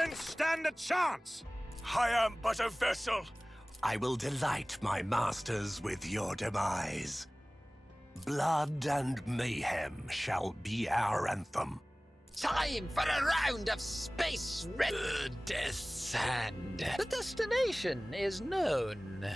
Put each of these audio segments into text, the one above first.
didn't stand a chance! I am but a vessel. I will delight my masters with your demise. Blood and mayhem shall be our anthem. Time for a round of space Death's hand. The destination is known.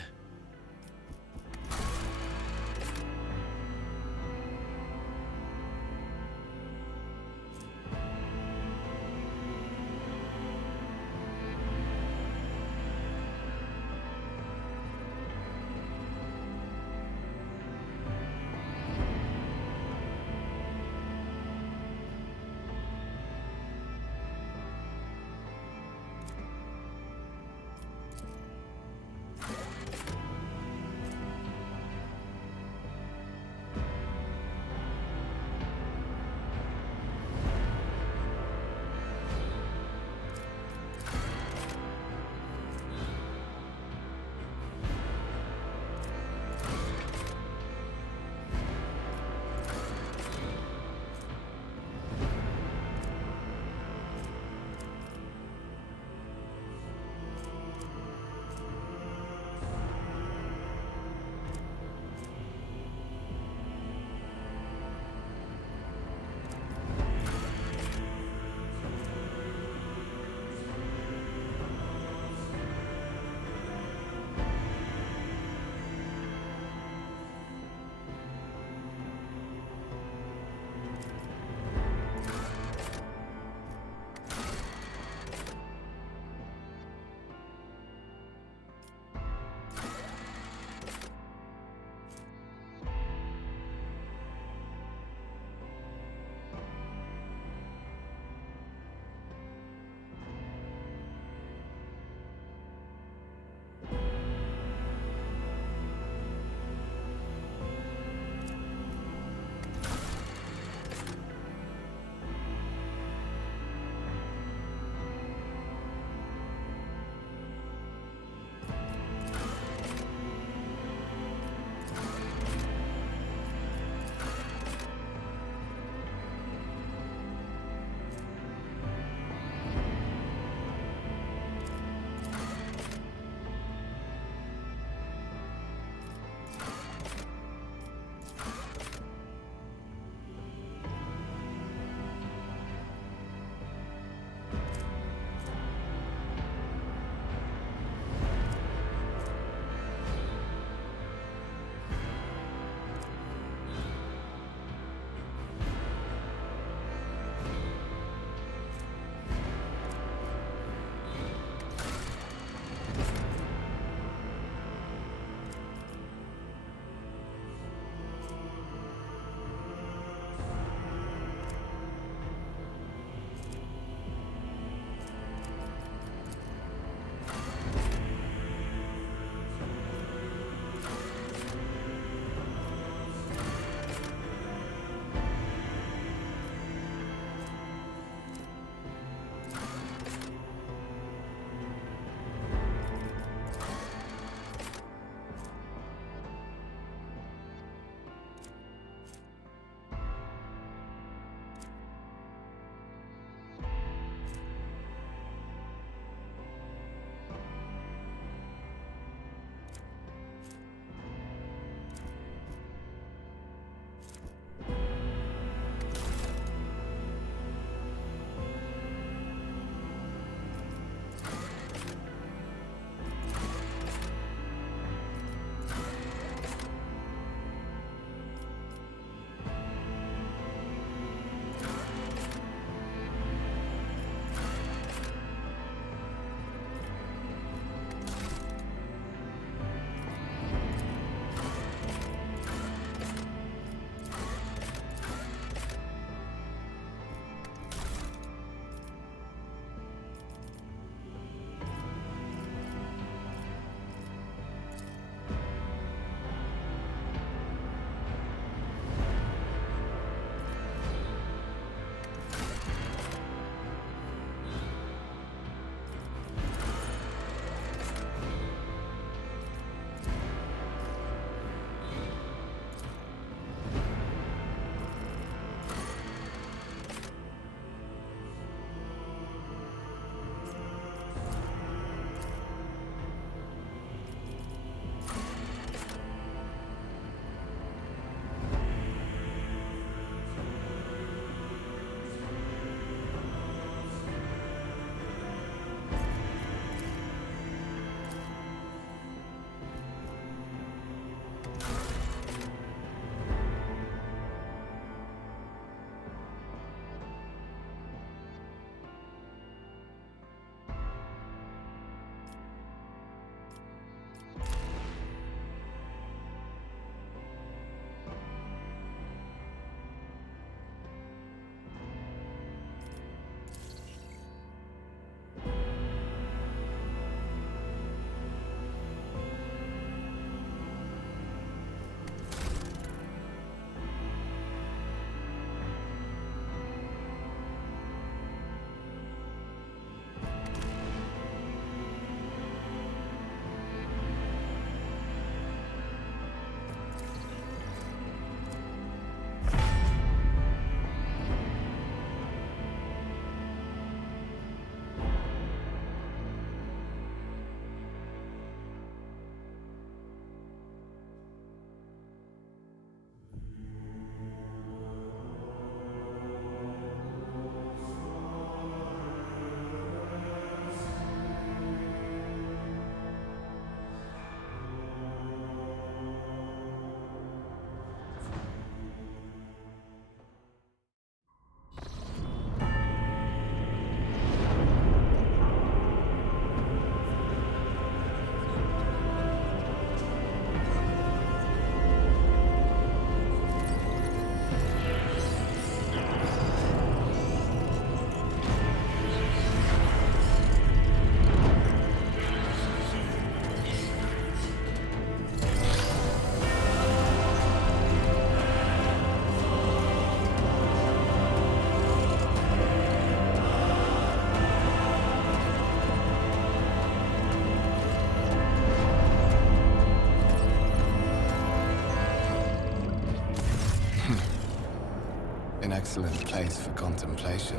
excellent place for contemplation.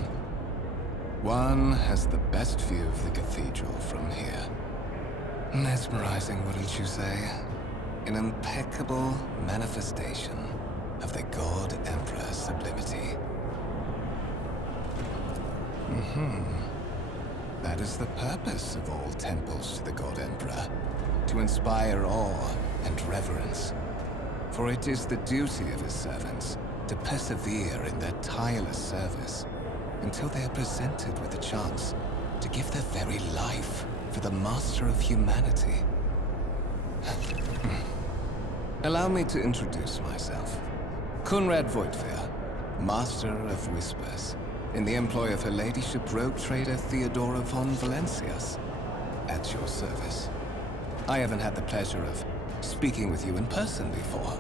One has the best view of the cathedral from here. Mesmerizing, wouldn't you say? An impeccable manifestation of the God Emperor's sublimity. That is the purpose of all temples to the God Emperor, to inspire awe and reverence. For it is the duty of his servants to persevere in their tireless service until they are presented with a chance to give their very life for the master of humanity. Allow me to introduce myself. Conrad Voidfear, Master of Whispers, in the employ of Her Ladyship Rogue Trader Theodora von Valancius, at your service. I haven't had the pleasure of speaking with you in person before.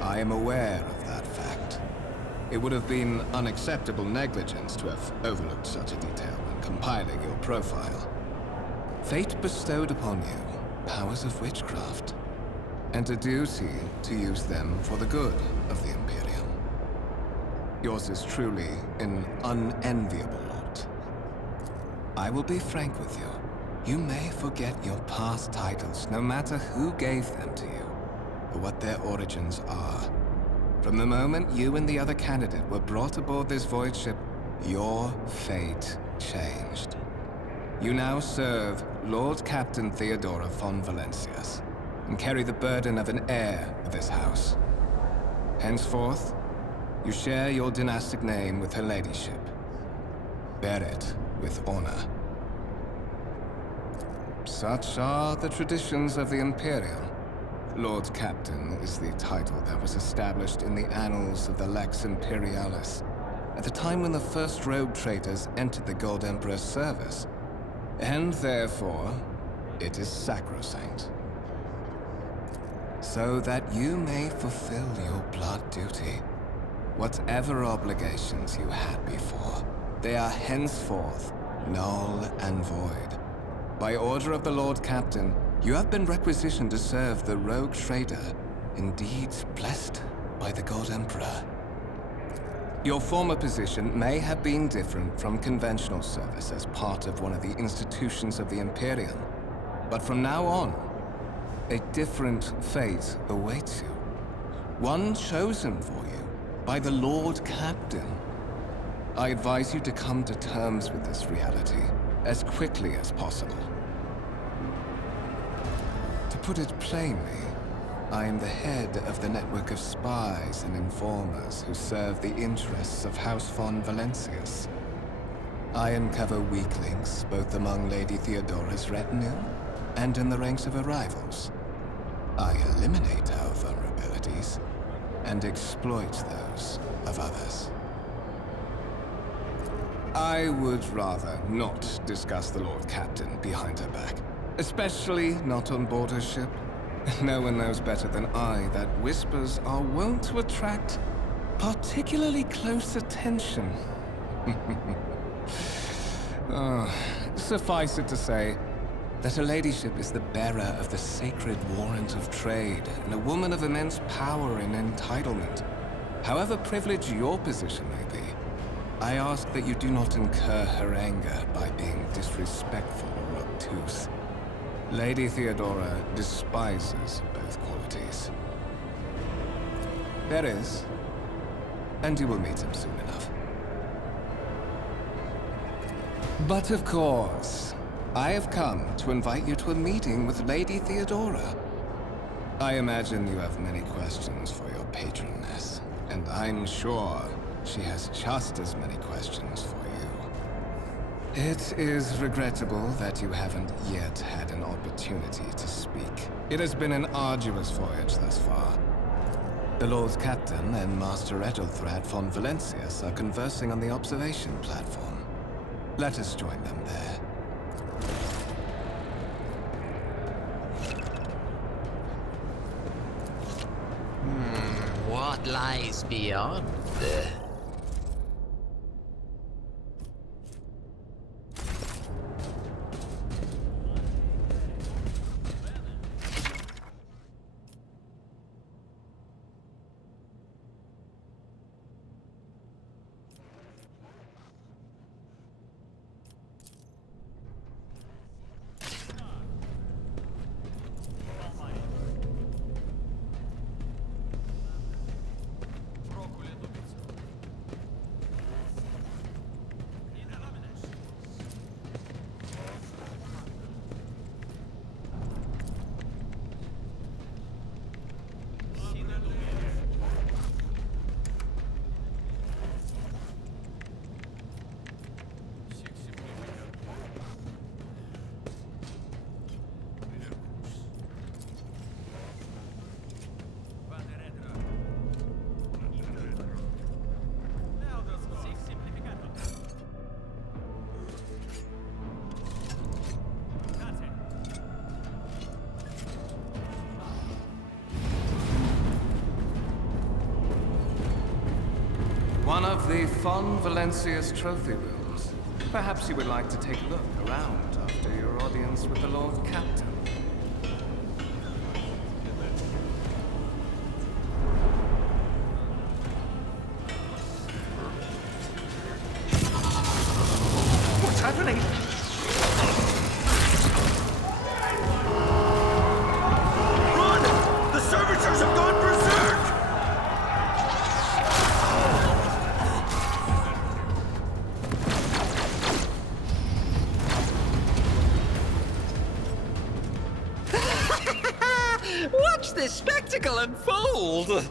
I am aware of that fact. It would have been unacceptable negligence to have overlooked such a detail when compiling your profile. Fate bestowed upon you powers of witchcraft, and a duty to use them for the good of the Imperium. Yours is truly an unenviable lot. I will be frank with you. You may forget your past titles, no matter who gave them to you, or what their origins are. From the moment you and the other candidate were brought aboard this void ship, your fate changed. You now serve Lord Captain Theodora von Valancius, and carry the burden of an heir of this house. Henceforth, you share your dynastic name with Her Ladyship. Bear it with honor. Such are the traditions of the Imperium. Lord Captain is the title that was established in the annals of the Lex Imperialis at the time when the first rogue traders entered the God Emperor's service, and therefore, it is sacrosanct. So that you may fulfill your blood duty, whatever obligations you had before, they are henceforth null and void. By order of the Lord Captain, you have been requisitioned to serve the rogue trader, indeed blessed by the God Emperor. Your former position may have been different from conventional service as part of one of the institutions of the Imperium, but from now on, a different fate awaits you. One chosen for you by the Lord Captain. I advise you to come to terms with this reality as quickly as possible. To put it plainly, I am the head of the network of spies and informers who serve the interests of House von Valancius. I uncover weak links both among Lady Theodora's retinue and in the ranks of her rivals. I eliminate our vulnerabilities and exploit those of others. I would rather not discuss the Lord Captain behind her back, especially not on board her ship. No one knows better than I that whispers are wont to attract particularly close attention. Suffice it to say that Her Ladyship is the bearer of the sacred warrant of trade, and a woman of immense power and entitlement. However privileged your position may be, I ask that you do not incur her anger by being disrespectful or obtuse. Lady Theodora despises both qualities. There is, and you will meet him soon enough. But of course, I have come to invite you to a meeting with Lady Theodora. I imagine you have many questions for your patroness, and I'm sure she has just as many questions for you. It is regrettable that you haven't yet had an opportunity to speak. It has been an arduous voyage thus far. The Lord Captain and Master Ethelthred von Valancius are conversing on the observation platform. Let us join them there. What lies beyond? One of the fond Valancius trophy rooms. Perhaps you would like to take a look around after your audience with the Lord Captain. What's happening? Run! The servitors have gone berserk! Watch this spectacle unfold!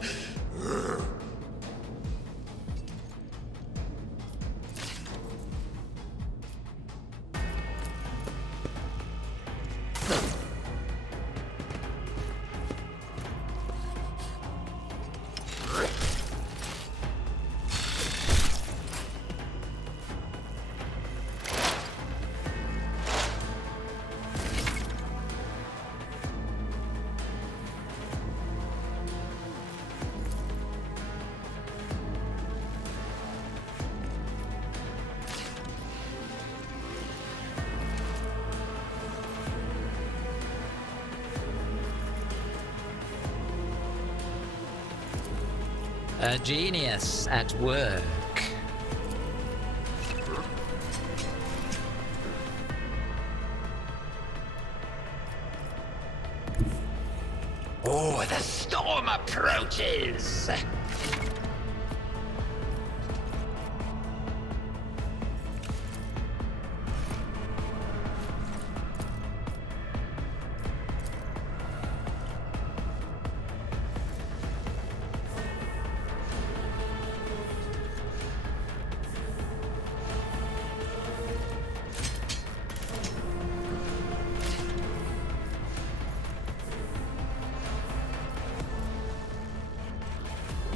A genius at work. Oh, the storm approaches!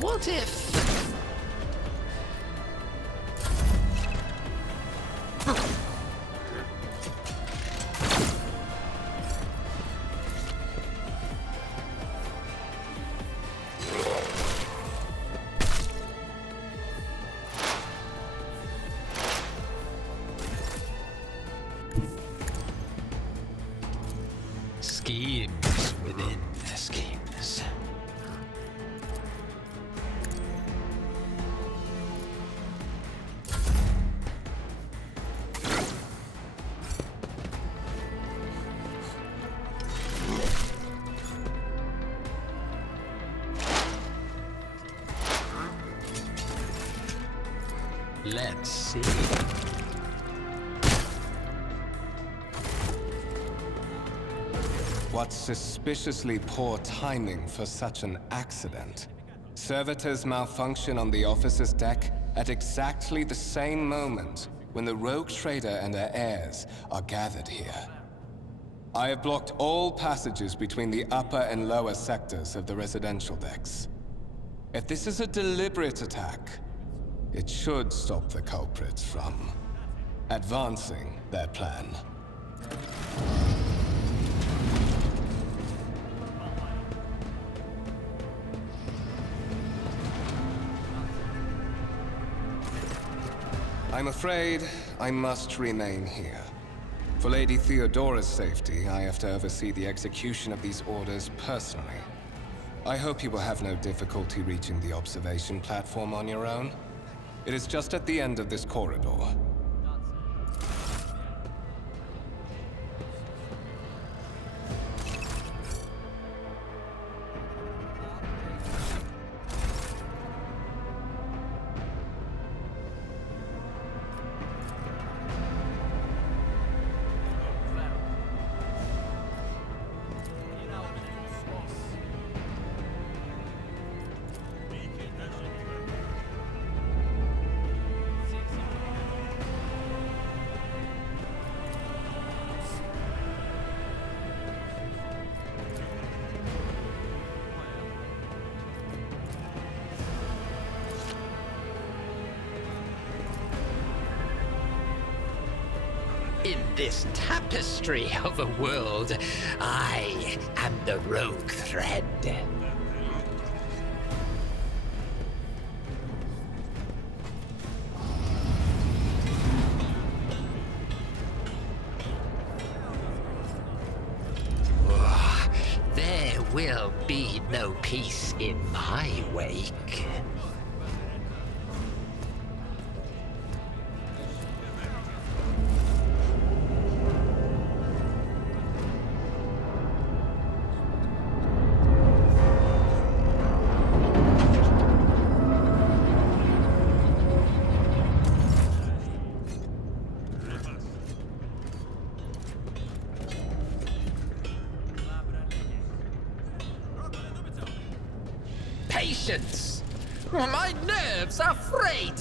What if... schemes within schemes? Let's see. What suspiciously poor timing for such an accident. Servitors malfunction on the officer's deck at exactly the same moment when the rogue trader and her heirs are gathered here. I have blocked all passages between the upper and lower sectors of the residential decks. If this is a deliberate attack, it should stop the culprits from advancing their plan. I'm afraid I must remain here. For Lady Theodora's safety, I have to oversee the execution of these orders personally. I hope you will have no difficulty reaching the observation platform on your own. It is just at the end of this corridor. In this tapestry of a world, I am the rogue thread. There'll be no peace in my wake. Patience! My nerves are frayed!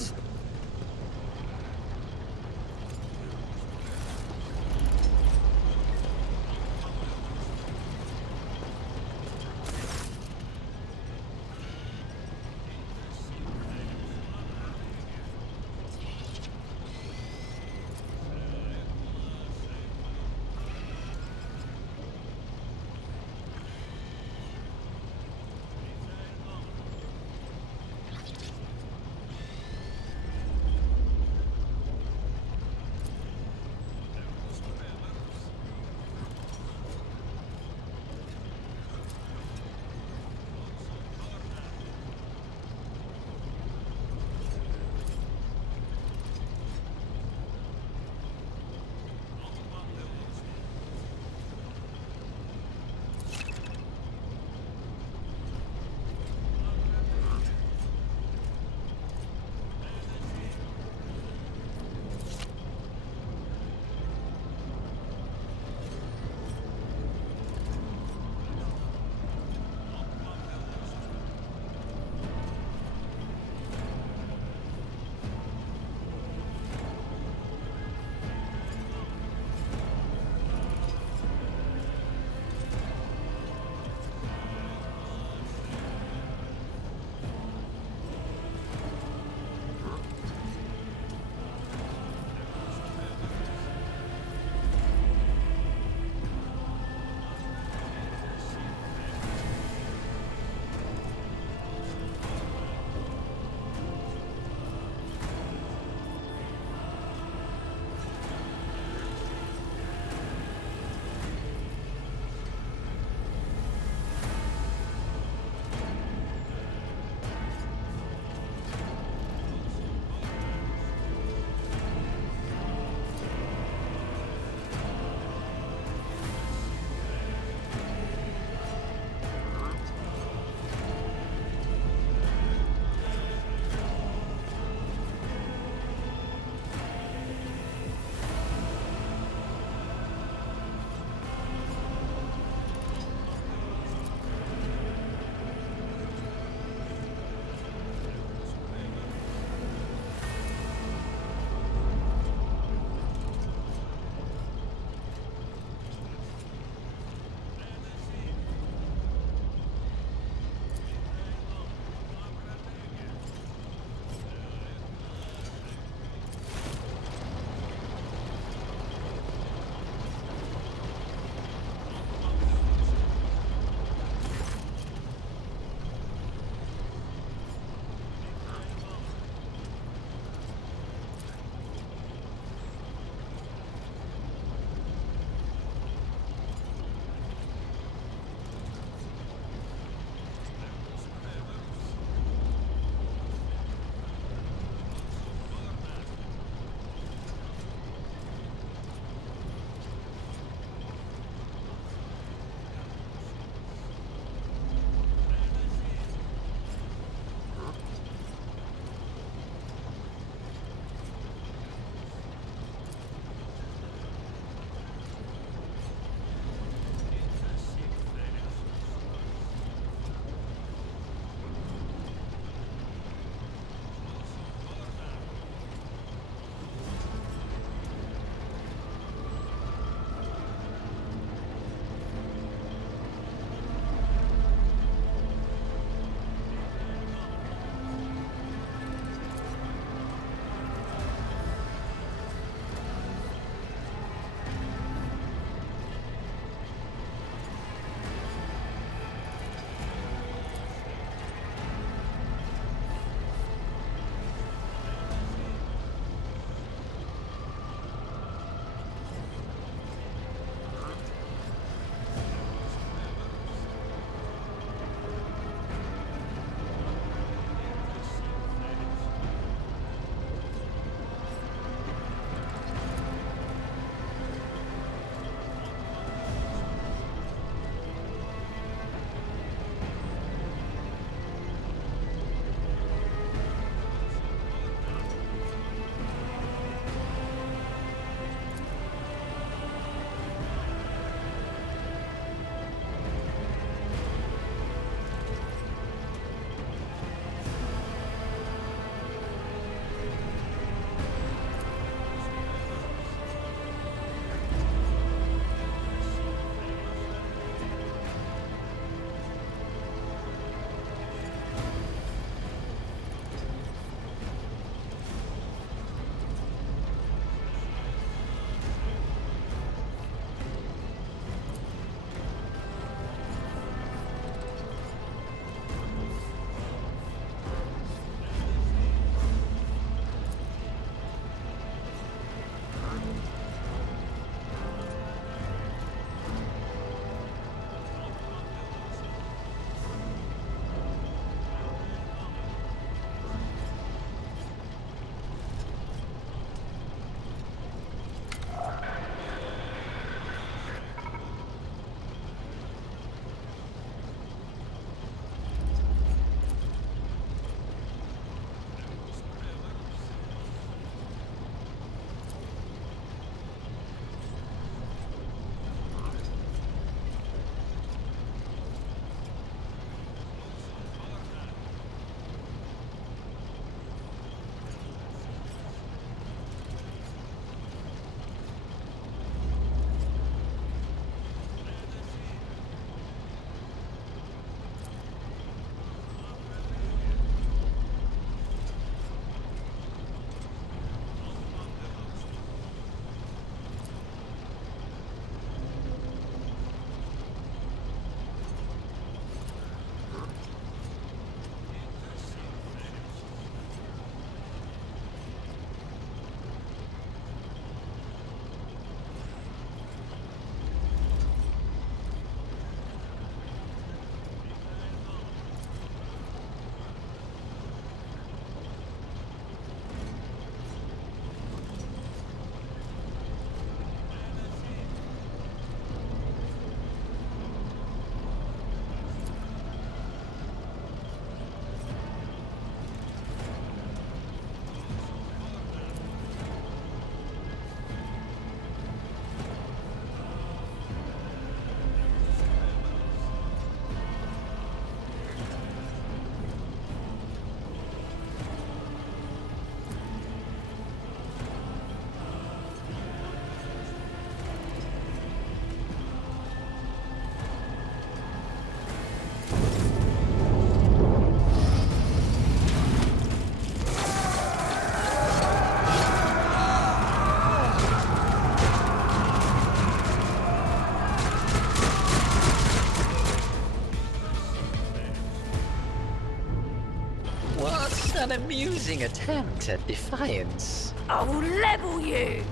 amusing attempt at defiance. I will level you!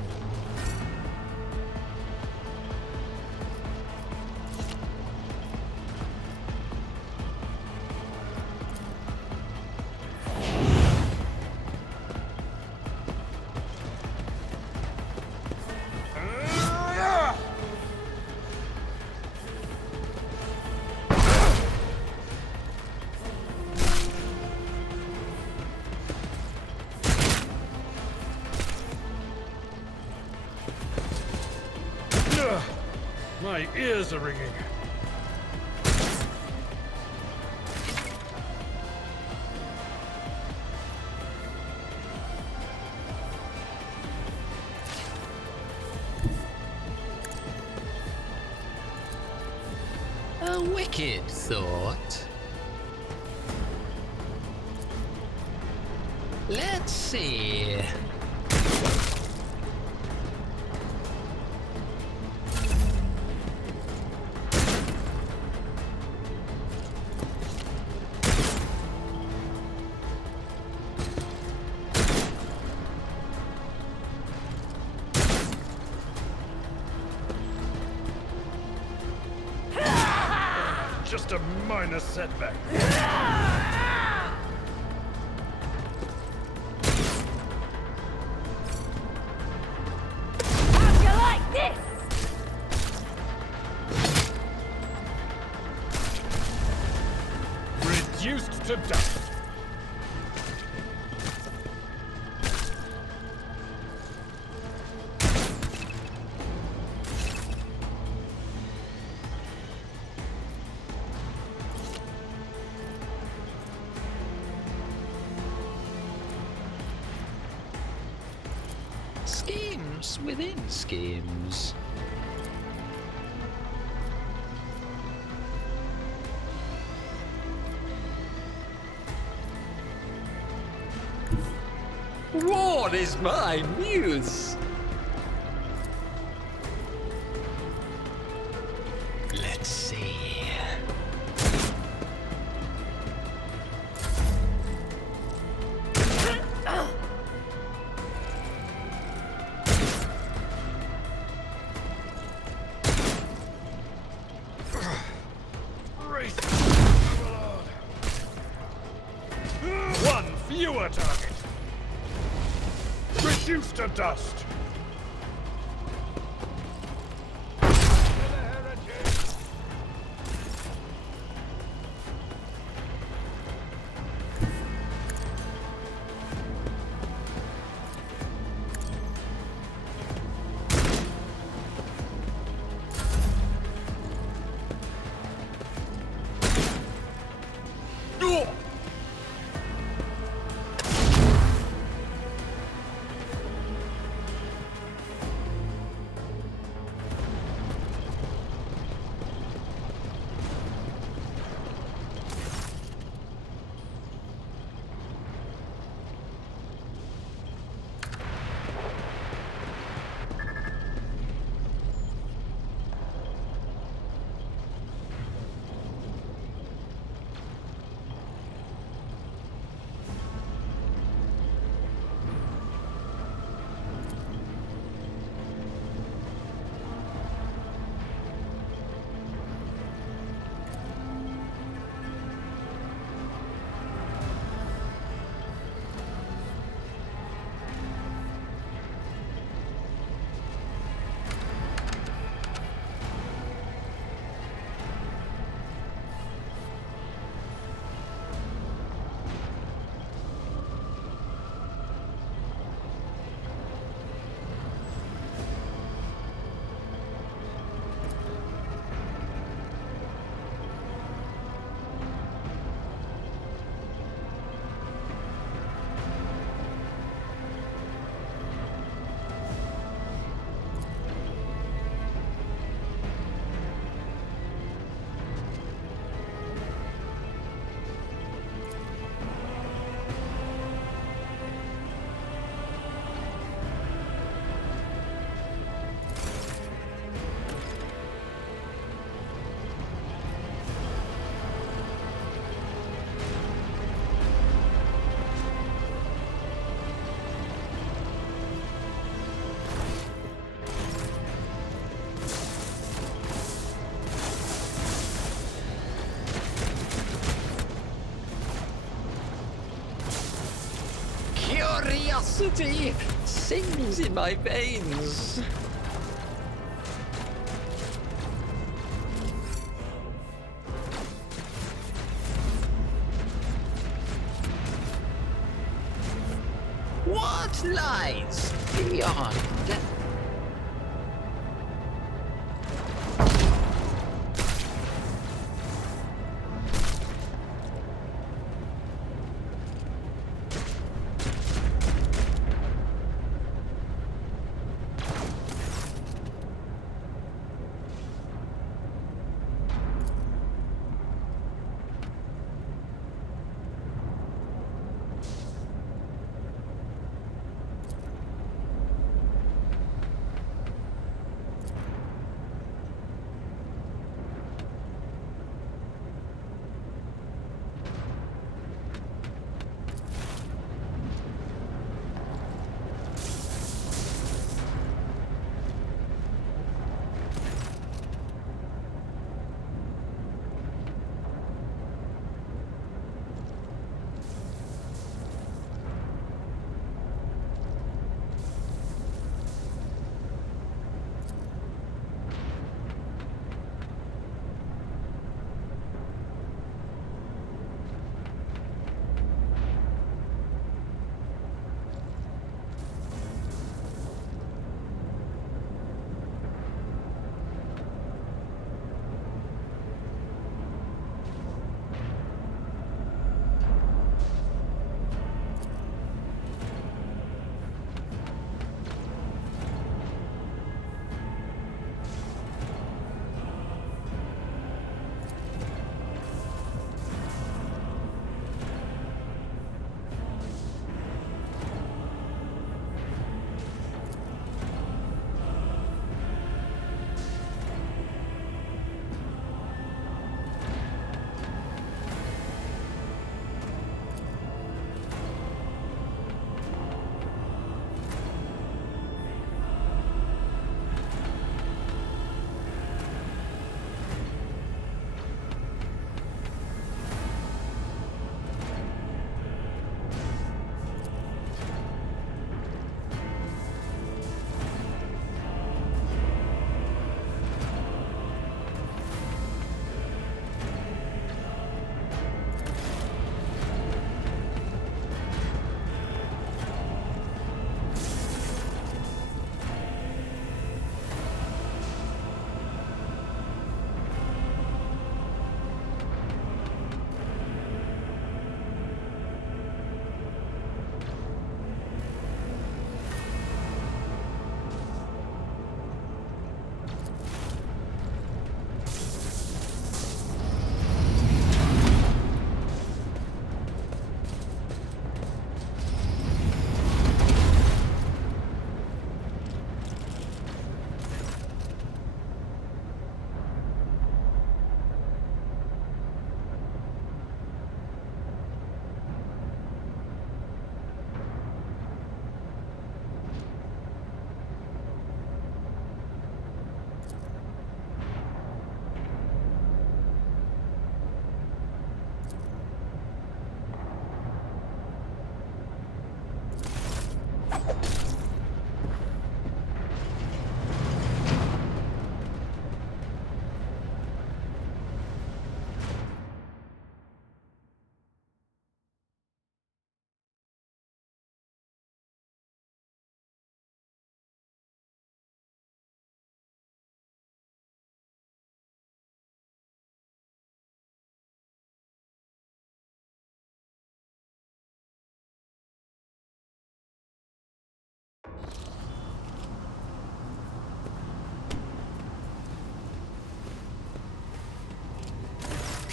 My ears are ringing. A wicked thought. Let's see. Just a minor setback. How'd you like this? Reduced to dust. Schemes within schemes. What is my muse? Let's see. One fewer target. Reduced to dust. curiosity sings in my veins. What lies beyond?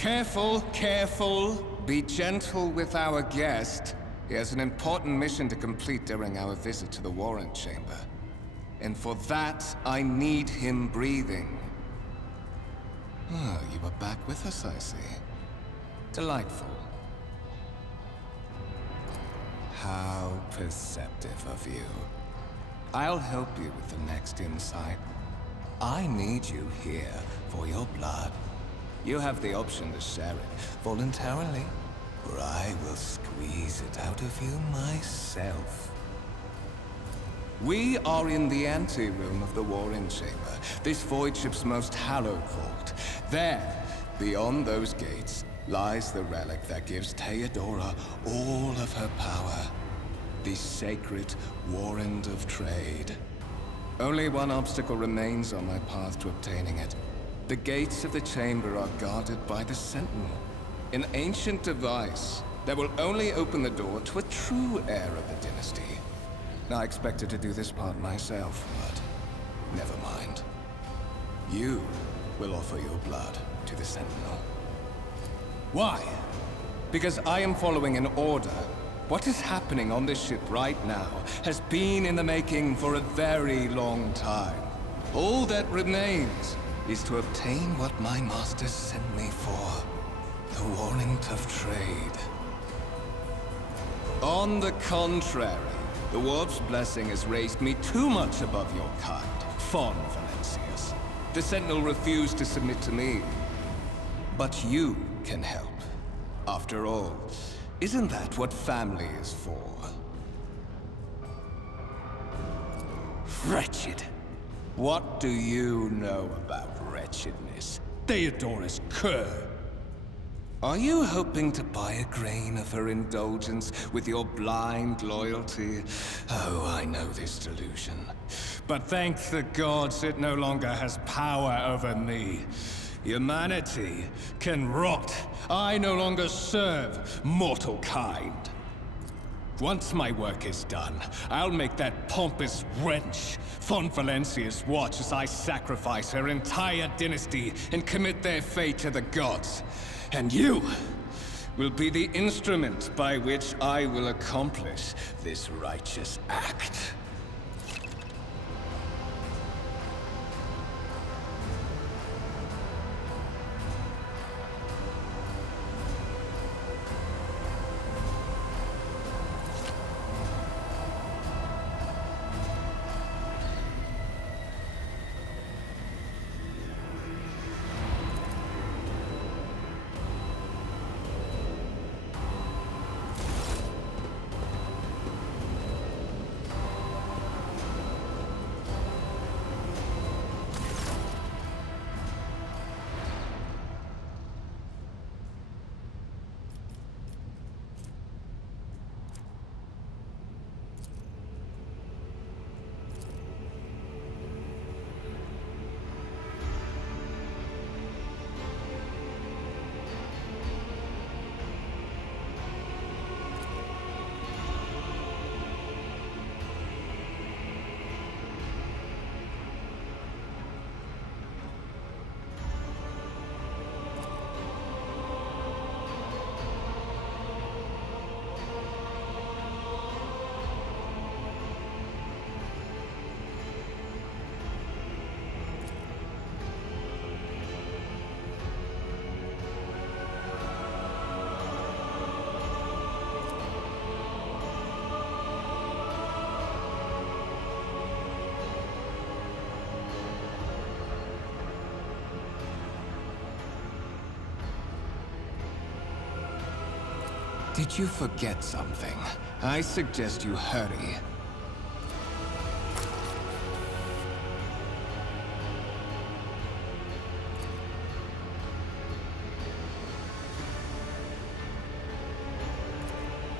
Careful, careful. Be gentle with our guest. He has an important mission to complete during our visit to the Warrant Chamber. And for that, I need him breathing. Oh, you are back with us, I see. Delightful. How perceptive of you. I'll help you with the next insight. I need you here for your blood. You have the option to share it voluntarily, or I will squeeze it out of you myself. We are in the anteroom of the Warrant Chamber, this Voidship's most hallowed vault. There, beyond those gates, lies the relic that gives Theodora all of her power. The sacred Warrant of Trade. Only one obstacle remains on my path to obtaining it. The gates of the chamber are guarded by the Sentinel. An ancient device that will only open the door to a true heir of the dynasty. I expected to do this part myself, but never mind. You will offer your blood to the Sentinel. Why? Because I am following an order. What is happening on this ship right now has been in the making for a very long time. All that remains is to obtain what my masters sent me for. The Warrant of Trade. On the contrary, the Warp's blessing has raised me too much above your kind, Fon Valancius. The Sentinel refused to submit to me. But you can help. After all, isn't that what family is for? Wretched. What do you know about wretchedness? Theodora's cur. Are you hoping to buy a grain of her indulgence with your blind loyalty? Oh, I know this delusion. But thank the gods it no longer has power over me. Humanity can rot. I no longer serve mortal kind. Once my work is done, I'll make that pompous wench, Fon Valancius, watch as I sacrifice her entire dynasty and commit their fate to the gods. And you will be the instrument by which I will accomplish this righteous act. Did you forget something? I suggest you hurry.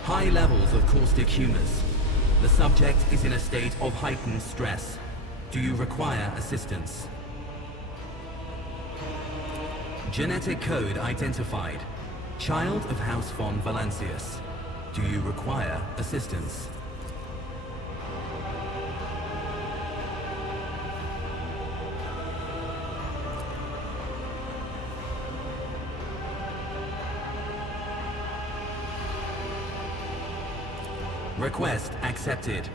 High levels of caustic humors. The subject is in a state of heightened stress. Do you require assistance? Genetic code identified. Child of House Fon Valancius. Do you require assistance? Request accepted.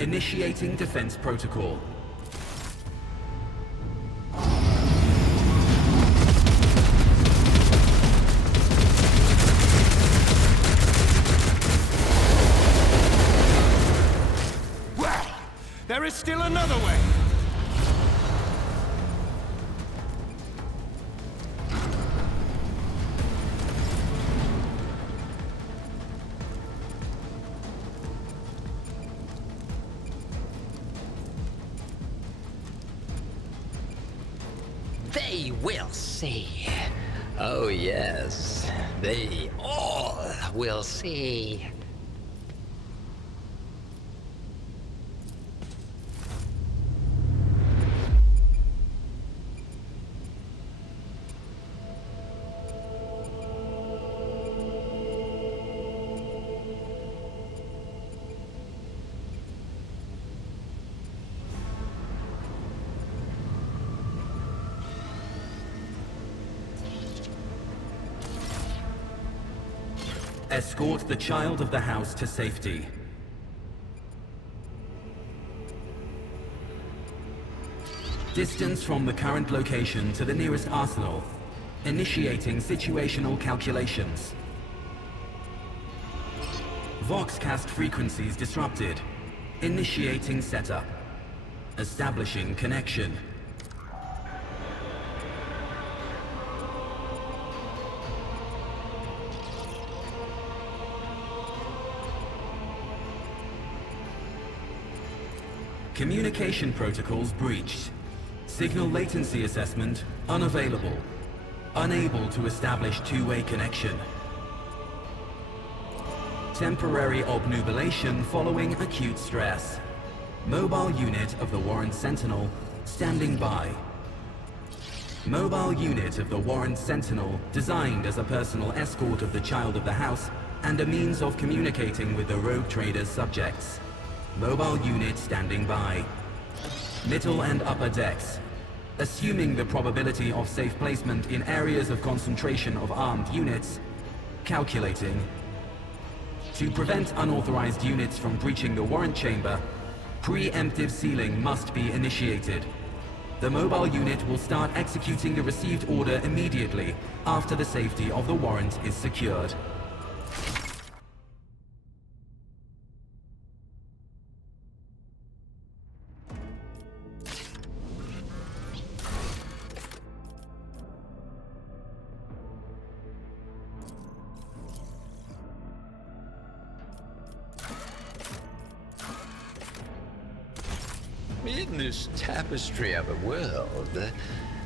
Initiating defense protocol. There is still another way! They will see. Oh yes, they all will see. Escort the child of the house to safety. Distance from the current location to the nearest arsenal. Initiating situational calculations. Voxcast frequencies disrupted. Initiating setup. Establishing connection. Communication protocols breached. Signal latency assessment unavailable. Unable to establish two-way connection. Temporary obnubilation following acute stress. Mobile unit of the Warrant Sentinel standing by. Mobile unit of the Warrant Sentinel designed as a personal escort of the child of the house and a means of communicating with the rogue trader's subjects. Mobile unit standing by. Middle and upper decks. Assuming the probability of safe placement in areas of concentration of armed units. Calculating. To prevent unauthorized units from breaching the Warrant Chamber, preemptive sealing must be initiated. The mobile unit will start executing the received order immediately after the safety of the warrant is secured. In this tapestry of a world,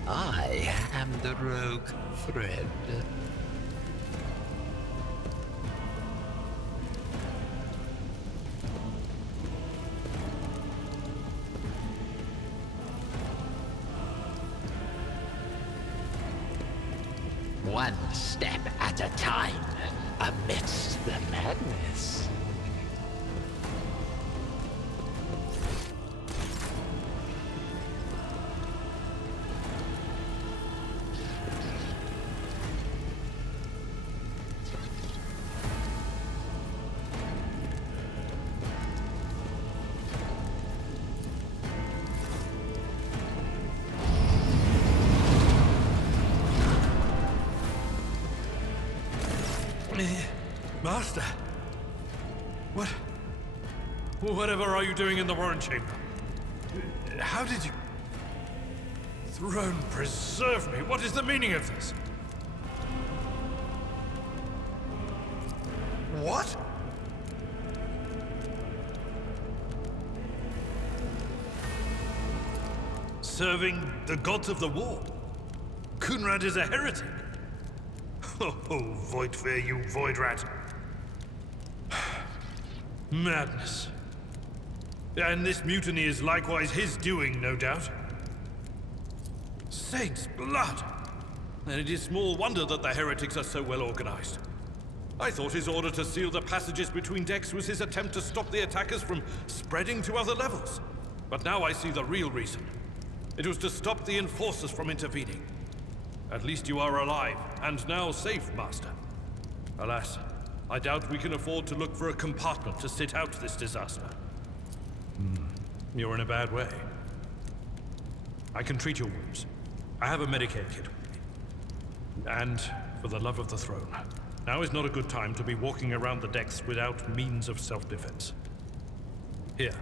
I am the rogue thread. One step at a time, amidst the madness. Master? Whatever are you doing in the Warrant Chamber? How did you... Throne preserve me, what is the meaning of this? What? Serving the gods of the war? Kunrad is a heretic. Oh, Voidfear, you void rat. Madness. And this mutiny is likewise his doing, no doubt. Saints' blood! And it is small wonder that the heretics are so well organized. I thought his order to seal the passages between decks was his attempt to stop the attackers from spreading to other levels. But now I see the real reason. It was to stop the enforcers from intervening. At least you are alive, and now safe, Master. Alas, I doubt we can afford to look for a compartment to sit out this disaster. You're in a bad way. I can treat your wounds. I have a Medicaid kit with me. And, for the love of the throne, now is not a good time to be walking around the decks without means of self-defense. Here.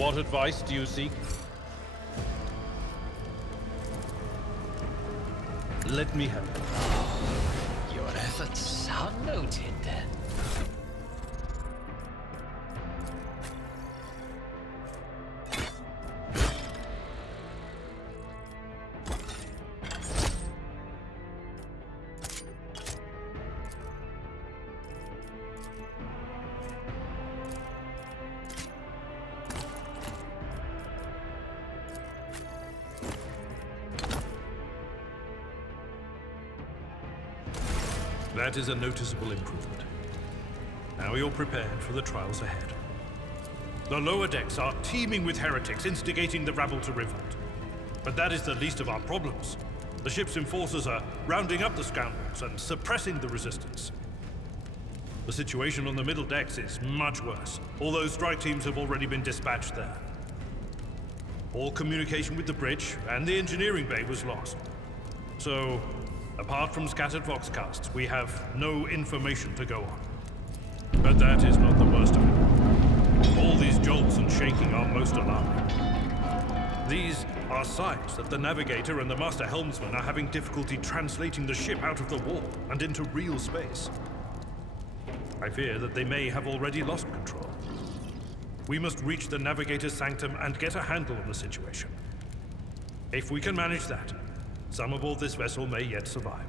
What advice do you seek? Let me help. Your efforts are noted. That is a noticeable improvement. Now you're prepared for the trials ahead. The lower decks are teeming with heretics instigating the rabble to revolt. But that is the least of our problems. The ship's enforcers are rounding up the scoundrels and suppressing the resistance. The situation on the middle decks is much worse, although strike teams have already been dispatched there. All communication with the bridge and the engineering bay was lost. So, apart from scattered voxcasts, we have no information to go on. But that is not the worst of it. All these jolts and shaking are most alarming. These are signs that the Navigator and the Master Helmsman are having difficulty translating the ship out of the warp and into real space. I fear that they may have already lost control. We must reach the Navigator's Sanctum and get a handle on the situation. If we can manage that, some aboard this vessel may yet survive.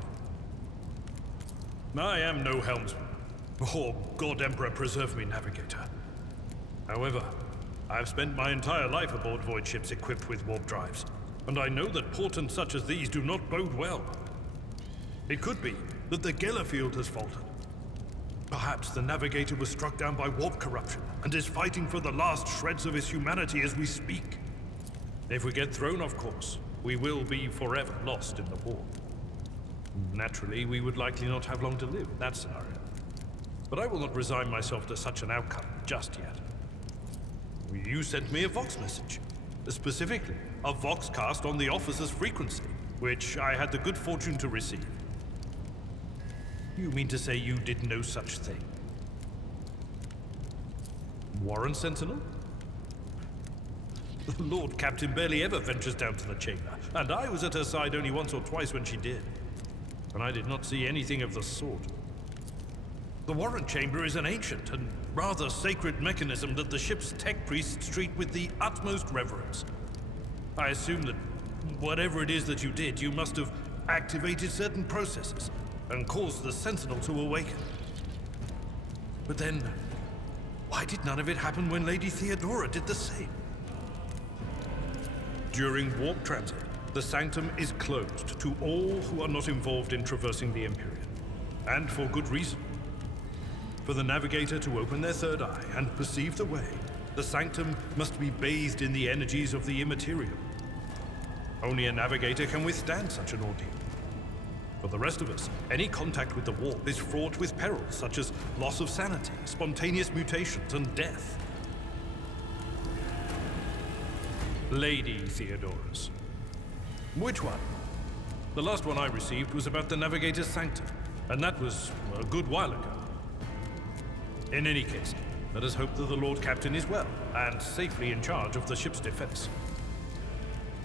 I am no helmsman, or God Emperor preserve me, Navigator. However, I've spent my entire life aboard Voidships equipped with warp drives, and I know that portents such as these do not bode well. It could be that the Geller field has faltered. Perhaps the Navigator was struck down by warp corruption, and is fighting for the last shreds of his humanity as we speak. If we get thrown off course, we will be forever lost in the warp. Naturally, we would likely not have long to live in that scenario. But I will not resign myself to such an outcome just yet. You sent me a Vox message. Specifically, a Voxcast on the officer's frequency, which I had the good fortune to receive. You mean to say you did no such thing? Warrant Sentinel? The Lord Captain barely ever ventures down to the chamber, and I was at her side only once or twice when she did. And I did not see anything of the sort. The Warrant Chamber is an ancient and rather sacred mechanism that the ship's tech priests treat with the utmost reverence. I assume that whatever it is that you did, you must have activated certain processes and caused the Sentinel to awaken. But then, why did none of it happen when Lady Theodora did the same? During warp transit, the Sanctum is closed to all who are not involved in traversing the Empyrean. And for good reason. For the Navigator to open their third eye and perceive the way, the Sanctum must be bathed in the energies of the immaterial. Only a Navigator can withstand such an ordeal. For the rest of us, any contact with the warp is fraught with perils such as loss of sanity, spontaneous mutations, and death. Lady Theodora's. Which one? The last one I received was about the Navigator's Sanctum, and that was a good while ago. In any case, let us hope that the Lord Captain is well, and safely in charge of the ship's defense.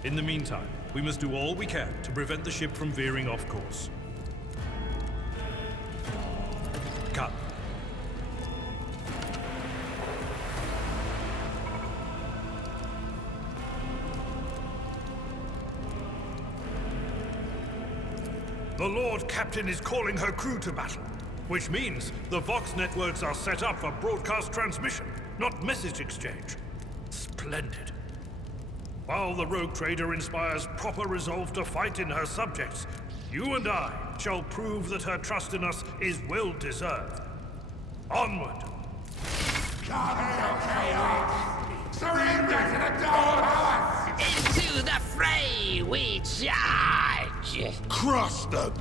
In the meantime, we must do all we can to prevent the ship from veering off course. Come. The Lord Captain is calling her crew to battle, which means the Vox networks are set up for broadcast transmission, not message exchange. Splendid. While the rogue trader inspires proper resolve to fight in her subjects, you and I shall prove that her trust in us is well deserved. Onward! Surrender to the Dawn House! Into the fray we charge! Crush them!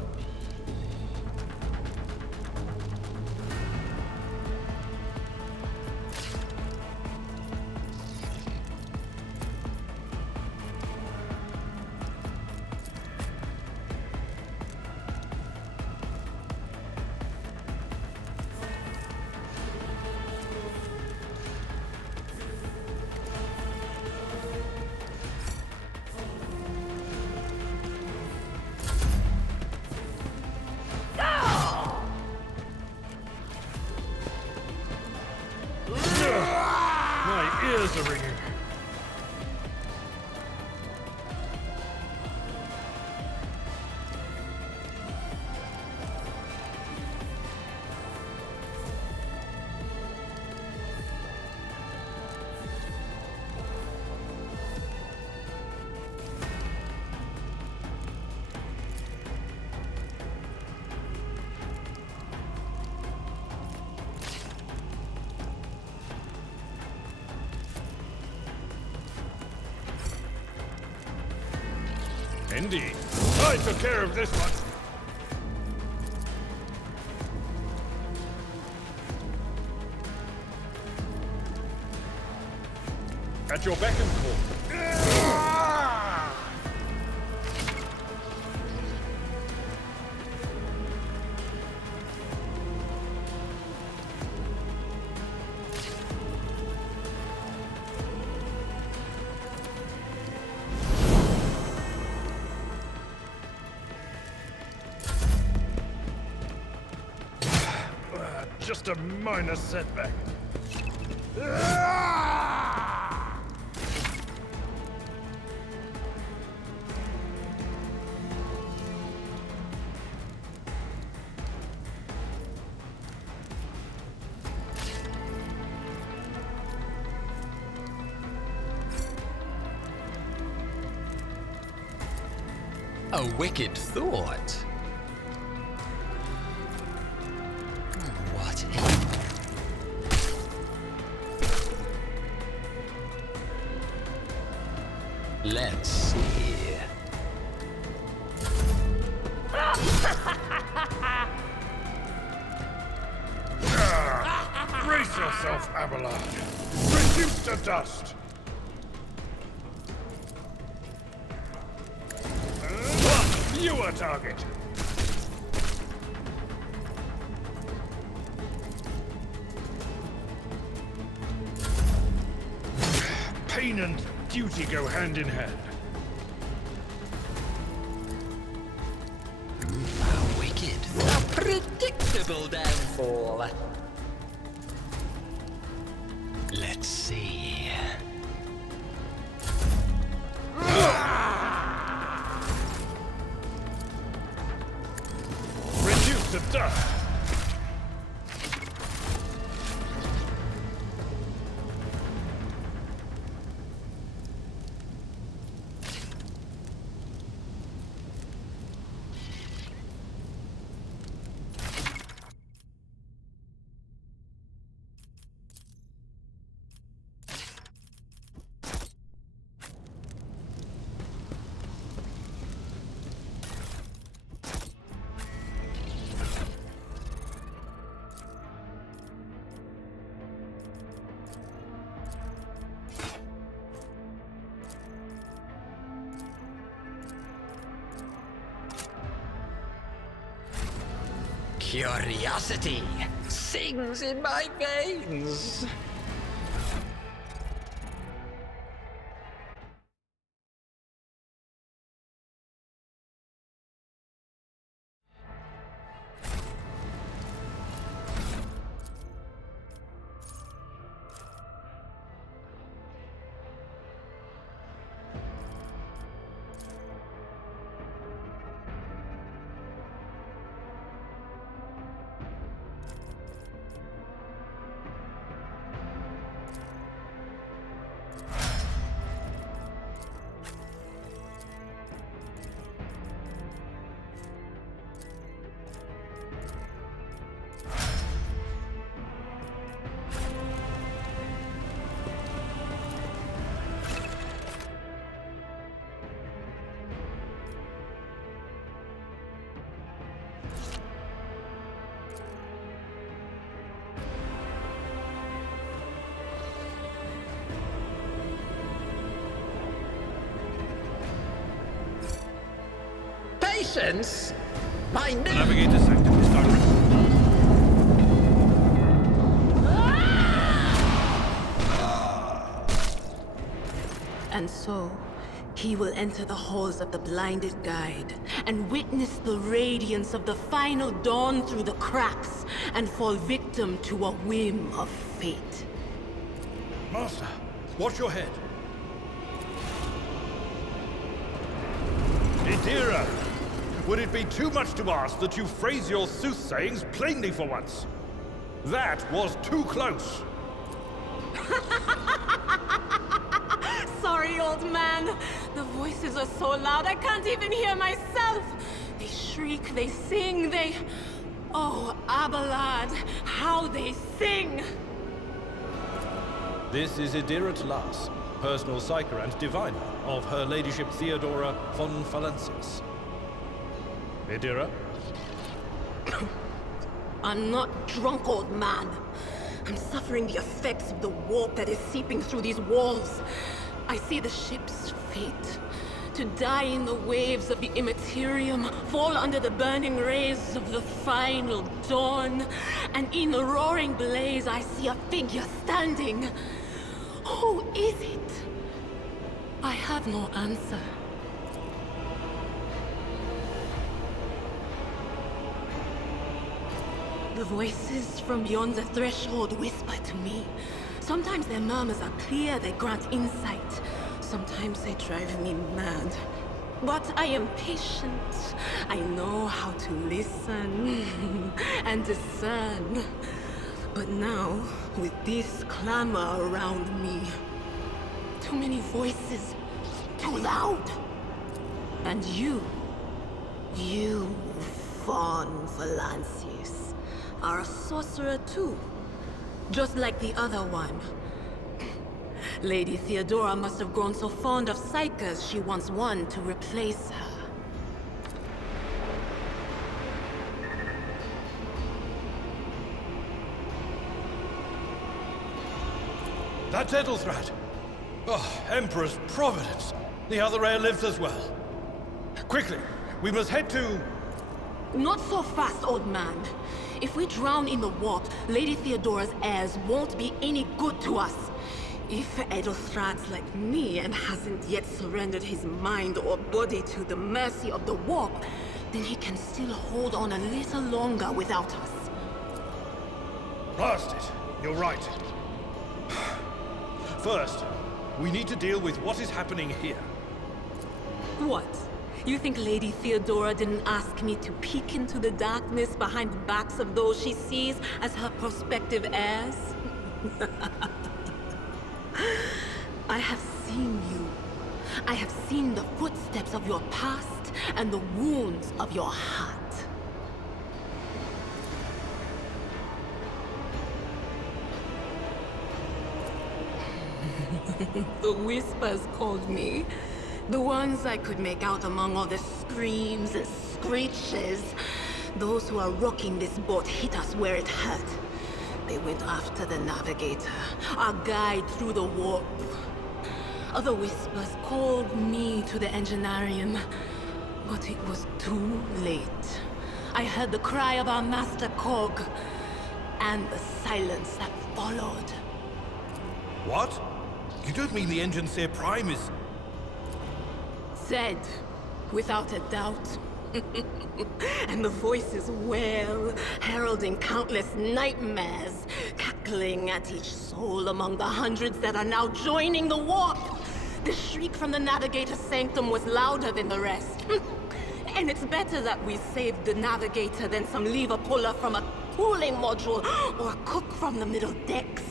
bells are ringing. Indeed. I took care of this one. At your beck and call. Just a minor setback. A wicked thought. What Let's see. Brace yourself, Abelard. Reduced to dust. Viewer target. Pain and duty go hand in hand. A wicked, a predictable downfall. Let's see. Reduced to dust. Curiosity sings in my veins. Patience? My new Navigator Sanctum is direct. And so, he will enter the halls of the blinded guide and witness the radiance of the final dawn through the cracks and fall victim to a whim of fate. Master, Watch your head. Idira, would it be too much to ask that you phrase your soothsayings plainly for once? That was too close. Sorry, old man. The voices are so loud I can't even hear myself. They shriek, they sing, they... Oh, Abelard, how they sing! This is Idira Tlas, personal psyker and diviner of Her Ladyship Theodora von Valancius. Idira? I'm not drunk, old man. I'm suffering the effects of the warp that is seeping through these walls. I see the ship's fate. To die in the waves of the immaterium, fall under the burning rays of the final dawn. And in the roaring blaze, I see a figure standing. Who is it? I have no answer. The voices from beyond the threshold whisper to me. Sometimes their murmurs are clear, they grant insight. Sometimes they drive me mad. But I am patient. I know how to listen and discern. But now, with this clamor around me, too many voices, too loud. And you, von Valancius, are a sorcerer too. Just like the other one. Lady Theodora must have grown so fond of psychers she wants one to replace her. That's Ethelthrat! Oh, Emperor's Providence! The other heir lives as well. Quickly, we must head to... Not so fast, old man. If we drown in the warp, Lady Theodora's heirs won't be any good to us. If Ethelthrat's like me and hasn't yet surrendered his mind or body to the mercy of the warp, then he can still hold on a little longer without us. Blast it! You're right. First, we need to deal with what is happening here. What? You think Lady Theodora didn't ask me to peek into the darkness behind the backs of those she sees as her prospective heirs? I have seen you. I have seen the footsteps of your past and the wounds of your heart. The whispers called me. The ones I could make out among all the screams and screeches. Those who are rocking this boat hit us where it hurt. They went after the Navigator, our guide through the warp. Other whispers called me to the Engineerium, but it was too late. I heard the cry of our master Cog, and the silence that followed. What? You don't mean the Engineer Prime is... Said, without a doubt. And the voices wail, heralding countless nightmares, cackling at each soul among the hundreds that are now joining the warp. The shriek from the Navigator's Sanctum was louder than the rest. And it's better that we saved the Navigator than some lever puller from a cooling module or a cook from the middle decks.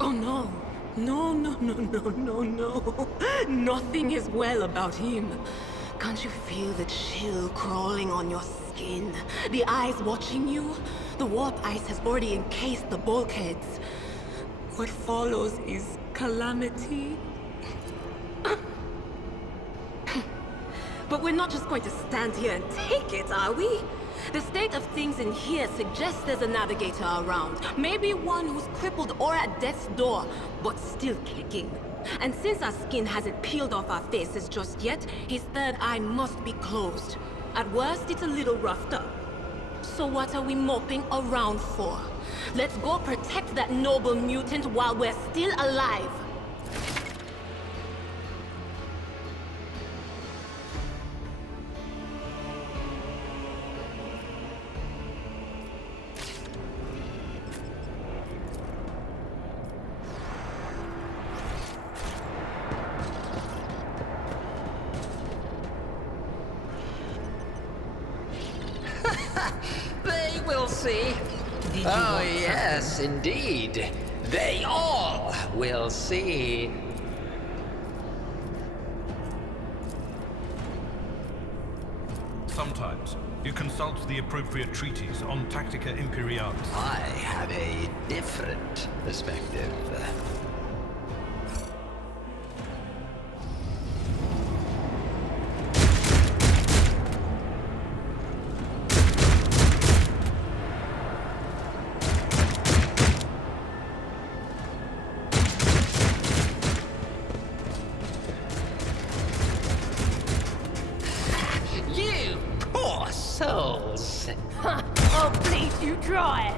Oh no. No. Nothing is well about him. Can't you feel the chill crawling on your skin? The eyes watching you? The warp ice has already encased the bulkheads. What follows is calamity. But we're not just going to stand here and take it, are we? The state of things in here suggests there's a Navigator around. Maybe one who's crippled or at death's door, but still kicking. And since our skin hasn't peeled off our faces just yet, his third eye must be closed. At worst, it's a little roughed up. So what are we moping around for? Let's go protect that noble mutant while we're still alive. see. Oh, yes, indeed. They all will see. Sometimes you consult the appropriate treaties on Tactica Imperialis. I have a different perspective. Souls. I'll bleed you dry.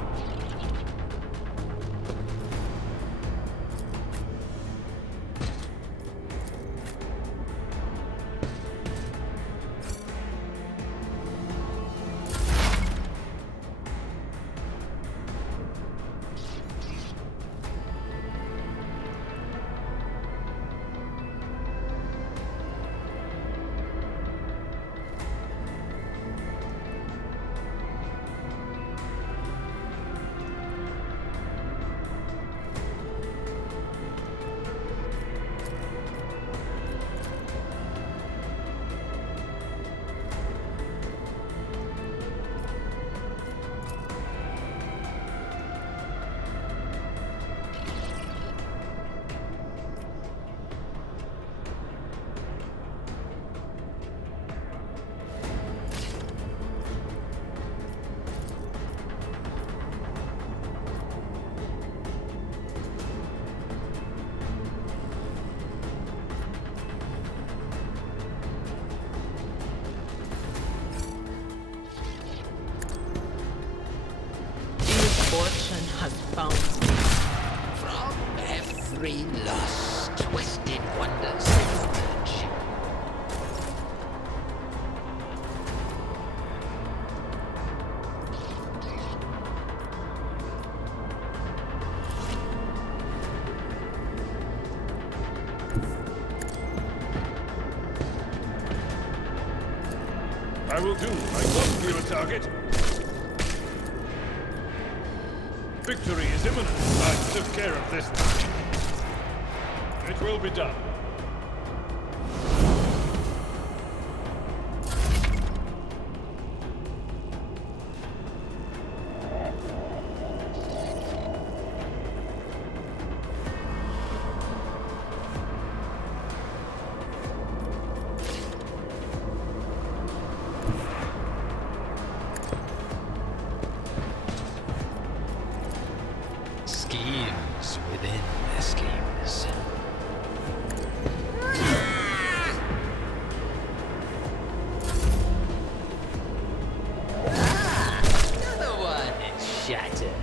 Fortune has found me. From every lost, twisted wonders emerge. I will do my best, dear target. Victory is imminent. I took care of this one. It will be done. Schemes within the schemes. Another one is shattered.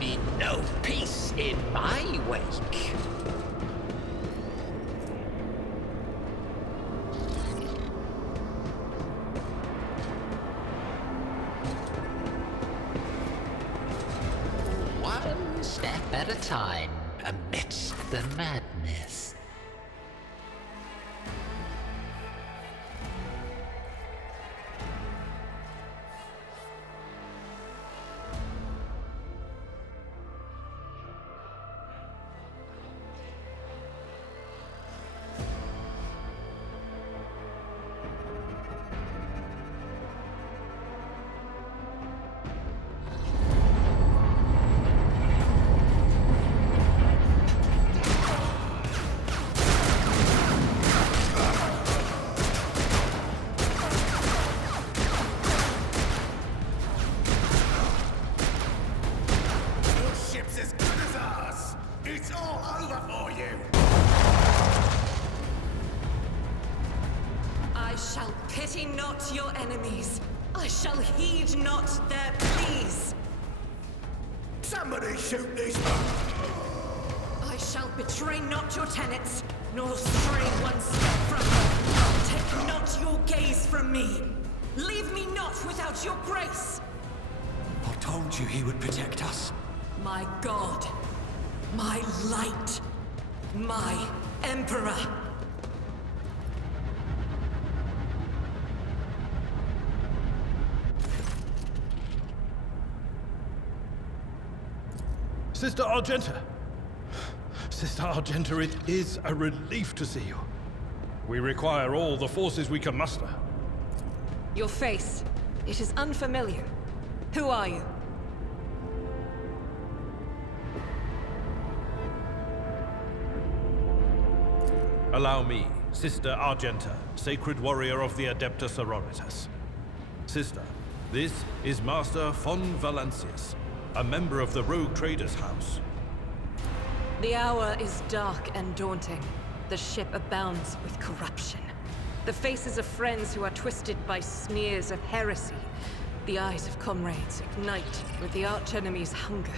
be no peace in my wake. One step at a time amidst the madness. Pity not your enemies. I shall heed not their pleas. Somebody shoot these I shall betray not your tenets, nor stray one step from them. Take not your gaze from me. Leave me not without your grace. I told you he would protect us. My God. My light. My Emperor. Sister Argenta! Sister Argenta, it is a relief to see you. We require all the forces we can muster. Your face. It is unfamiliar. Who are you? Allow me, Sister Argenta, Sacred Warrior of the Adeptus Sororitas. Sister, this is Master von Valancius, a member of the Rogue Traders House. The hour is dark and daunting. The ship abounds with corruption. The faces of friends who are twisted by smears of heresy. The eyes of comrades ignite with the archenemy's hunger.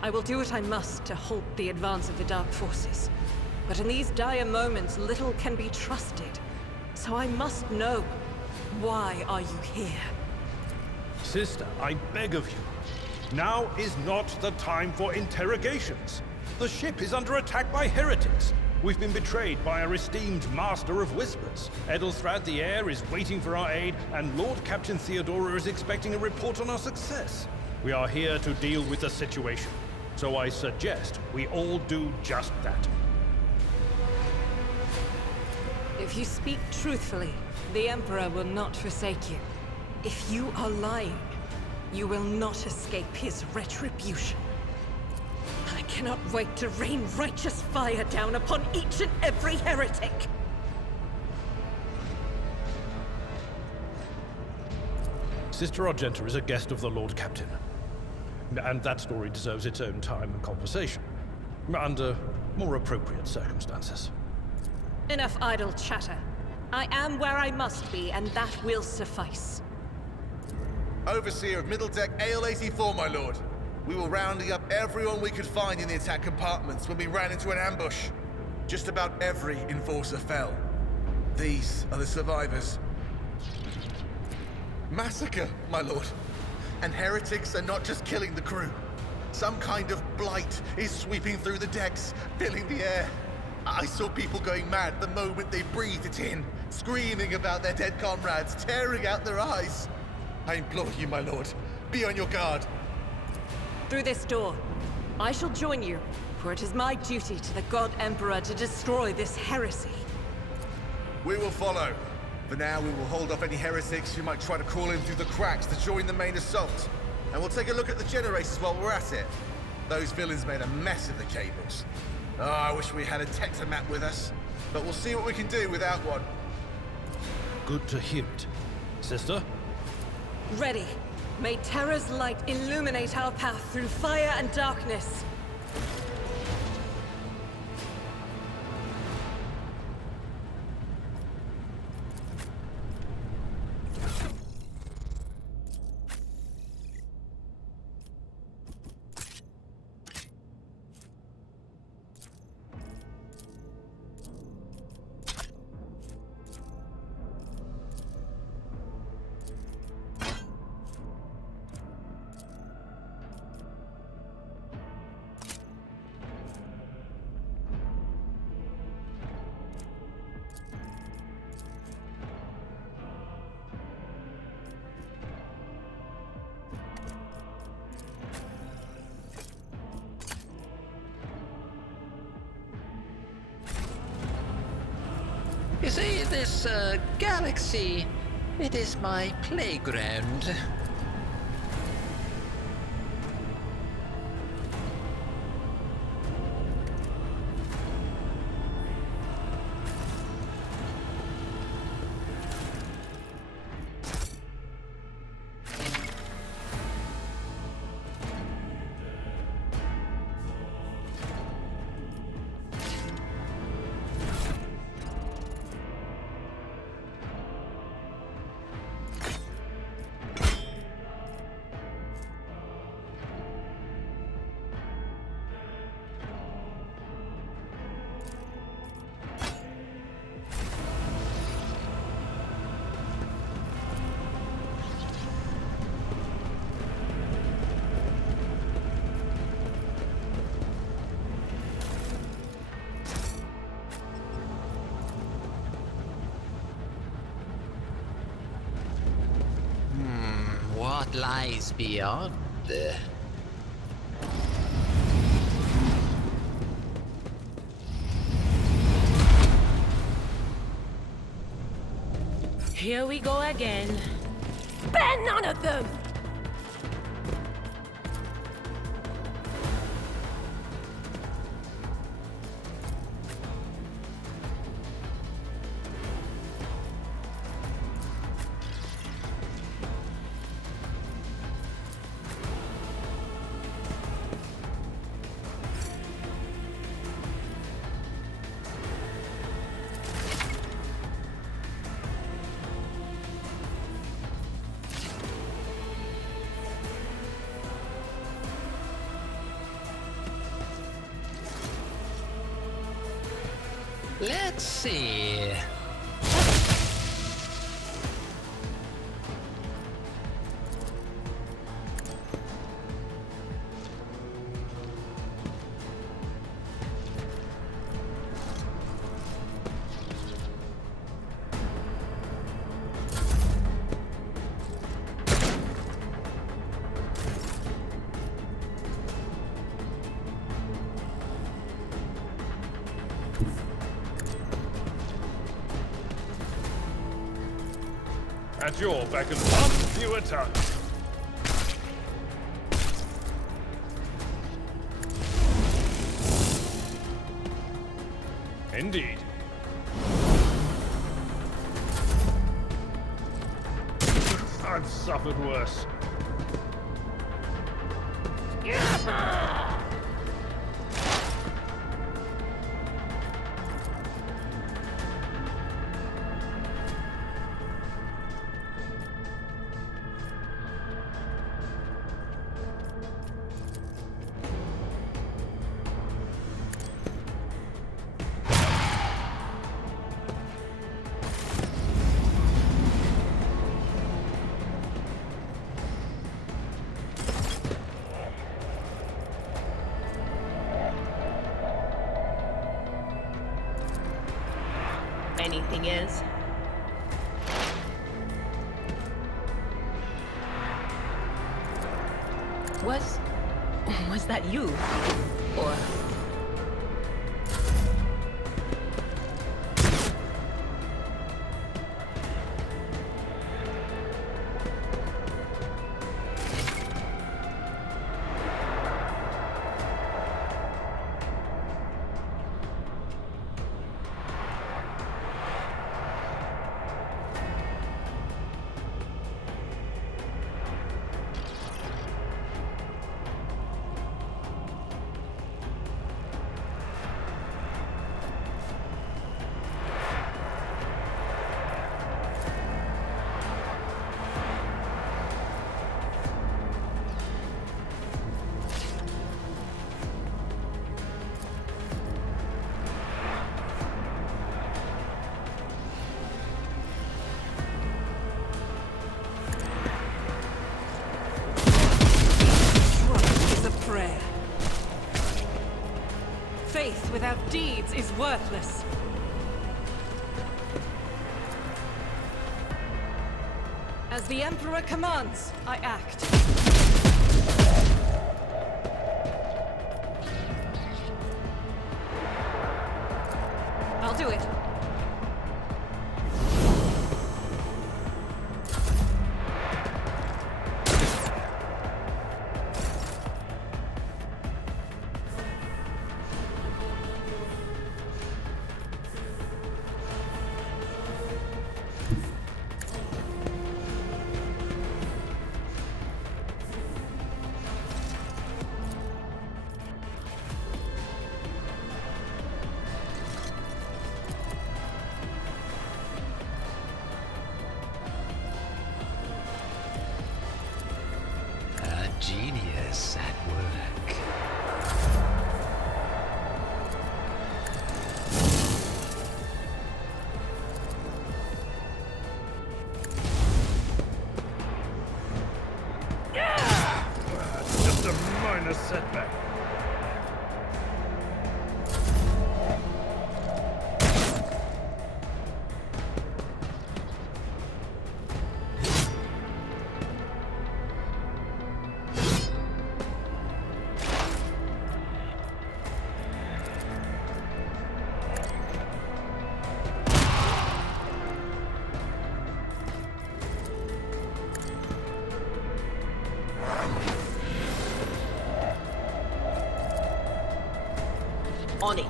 I will do what I must to halt the advance of the Dark Forces. But in these dire moments, little can be trusted. So I must know, why are you here? Sister, I beg of you. Now is not the time for interrogations. The ship is under attack by heretics. We've been betrayed by our esteemed Master of Whispers. Edelthrad the Heir is waiting for our aid, and Lord Captain Theodora is expecting a report on our success. We are here to deal with the situation, so I suggest we all do just that. If you speak truthfully, the Emperor will not forsake you. If you are lying, you will not escape his retribution. I cannot wait to rain righteous fire down upon each and every heretic! Sister Argenta is a guest of the Lord Captain. And that story deserves its own time and conversation. Under more appropriate circumstances. Enough idle chatter. I am where I must be, and that will suffice. Overseer of Middle Deck AL-84, my lord. We were rounding up everyone we could find in the attack compartments when we ran into an ambush. Just about every enforcer fell. These are the survivors. Massacre, my lord. And heretics are not just killing the crew. Some kind of blight is sweeping through the decks, filling the air. I saw people going mad the moment they breathed it in, screaming about their dead comrades, tearing out their eyes. I implore you, my lord, be on your guard. Through this door, I shall join you, for it is my duty to the God Emperor to destroy this heresy. We will follow. For now, we will hold off any heretics who might try to crawl in through the cracks to join the main assault. And we'll take a look at the generators while we're at it. Those villains made a mess of the cables. Oh, I wish we had a Tectomat with us. But we'll see what we can do without one. Good to hear it. Sister? Ready. May Terra's light illuminate our path through fire and darkness. this galaxy, it is my playground. What lies beyond? Here we go again. Spare none of them! Let's see. At your beck and thumb, you attack. Indeed. I've suffered worse. Anything else? Was that you? Or... Faith without deeds is worthless. As the Emperor commands, I act. I'll do it. work. Just a minor setback. On it.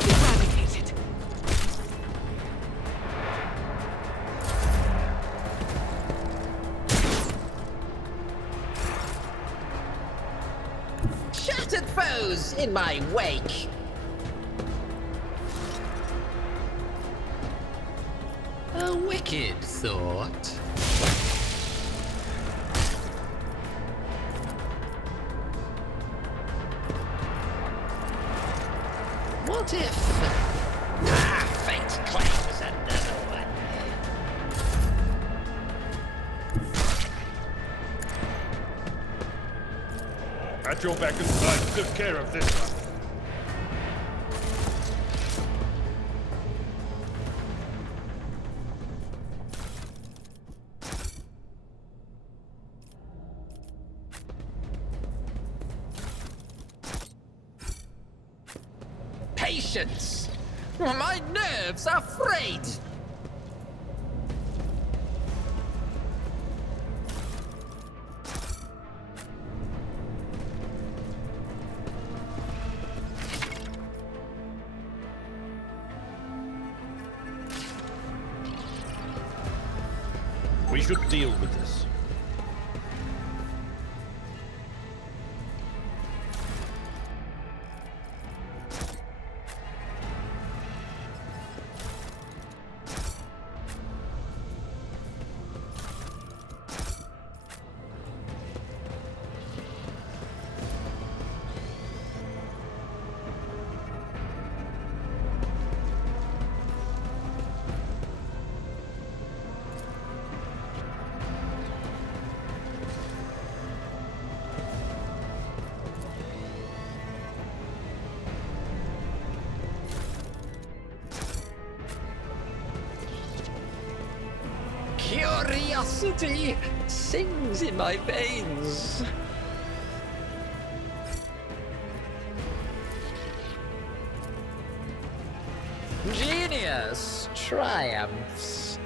Eradicated. Shattered foes in my wake. A wicked thought. What if... fate claims another one. At your back and side, took care of this one. Patience! My nerves are frayed! We should deal with this. Curiosity sings in my veins. Genius triumphs.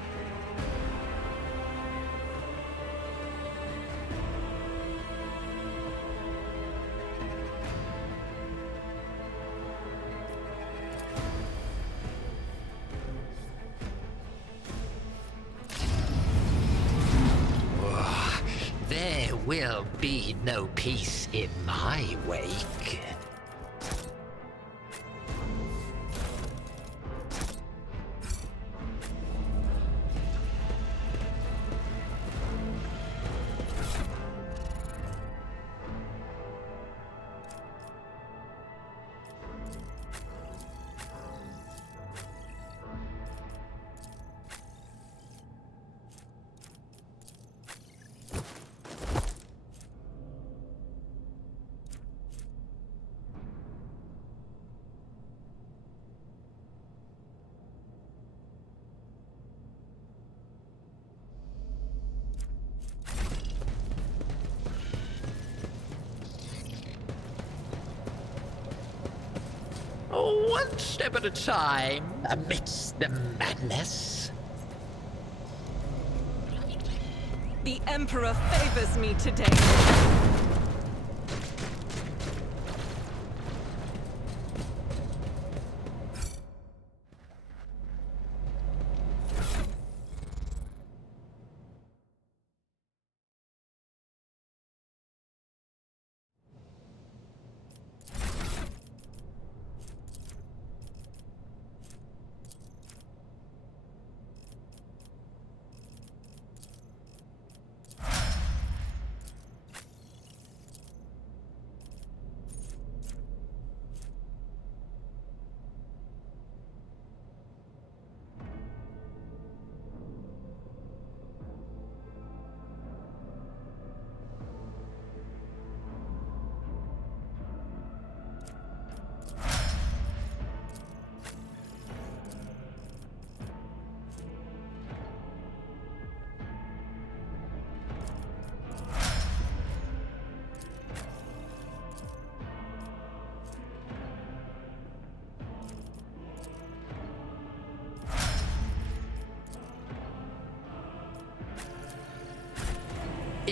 There will be no peace in my wake. One step at a time, amidst the madness. The Emperor favors me today.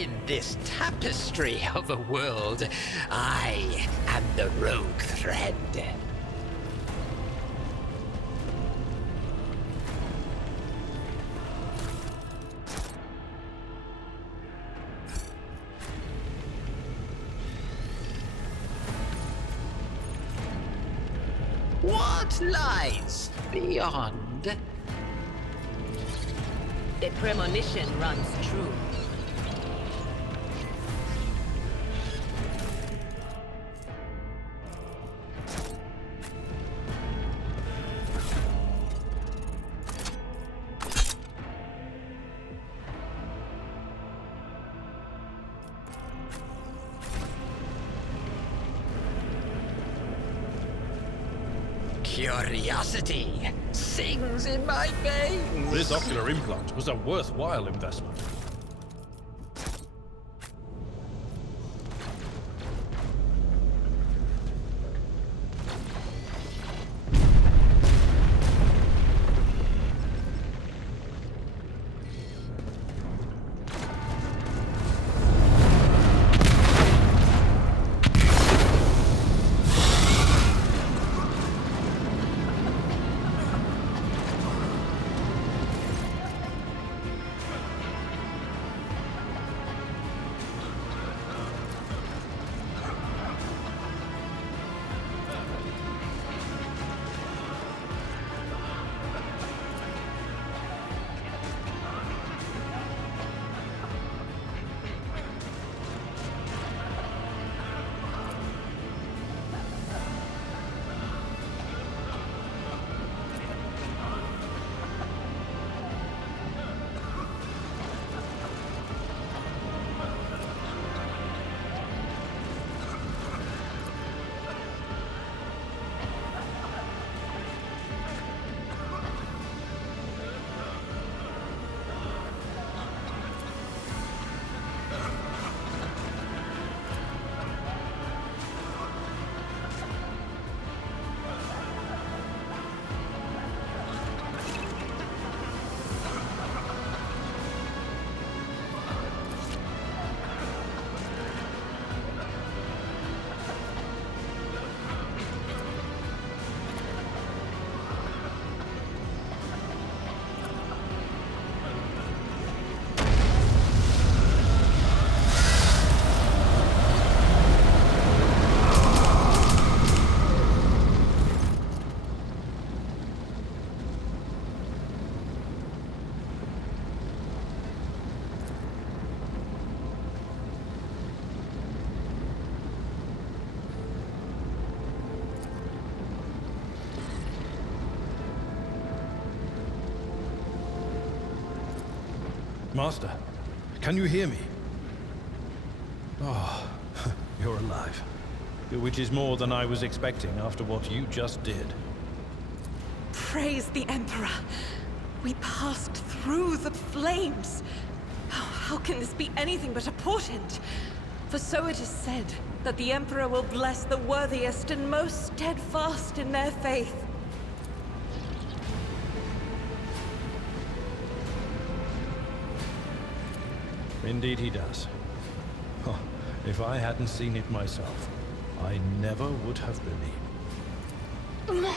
in this tapestry of a world, I am the rogue thread. What lies beyond? The premonition runs true. Curiosity sings in my veins. This ocular implant was a worthwhile investment. Master, can you hear me? Oh, you're alive. Which is more than I was expecting after what you just did. Praise the Emperor. We passed through the flames. How can this be anything but a portent? For so it is said, that the Emperor will bless the worthiest and most steadfast in their faith. Indeed he does. Oh, if I hadn't seen it myself, I never would have believed.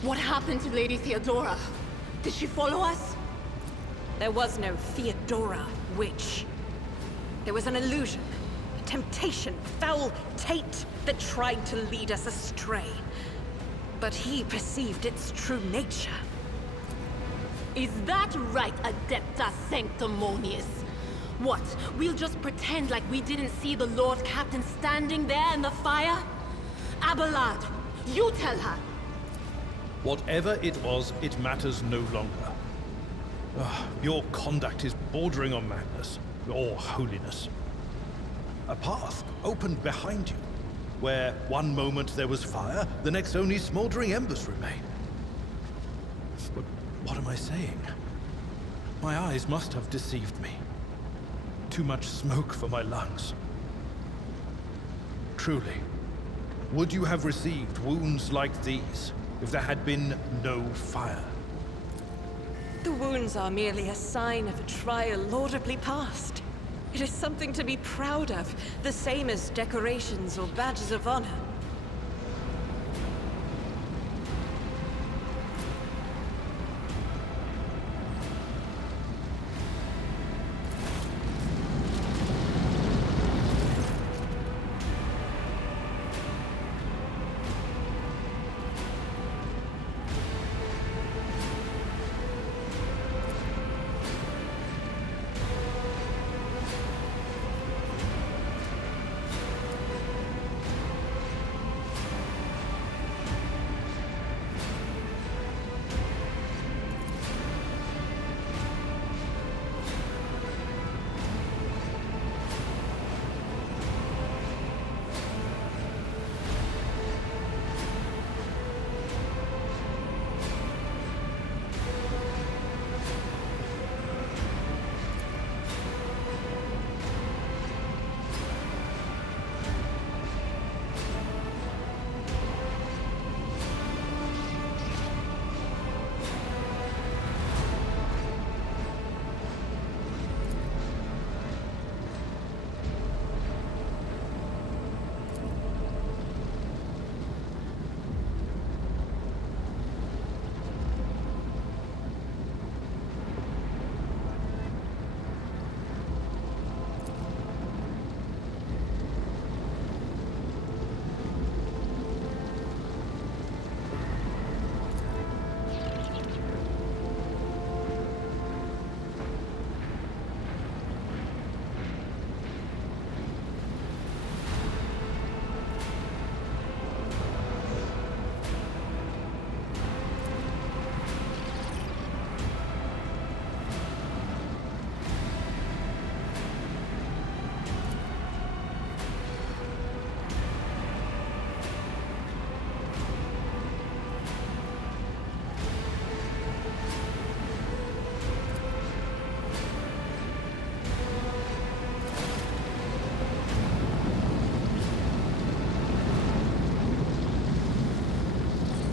What happened to Lady Theodora? Did she follow us? There was no Theodora, witch. There was an illusion, a temptation, foul taint that tried to lead us astray. But he perceived its true nature. Is that right, Adepta Sanctimonious? What, we'll just pretend like we didn't see the Lord Captain standing there in the fire? Abelard, you tell her! Whatever it was, it matters no longer. Your conduct is bordering on madness, or holiness. A path opened behind you, where one moment there was fire, the next only smoldering embers remain. But what am I saying? My eyes must have deceived me. Too much smoke for my lungs. Truly, would you have received wounds like these if there had been no fire? The wounds are merely a sign of a trial laudably passed. It is something to be proud of, the same as decorations or badges of honor.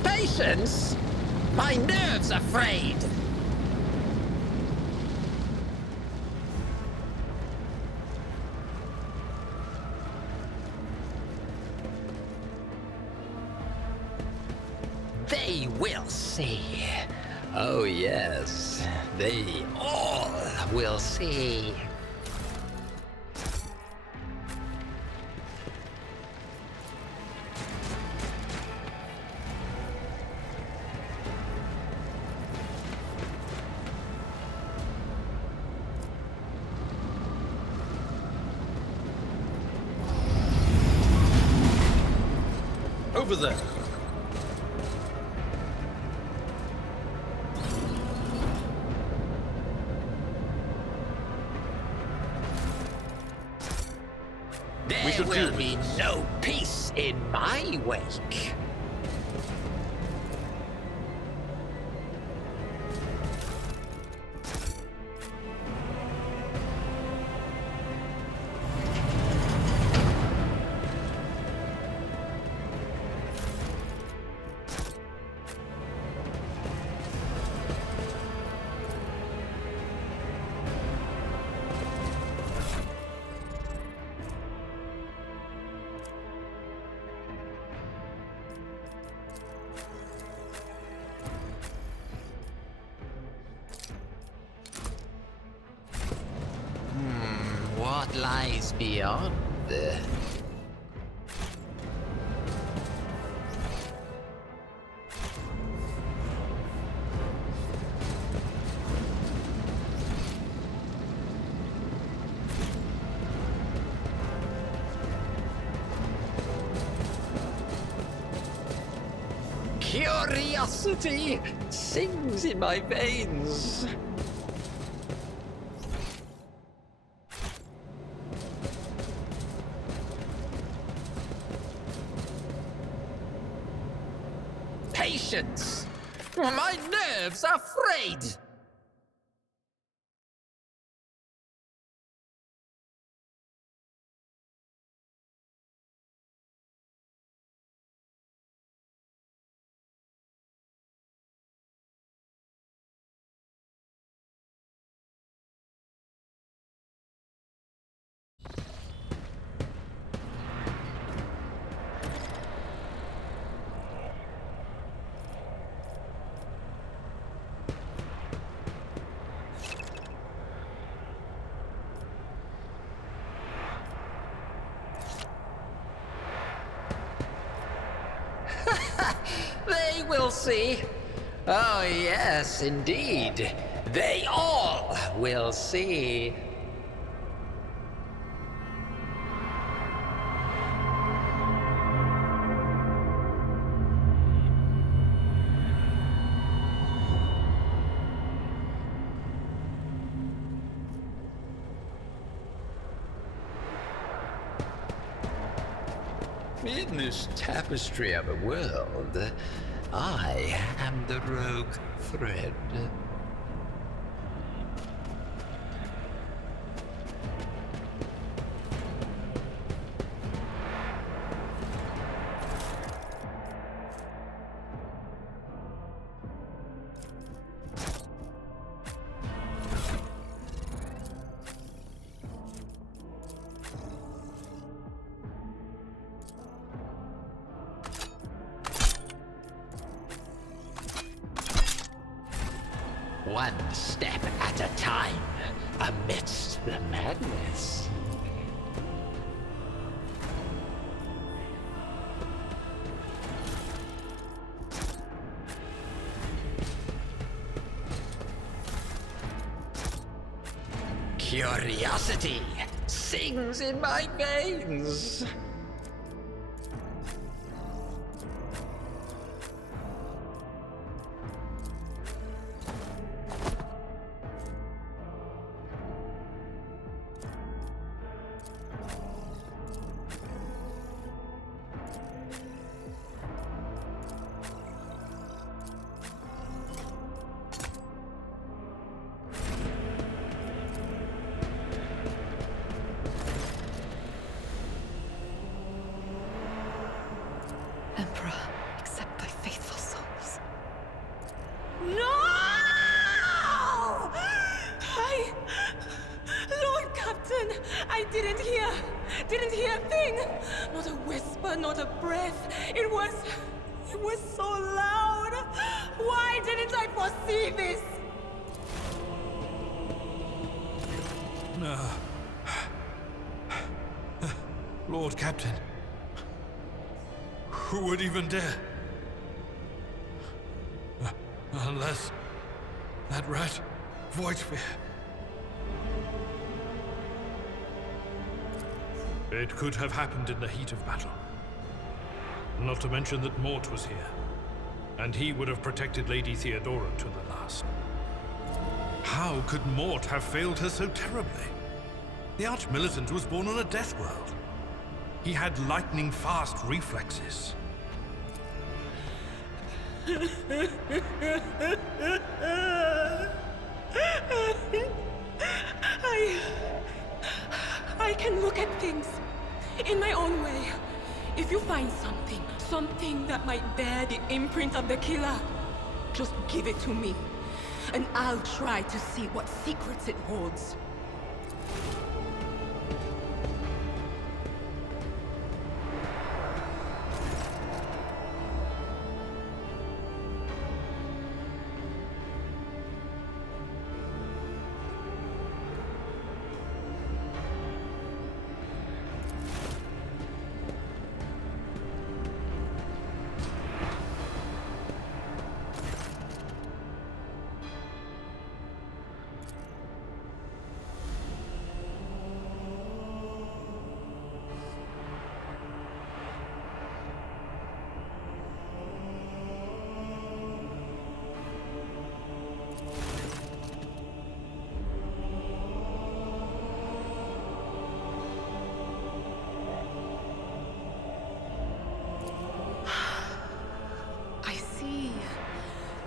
Patience? My nerves are frayed! They will see. Oh yes, they all will see. Over there. There will be no peace in my wake. What lies beyond? Curiosity sings in my veins. Patience! My nerves are frayed! They will see. Oh, yes, indeed. They all will see. In this tapestry of a world, I am the rogue thread. One step at a time, amidst the madness. Curiosity sings in my veins. Emperor, accept thy faithful souls. No! Lord Captain, I didn't hear a thing. Not a whisper, not a breath. It was so loud. Why didn't I foresee this? Lord Captain. Who would even dare? Unless that rat, Voidship. It could have happened in the heat of battle. Not to mention that Mort was here, and he would have protected Lady Theodora to the last. How could Mort have failed her so terribly? The Arch-Militant was born on a death world. He had lightning-fast reflexes. I can look at things in my own way. If you find something that might bear the imprint of the killer, just give it to me, and I'll try to see what secrets it holds.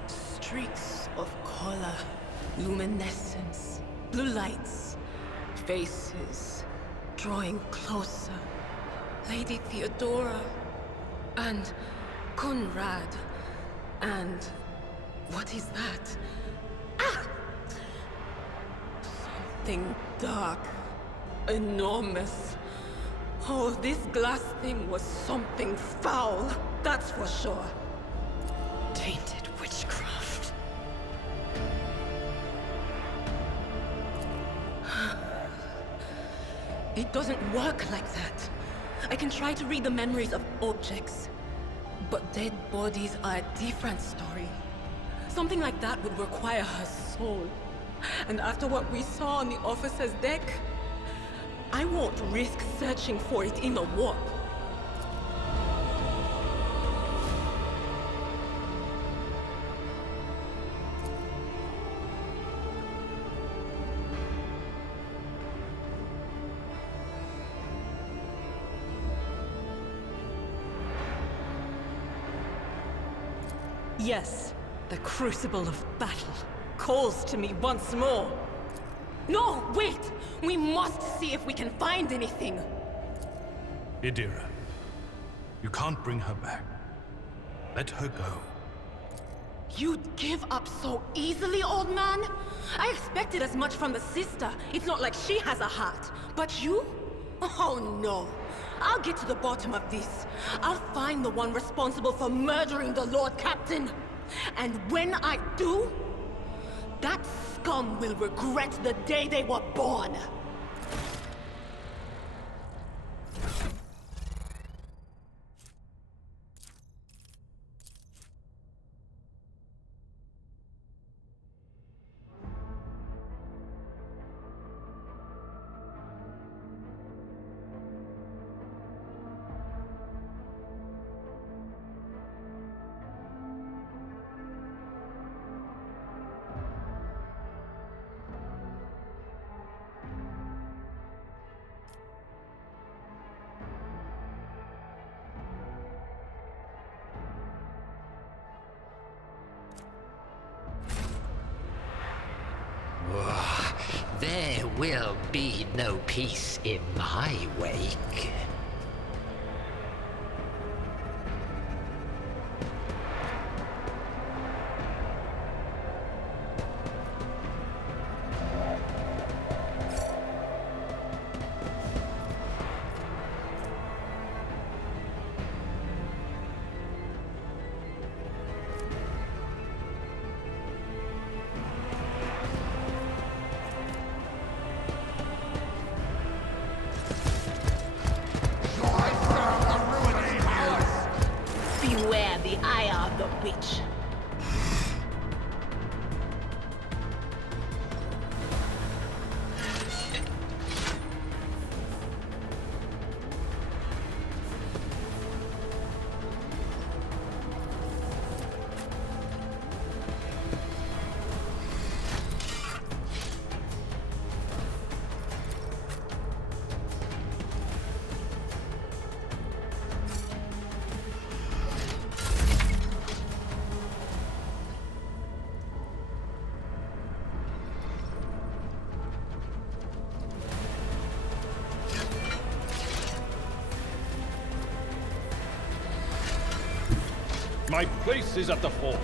Streaks of color, luminescence, blue lights, faces, drawing closer. Lady Theodora, and Conrad, and what is that? Ah! Something dark, enormous. Oh, this glass thing was something foul, that's for sure. Tainted witchcraft. It doesn't work like that. I can try to read the memories of objects, But dead bodies are a different story. Something like that would require her soul. And after what we saw on the officer's deck, I won't risk searching for it in the warp. Yes, the crucible of battle calls to me once more. No, wait! We must see if we can find anything! Idira, you can't bring her back. Let her go. You'd give up so easily, old man? I expected as much from the sister. It's not like she has a heart. But you? Oh no. I'll get to the bottom of this. I'll find the one responsible for murdering the Lord Captain. And when I do, that scum will regret the day they were born. There will be no peace in my wake. Beware the eye of the witch. My place is at the fore.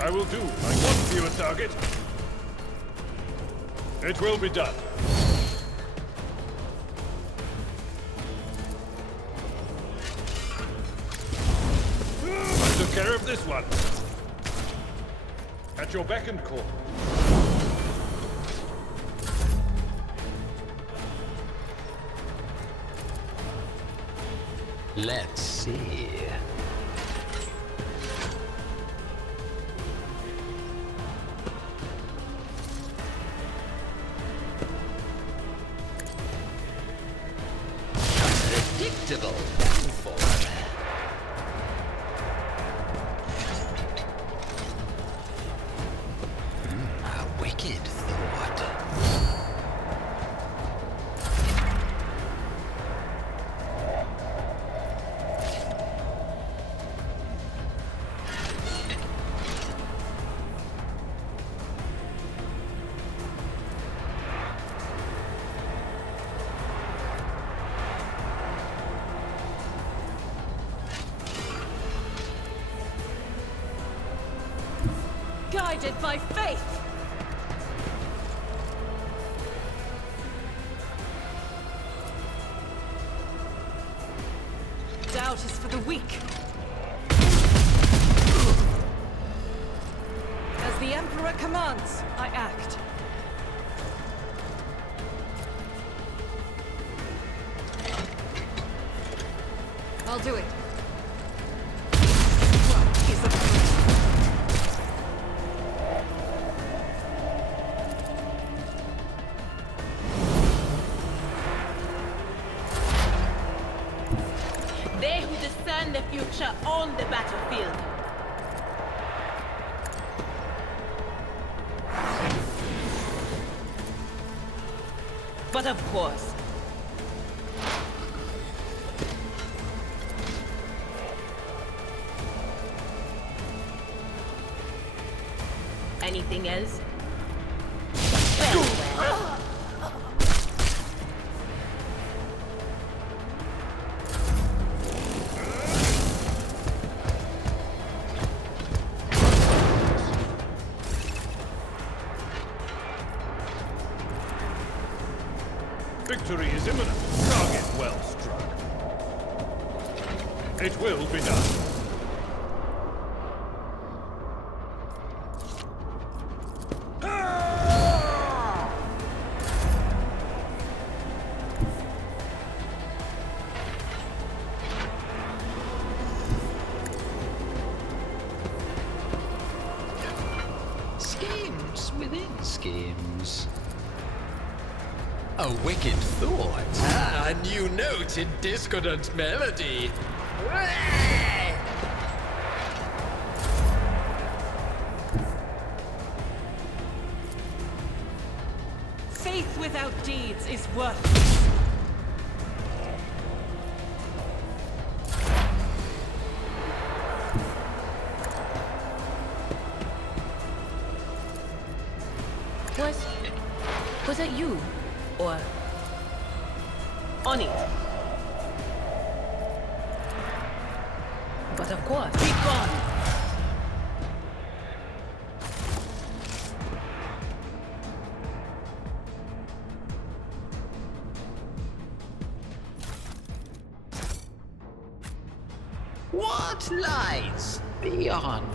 I will do my one viewer target. It will be done. I took care of this one. At your beck and call. Let's see. Predictable downfall. A wicked thought. Guided by faith! Doubt is for the weak. As the Emperor commands, I act. I'll do it. What is a threat? They who discern the future on the battlefield. But of course. Anything else? Well. Victory is imminent. Target well struck. It will be done. Schemes within schemes. A wicked thought. Ah, a new note in discordant melody. Faith without deeds is worthless. Was that you? Or on it? But of course, be gone! What lies beyond?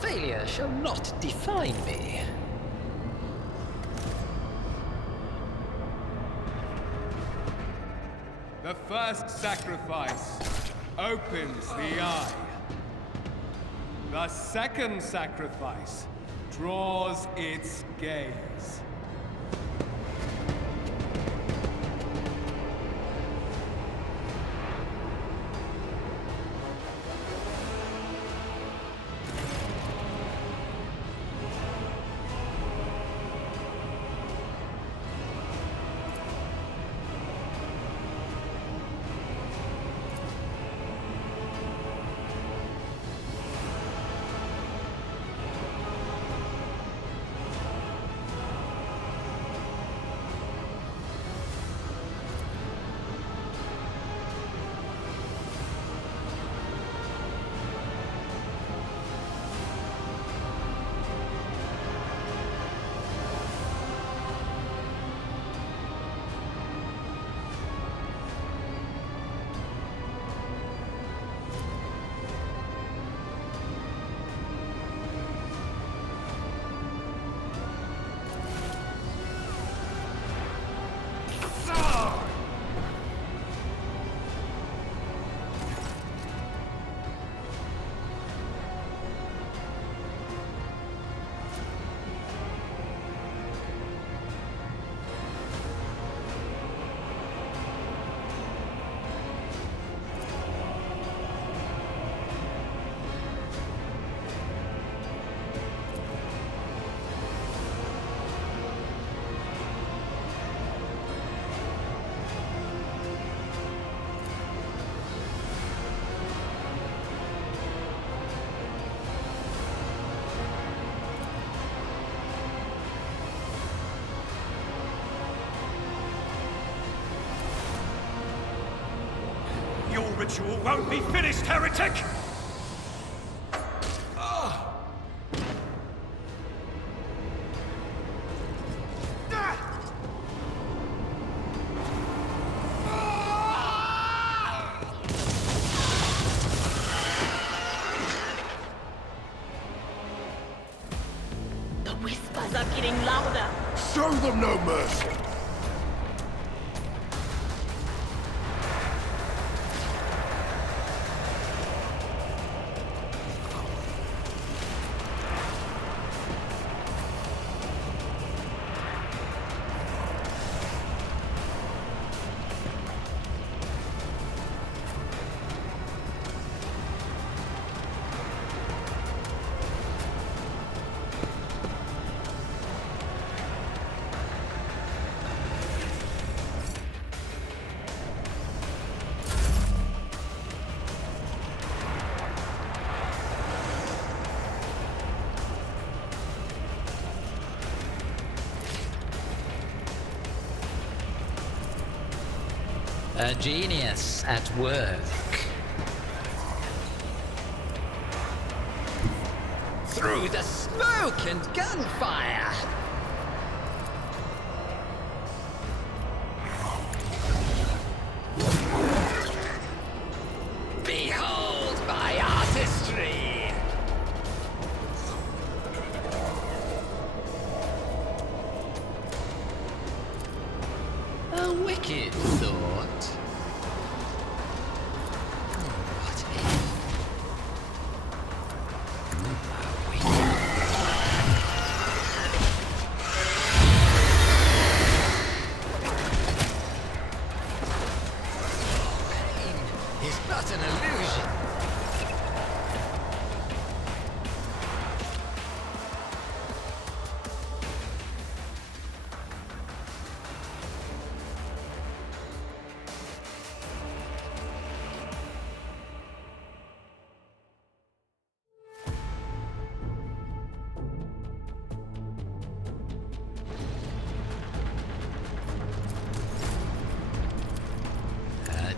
failure shall not define me. The first sacrifice opens the eye. The second sacrifice draws its gaze. Your ritual won't be finished, heretic! The whispers are getting louder. Show them no mercy! A genius at work. Through the smoke and gunfire! Behold my artistry! A wicked thought.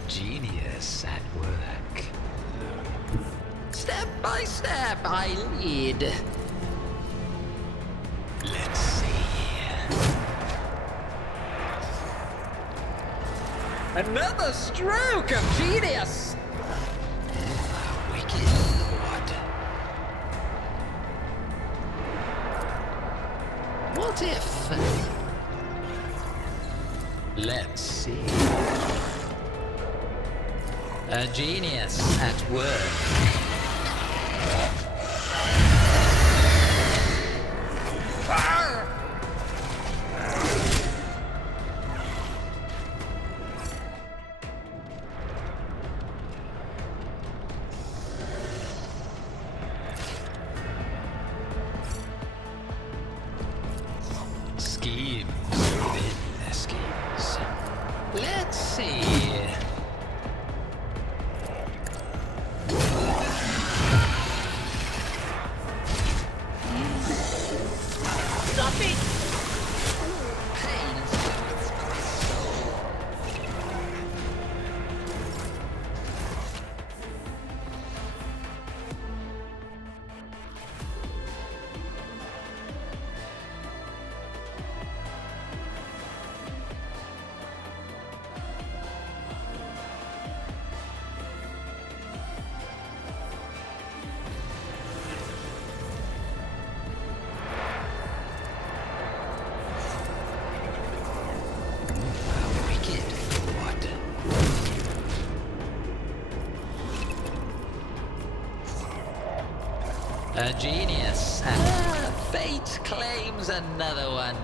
Genius at work. Step by step, I lead. Let's see. Another stroke of genius! Wicked lord. What if? Let's see. A genius at work. Schemes within the schemes. Let's see. Stop it! A genius. Fate claims another one.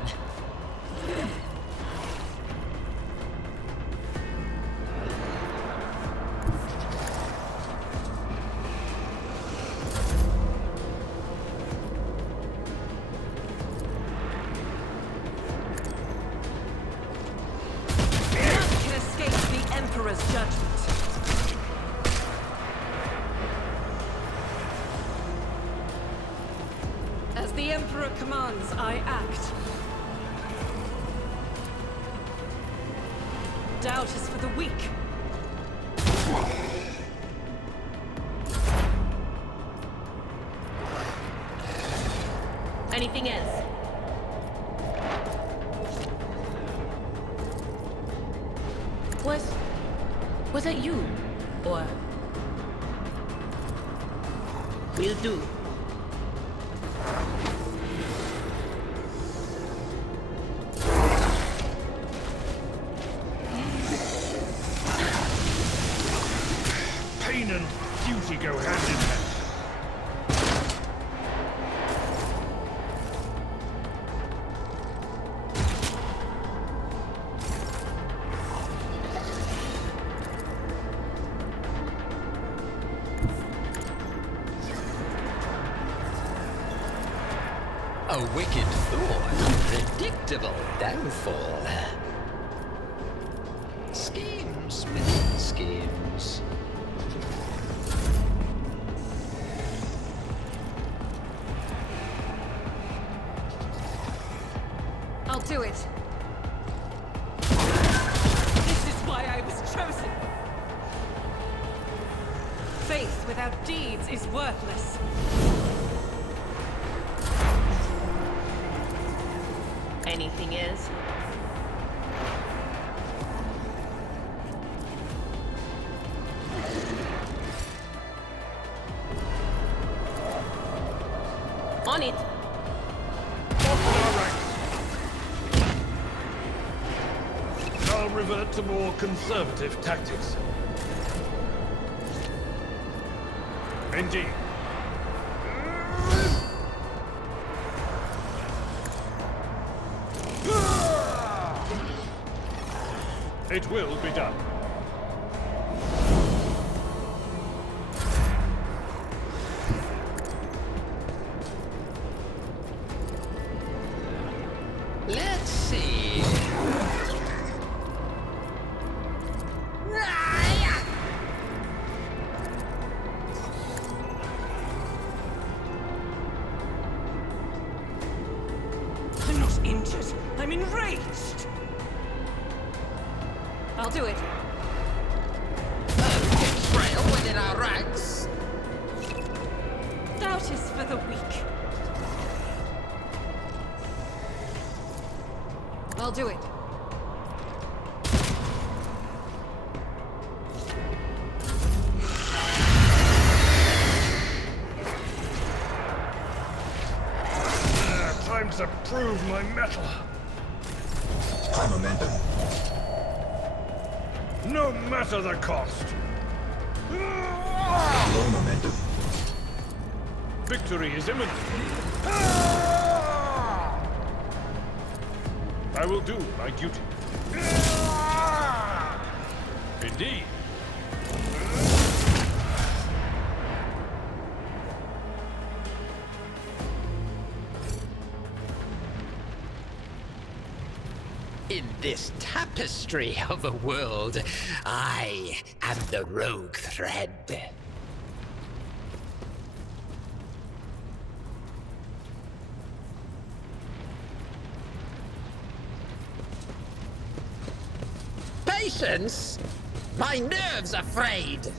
None can escape the Emperor's judgment. As the Emperor commands, I act. Doubt is for the weak. Anything else? Was that you? Or... Will do. Pain and duty go hand in hand. A wicked thought, predictable downfall. Schemes within schemes. I'll do it. This is why I was chosen. Faith without deeds is worthless. Anything else? On it! I'll revert to more conservative tactics. Indeed. It will be done. Let's see. I'm not injured. I'm enraged. I'll do it. Betrayal within our ranks. Doubt is for the weak. I'll do it. Time nerves approve my mettle. High momentum. No matter the cost. Low momentum. Victory is imminent. I will do my duty. Indeed. In this tapestry of a world, I am the rogue thread. Patience? My nerves are frayed!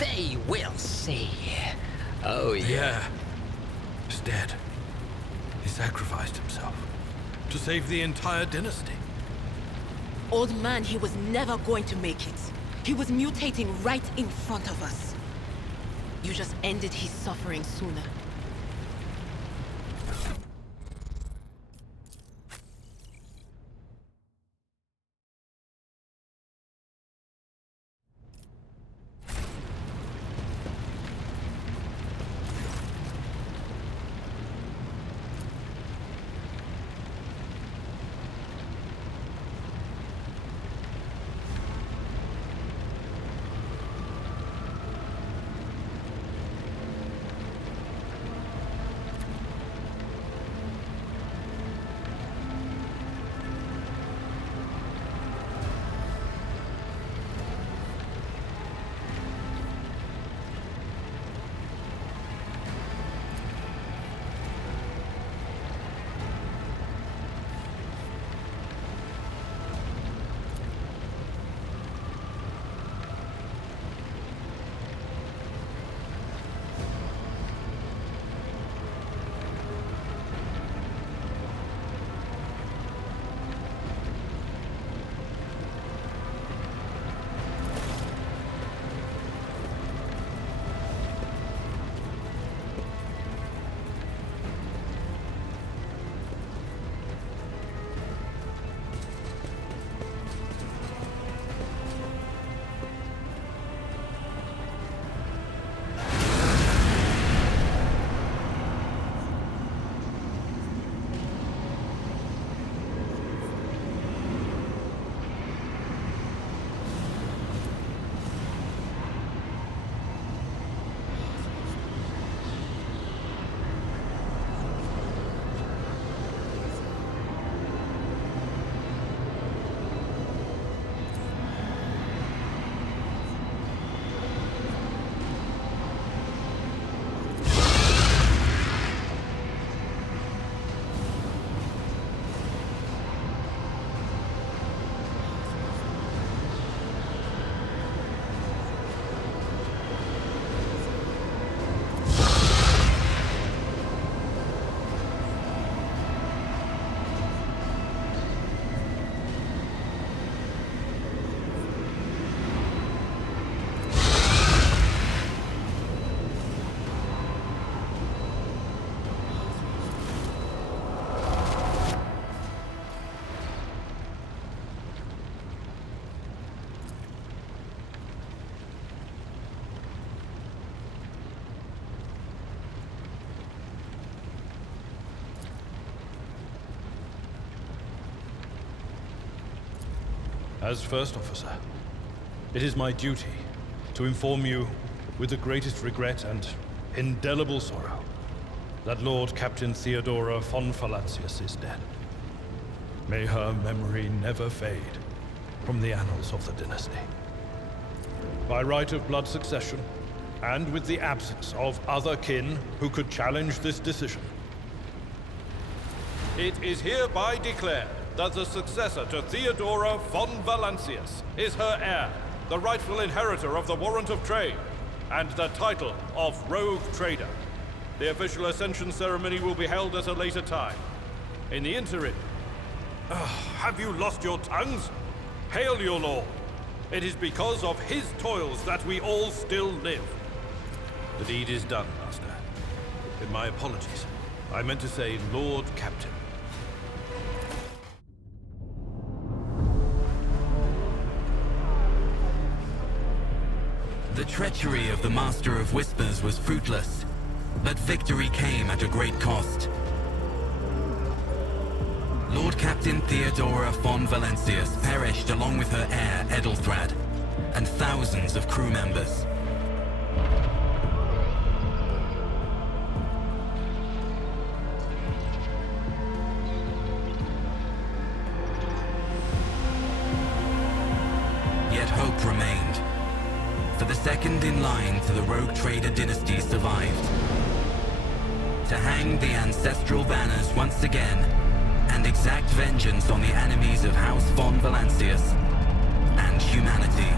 They will see. Oh, yeah. Yeah. He's dead. He sacrificed himself to save the entire dynasty. Old man, he was never going to make it. He was mutating right in front of us. You just ended his suffering sooner. As First Officer, it is my duty to inform you, with the greatest regret and indelible sorrow, that Lord Captain Theodora von Valancius is dead. May her memory never fade from the annals of the dynasty. By right of blood succession, and with the absence of other kin who could challenge this decision, it is hereby declared that the successor to Theodora von Valancius is her heir, the rightful inheritor of the Warrant of Trade, and the title of Rogue Trader. The official ascension ceremony will be held at a later time. In the interim, have you lost your tongues? Hail your lord. It is because of his toils that we all still live. The deed is done, Master. My apologies. I meant to say Lord Captain. The treachery of the Master of Whispers was fruitless, but victory came at a great cost. Lord Captain Theodora von Valancius perished along with her heir, Edelthrad, and thousands of crew members. Yet hope remained. For the second in line to the Rogue Trader dynasty survived. To hang the ancestral banners once again, and exact vengeance on the enemies of House von Valancius and humanity.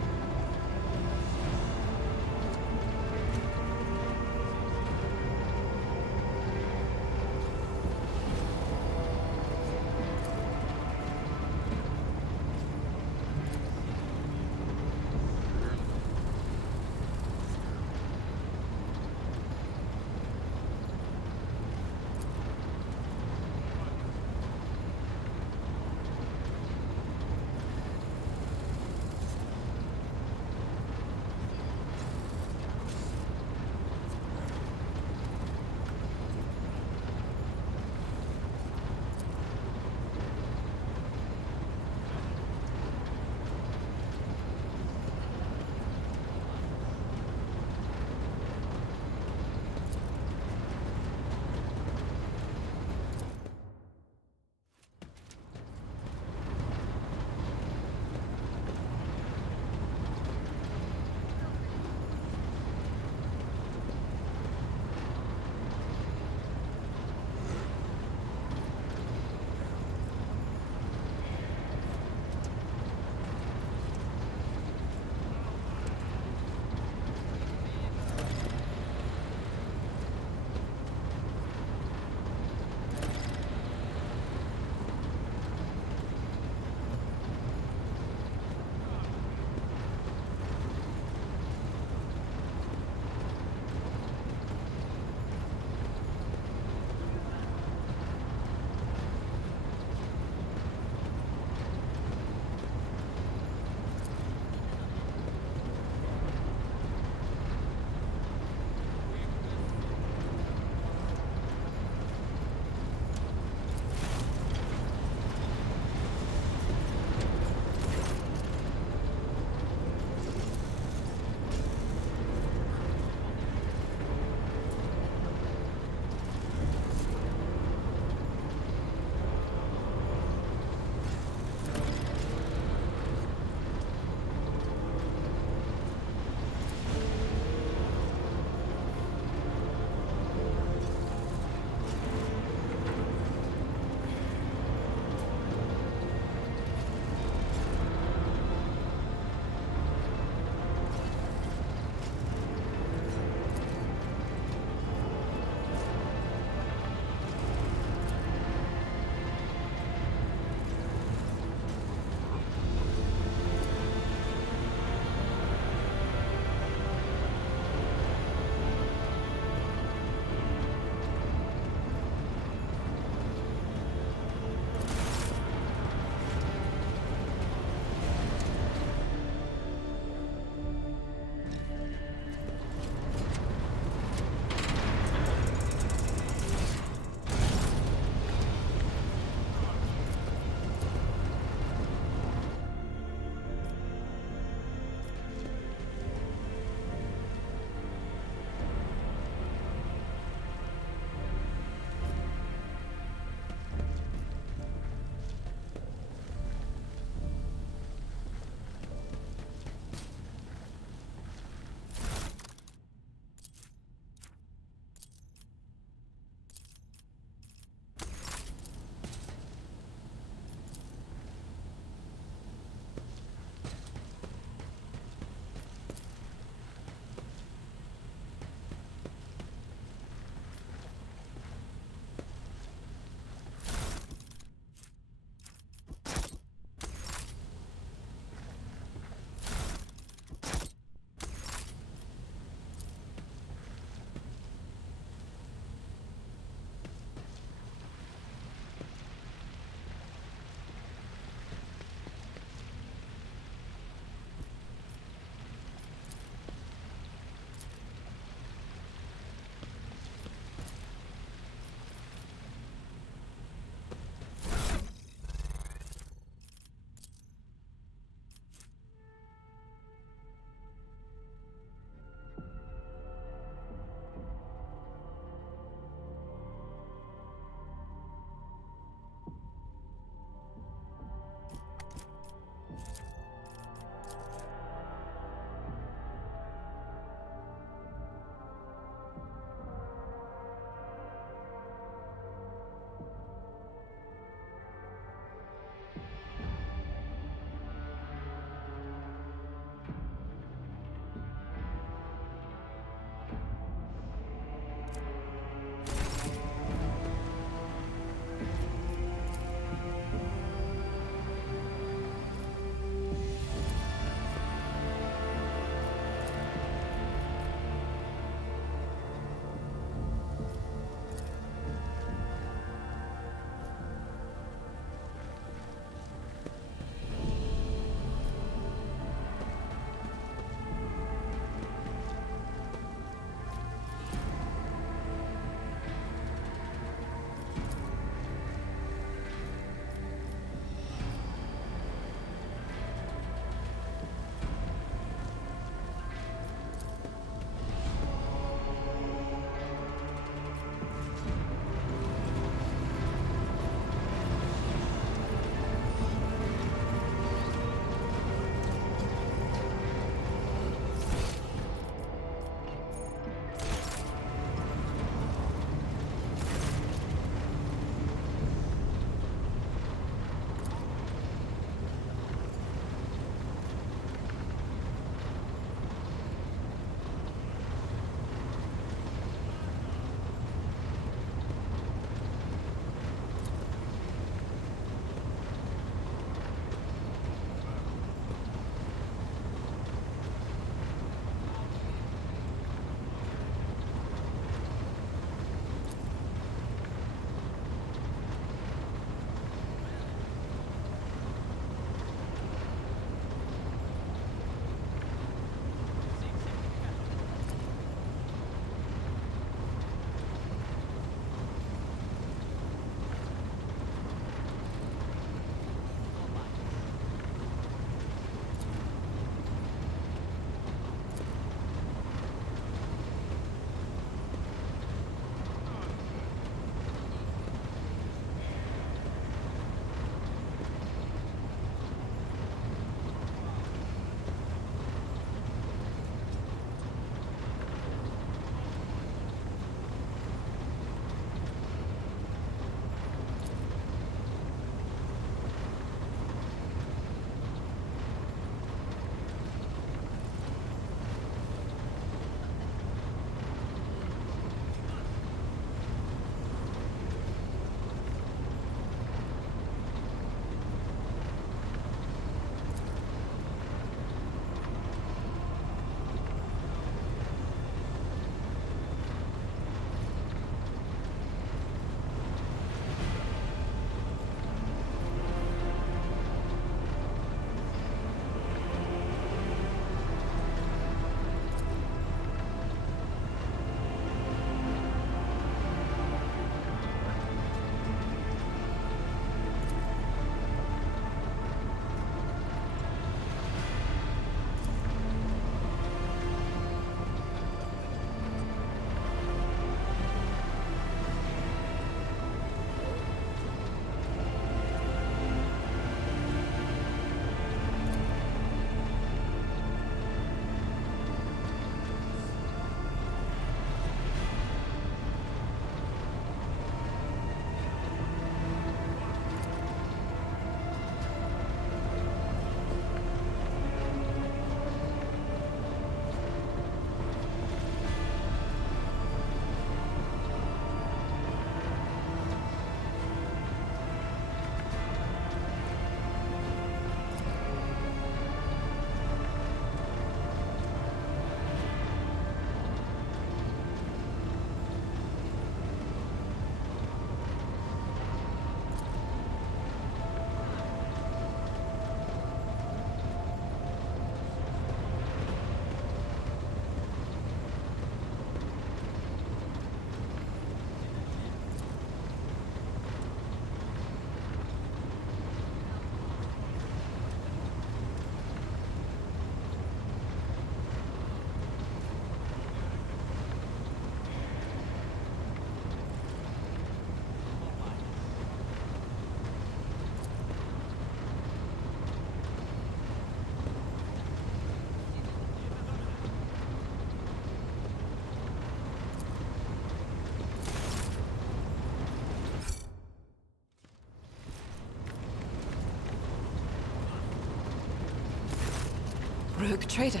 Rogue Trader.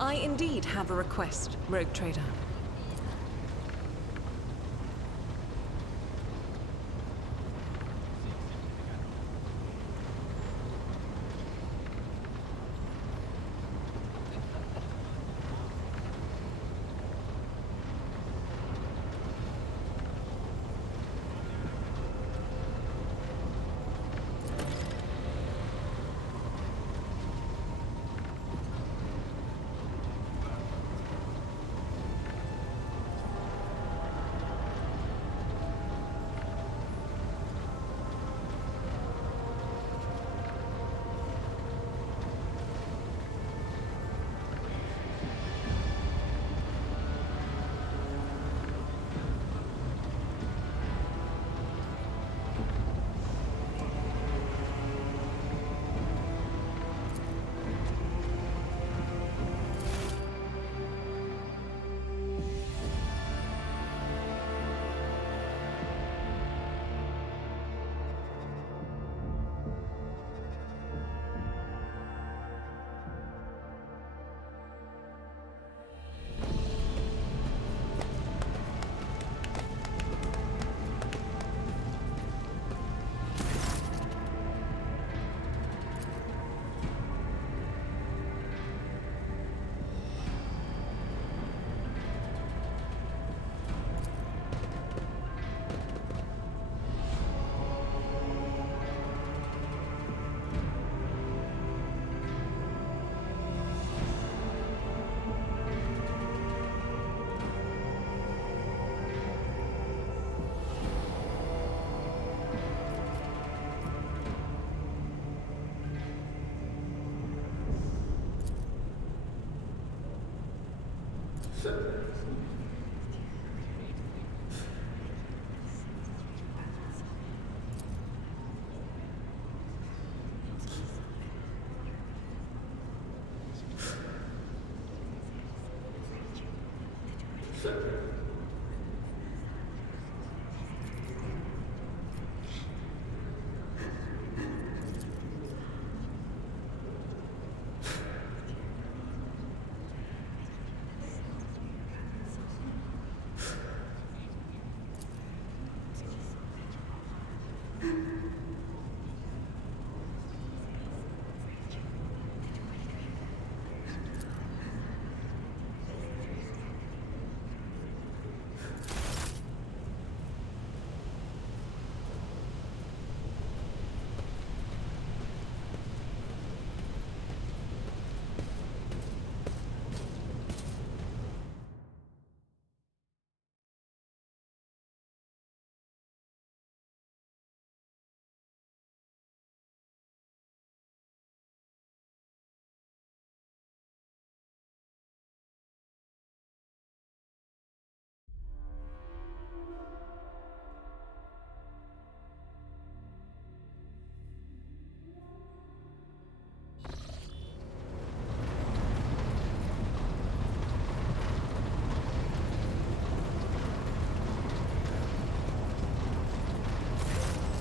I indeed have a request, Rogue Trader.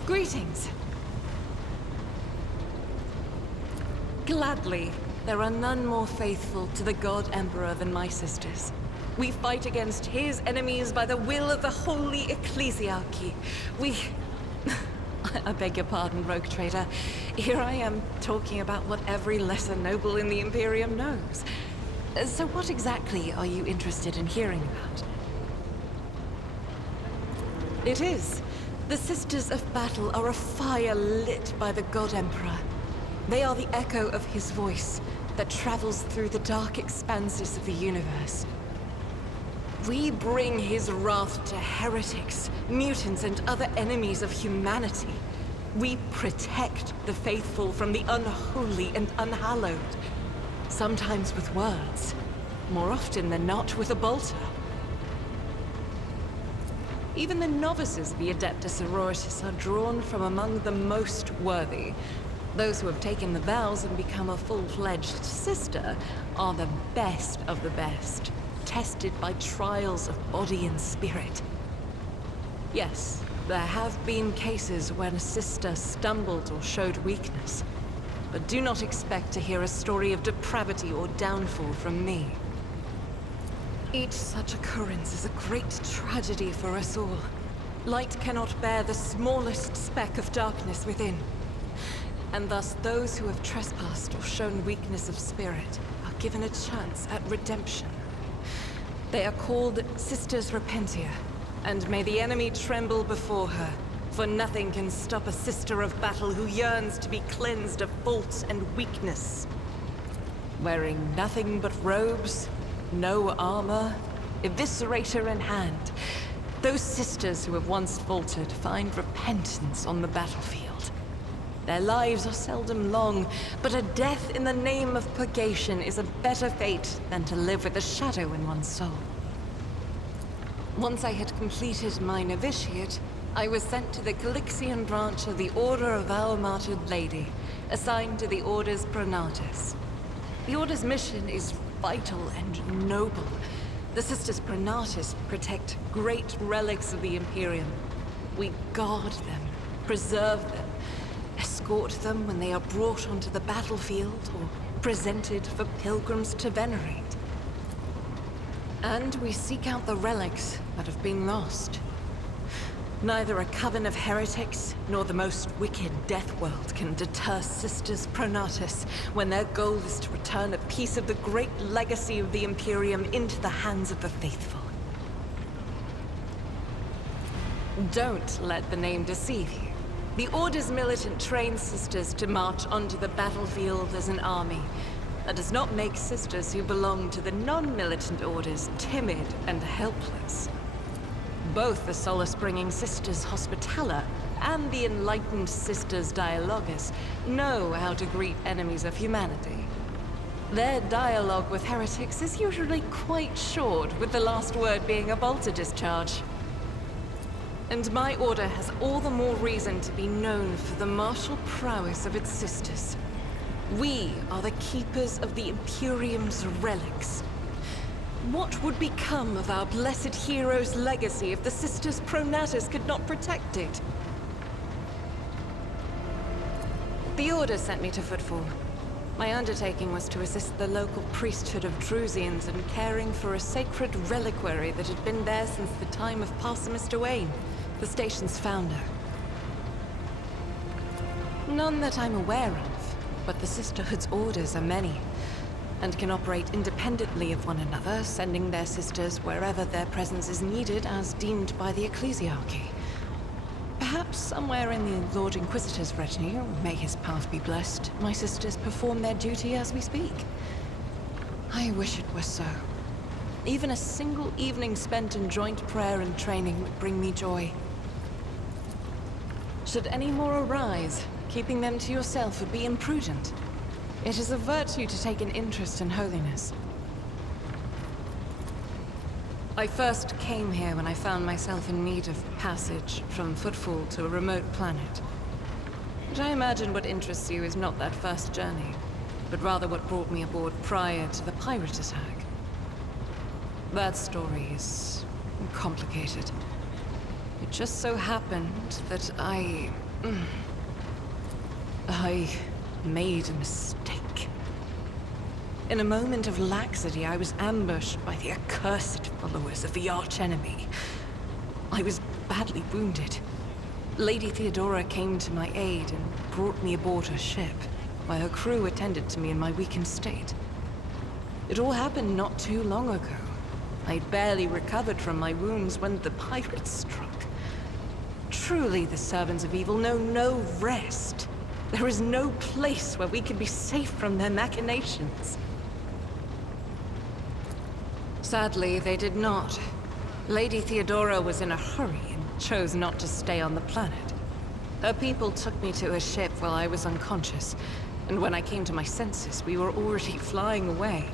Greetings. Gladly, there are none more faithful to the God Emperor than my sisters. We fight against his enemies by the will of the Holy Ecclesiarchy. I beg your pardon, Rogue Trader. Here I am talking about what every lesser noble in the Imperium knows. So what exactly are you interested in hearing about? It is. The Sisters of Battle are a fire lit by the God Emperor. They are the echo of his voice that travels through the dark expanses of the universe. We bring his wrath to heretics, mutants, and other enemies of humanity. We protect the faithful from the unholy and unhallowed. Sometimes with words, more often than not with a bolter. Even the novices of the Adeptus Sororitas are drawn from among the most worthy. Those who have taken the vows and become a full-fledged sister are the best of the best, tested by trials of body and spirit. Yes, there have been cases when a sister stumbled or showed weakness. but do not expect to hear a story of depravity or downfall from me. Each such occurrence is a great tragedy for us all. Light cannot bear the smallest speck of darkness within. And thus those who have trespassed or shown weakness of spirit are given a chance at redemption. They are called Sisters Repentia, and may the enemy tremble before her, for nothing can stop a sister of battle who yearns to be cleansed of fault and weakness. Wearing nothing but robes, no armor, eviscerator in hand, those sisters who have once faltered find repentance on the battlefield. Their lives are seldom long, but a death in the name of purgation is a better fate than to live with a shadow in one's soul. Once I had completed my novitiate, I was sent to the Calixian branch of the Order of Our Martyred Lady, assigned to the Order's Pronatus. The Order's mission is vital and noble. The Sisters Pronatus protect great relics of the Imperium. We guard them, preserve them, escort them when they are brought onto the battlefield or presented for pilgrims to venerate. And we seek out the relics that have been lost. Neither a coven of heretics, nor the most wicked death world can deter Sisters Pronatus when their goal is to return a piece of the great legacy of the Imperium into the hands of the faithful. Don't let the name deceive you. The Order's militant trains sisters to march onto the battlefield as an army. That does not make sisters who belong to the non-militant orders timid and helpless. Both the solace-bringing Sisters Hospitaller and the enlightened Sisters Dialogus know how to greet enemies of humanity. Their dialogue with heretics is usually quite short, with the last word being a bolter discharge. And my order has all the more reason to be known for the martial prowess of its sisters. We are the keepers of the Imperium's relics. What would become of our blessed hero's legacy if the Sisters Pronatus could not protect it? The Order sent me to Footfall. My undertaking was to assist the local priesthood of Drusians in caring for a sacred reliquary that had been there since the time of Parsimus Duane, the station's founder. None that I'm aware of, but the Sisterhood's orders are many, and can operate independently of one another, sending their sisters wherever their presence is needed as deemed by the Ecclesiarchy. Perhaps somewhere in the Lord Inquisitor's retinue, may his path be blessed, my sisters perform their duty as we speak. I wish it were so. Even a single evening spent in joint prayer and training would bring me joy. Should any more arise, keeping them to yourself would be imprudent. It is a virtue to take an interest in holiness. I first came here when I found myself in need of passage from Footfall to a remote planet. But I imagine what interests you is not that first journey, but rather what brought me aboard prior to the pirate attack. That story is complicated. It just so happened that I made a mistake. In a moment of laxity, I was ambushed by the accursed followers of the archenemy. I was badly wounded. Lady Theodora came to my aid and brought me aboard her ship, while her crew attended to me in my weakened state. It all happened not too long ago. I'd barely recovered from my wounds when the pirates struck. Truly, the servants of evil know no rest. There is no place where we can be safe from their machinations. Sadly, they did not. Lady Theodora was in a hurry and chose not to stay on the planet. Her people took me to a ship while I was unconscious, and when I came to my senses, we were already flying away.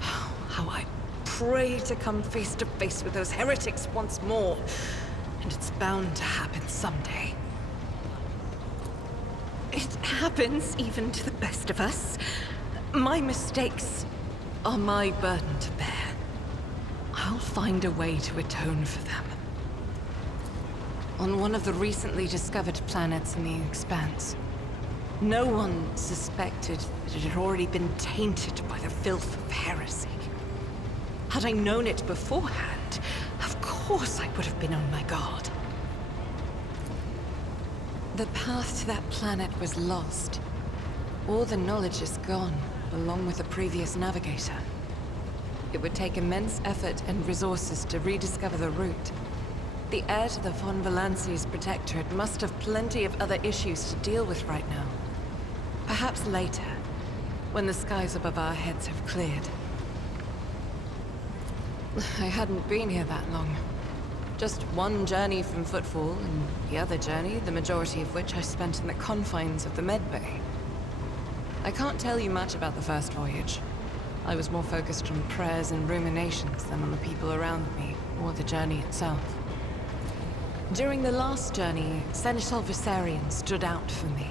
How I pray to come face to face with those heretics once more, and it's bound to happen someday. It happens even to the best of us. My mistakes are my burden to bear. I'll find a way to atone for them. On one of the recently discovered planets in the Expanse, No one suspected that it had already been tainted by the filth of heresy. Had I known it beforehand, of course I would have been on my guard. The path to that planet was lost. All the knowledge is gone, along with the previous Navigator. It would take immense effort and resources to rediscover the route. The heir to the von Valancius Protectorate must have plenty of other issues to deal with right now. Perhaps later, when the skies above our heads have cleared. I hadn't been here that long. Just one journey from Footfall, and the other journey, the majority of which I spent in the confines of the Medbay. I can't tell you much about the first voyage. I was more focused on prayers and ruminations than on the people around me, or the journey itself. During the last journey, Seneschal Viserion stood out for me.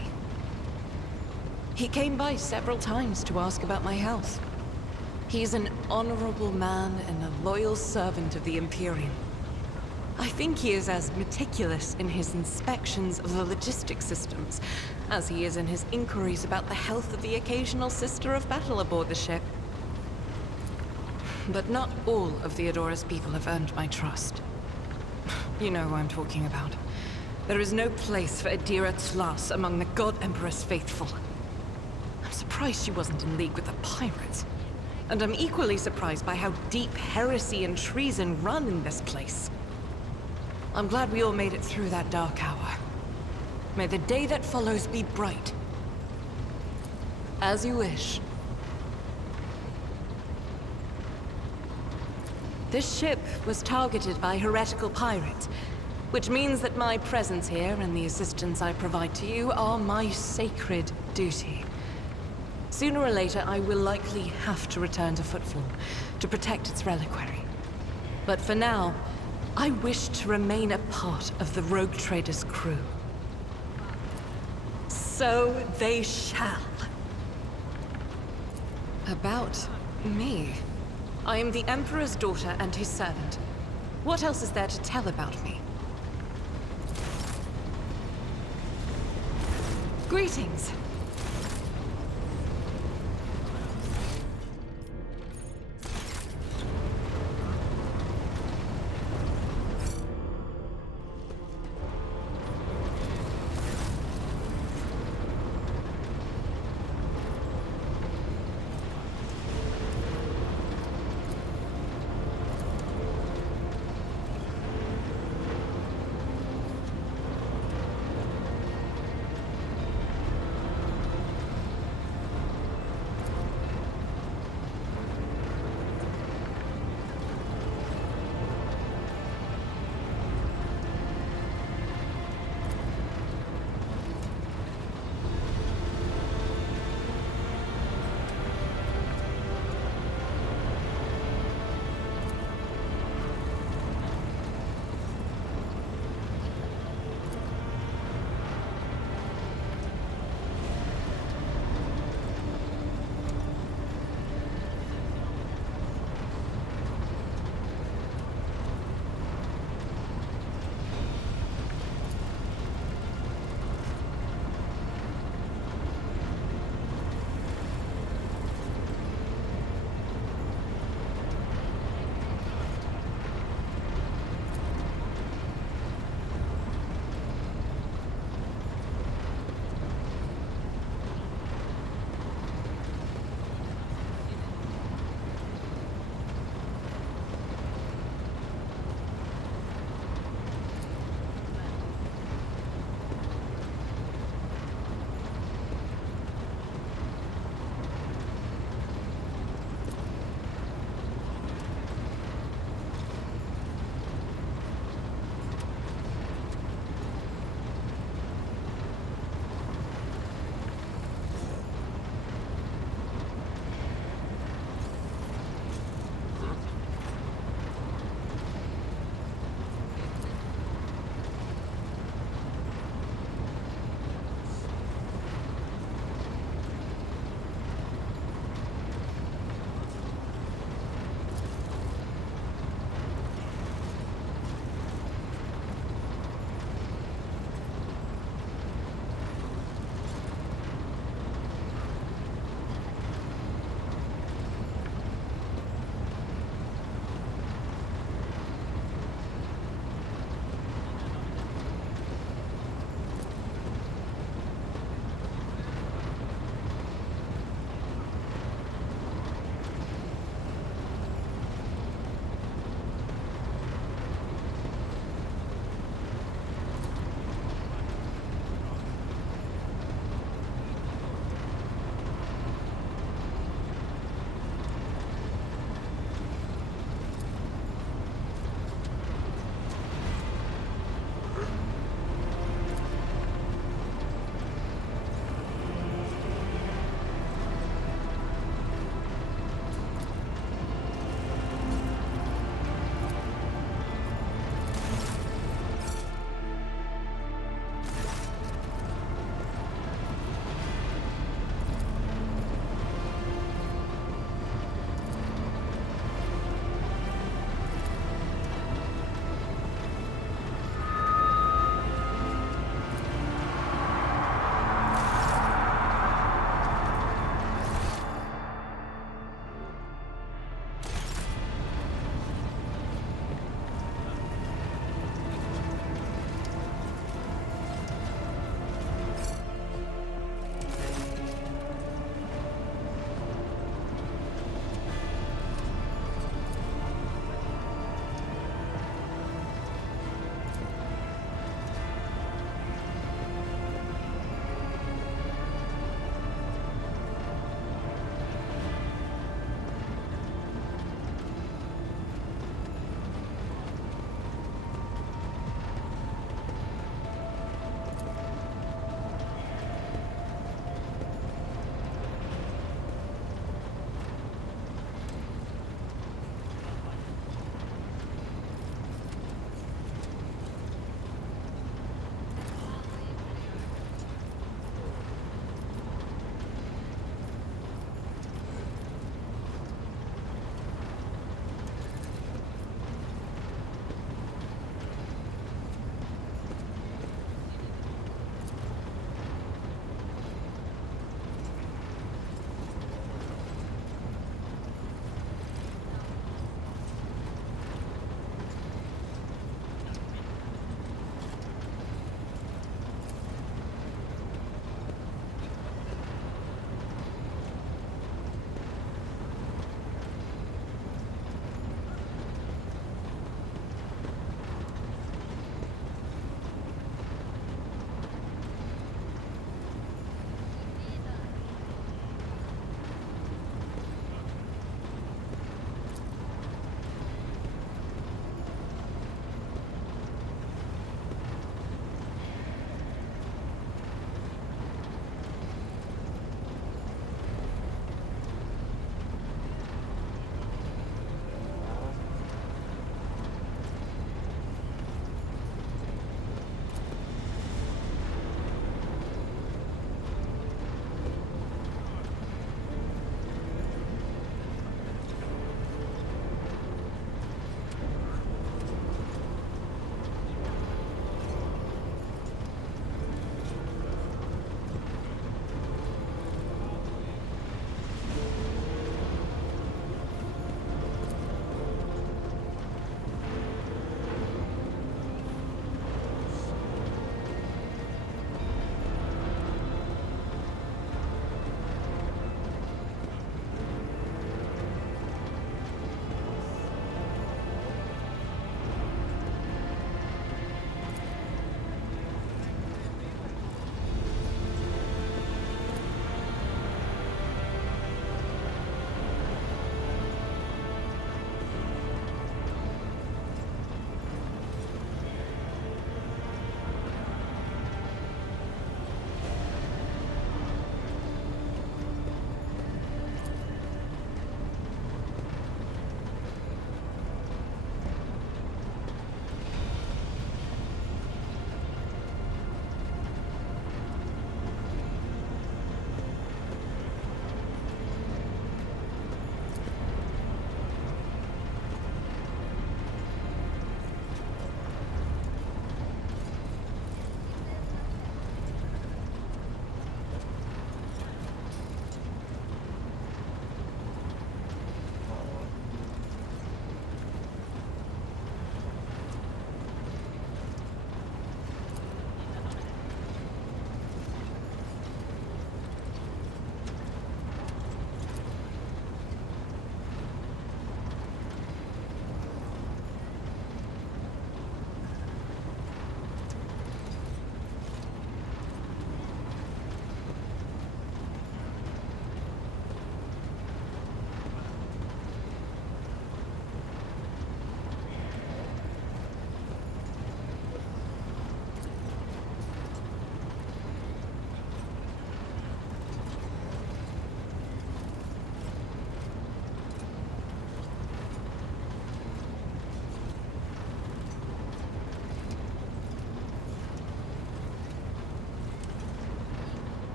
He came by several times to ask about my health. He's an honorable man and a loyal servant of the Imperium. I think he is as meticulous in his inspections of the logistics systems as he is in his inquiries about the health of the occasional sister of battle aboard the ship. But not all of Theodora's people have earned my trust. You know who I'm talking about. There is no place for Adira Tlas among the God Emperor's faithful. I'm surprised she wasn't in league with the pirates. And I'm equally surprised by how deep heresy and treason run in this place. I'm glad we all made it through that dark hour. May the day that follows be bright. As you wish. This ship was targeted by heretical pirates, which means that my presence here and the assistance I provide to you are my sacred duty. Sooner or later, I will likely have to return to Footfall to protect its reliquary. But for now, I wish to remain a part of the Rogue Trader's crew. So they shall. About me. I am the Emperor's daughter and his servant. What else is there to tell about me? Greetings.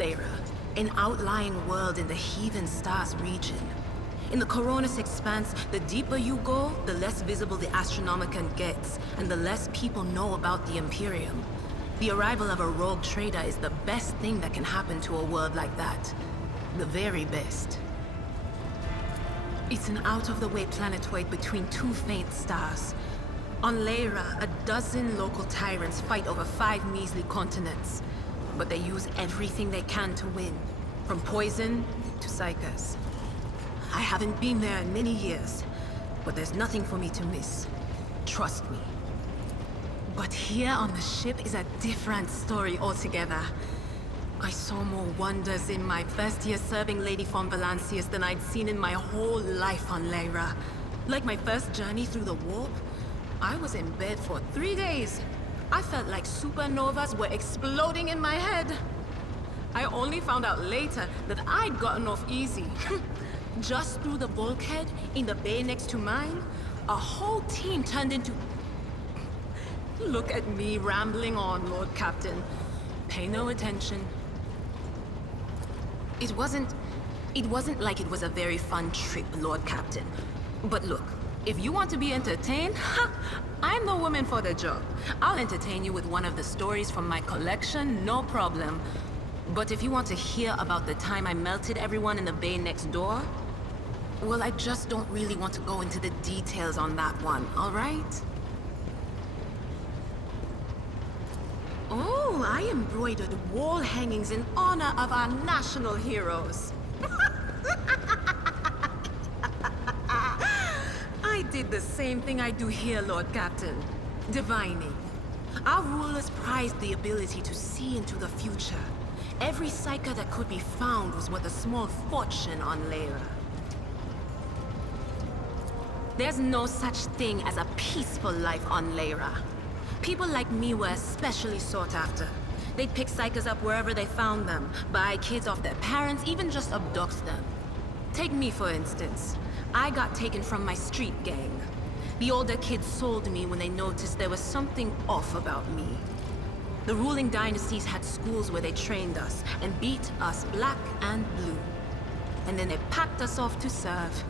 Lyra, an outlying world in the Heathen Stars region. In the Coronis expanse, the deeper you go, the less visible the Astronomicon gets, and the less people know about the Imperium. The arrival of a rogue trader is the best thing that can happen to a world like that. The very best. It's an out-of-the-way planetoid between two faint stars. On Lyra, a dozen local tyrants fight over 5 measly continents. But they use everything they can to win, from poison to psychers. I haven't been there in many years, but there's nothing for me to miss. Trust me. But here on the ship is a different story altogether. I saw more wonders in my first year serving Lady von Valancius than I'd seen in my whole life on Lyra. Like my first journey through the warp, I was in bed for 3 days. I felt like supernovas were exploding in my head. I only found out later that I'd gotten off easy. Just through the bulkhead, in the bay next to mine, a whole team turned into... Look at me rambling on, Lord Captain. Pay no attention. It wasn't like it was a very fun trip, Lord Captain. But look, if you want to be entertained, I'm the woman for the job. I'll entertain you with one of the stories from my collection, no problem. But if you want to hear about the time I melted everyone in the bay next door, well, I just don't really want to go into the details on that one, all right? Oh, I embroidered wall hangings in honor of our national heroes. I did the same thing I do here, Lord Captain. Divining. Our rulers prized the ability to see into the future. Every psyker that could be found was worth a small fortune on Lyra. There's no such thing as a peaceful life on Lyra. People like me were especially sought after. They'd pick psychers up wherever they found them, buy kids off their parents, even just abduct them. Take me, for instance. I got taken from my street gang. The older kids sold me when they noticed there was something off about me. The ruling dynasties had schools where they trained us and beat us black and blue. And then they packed us off to serve.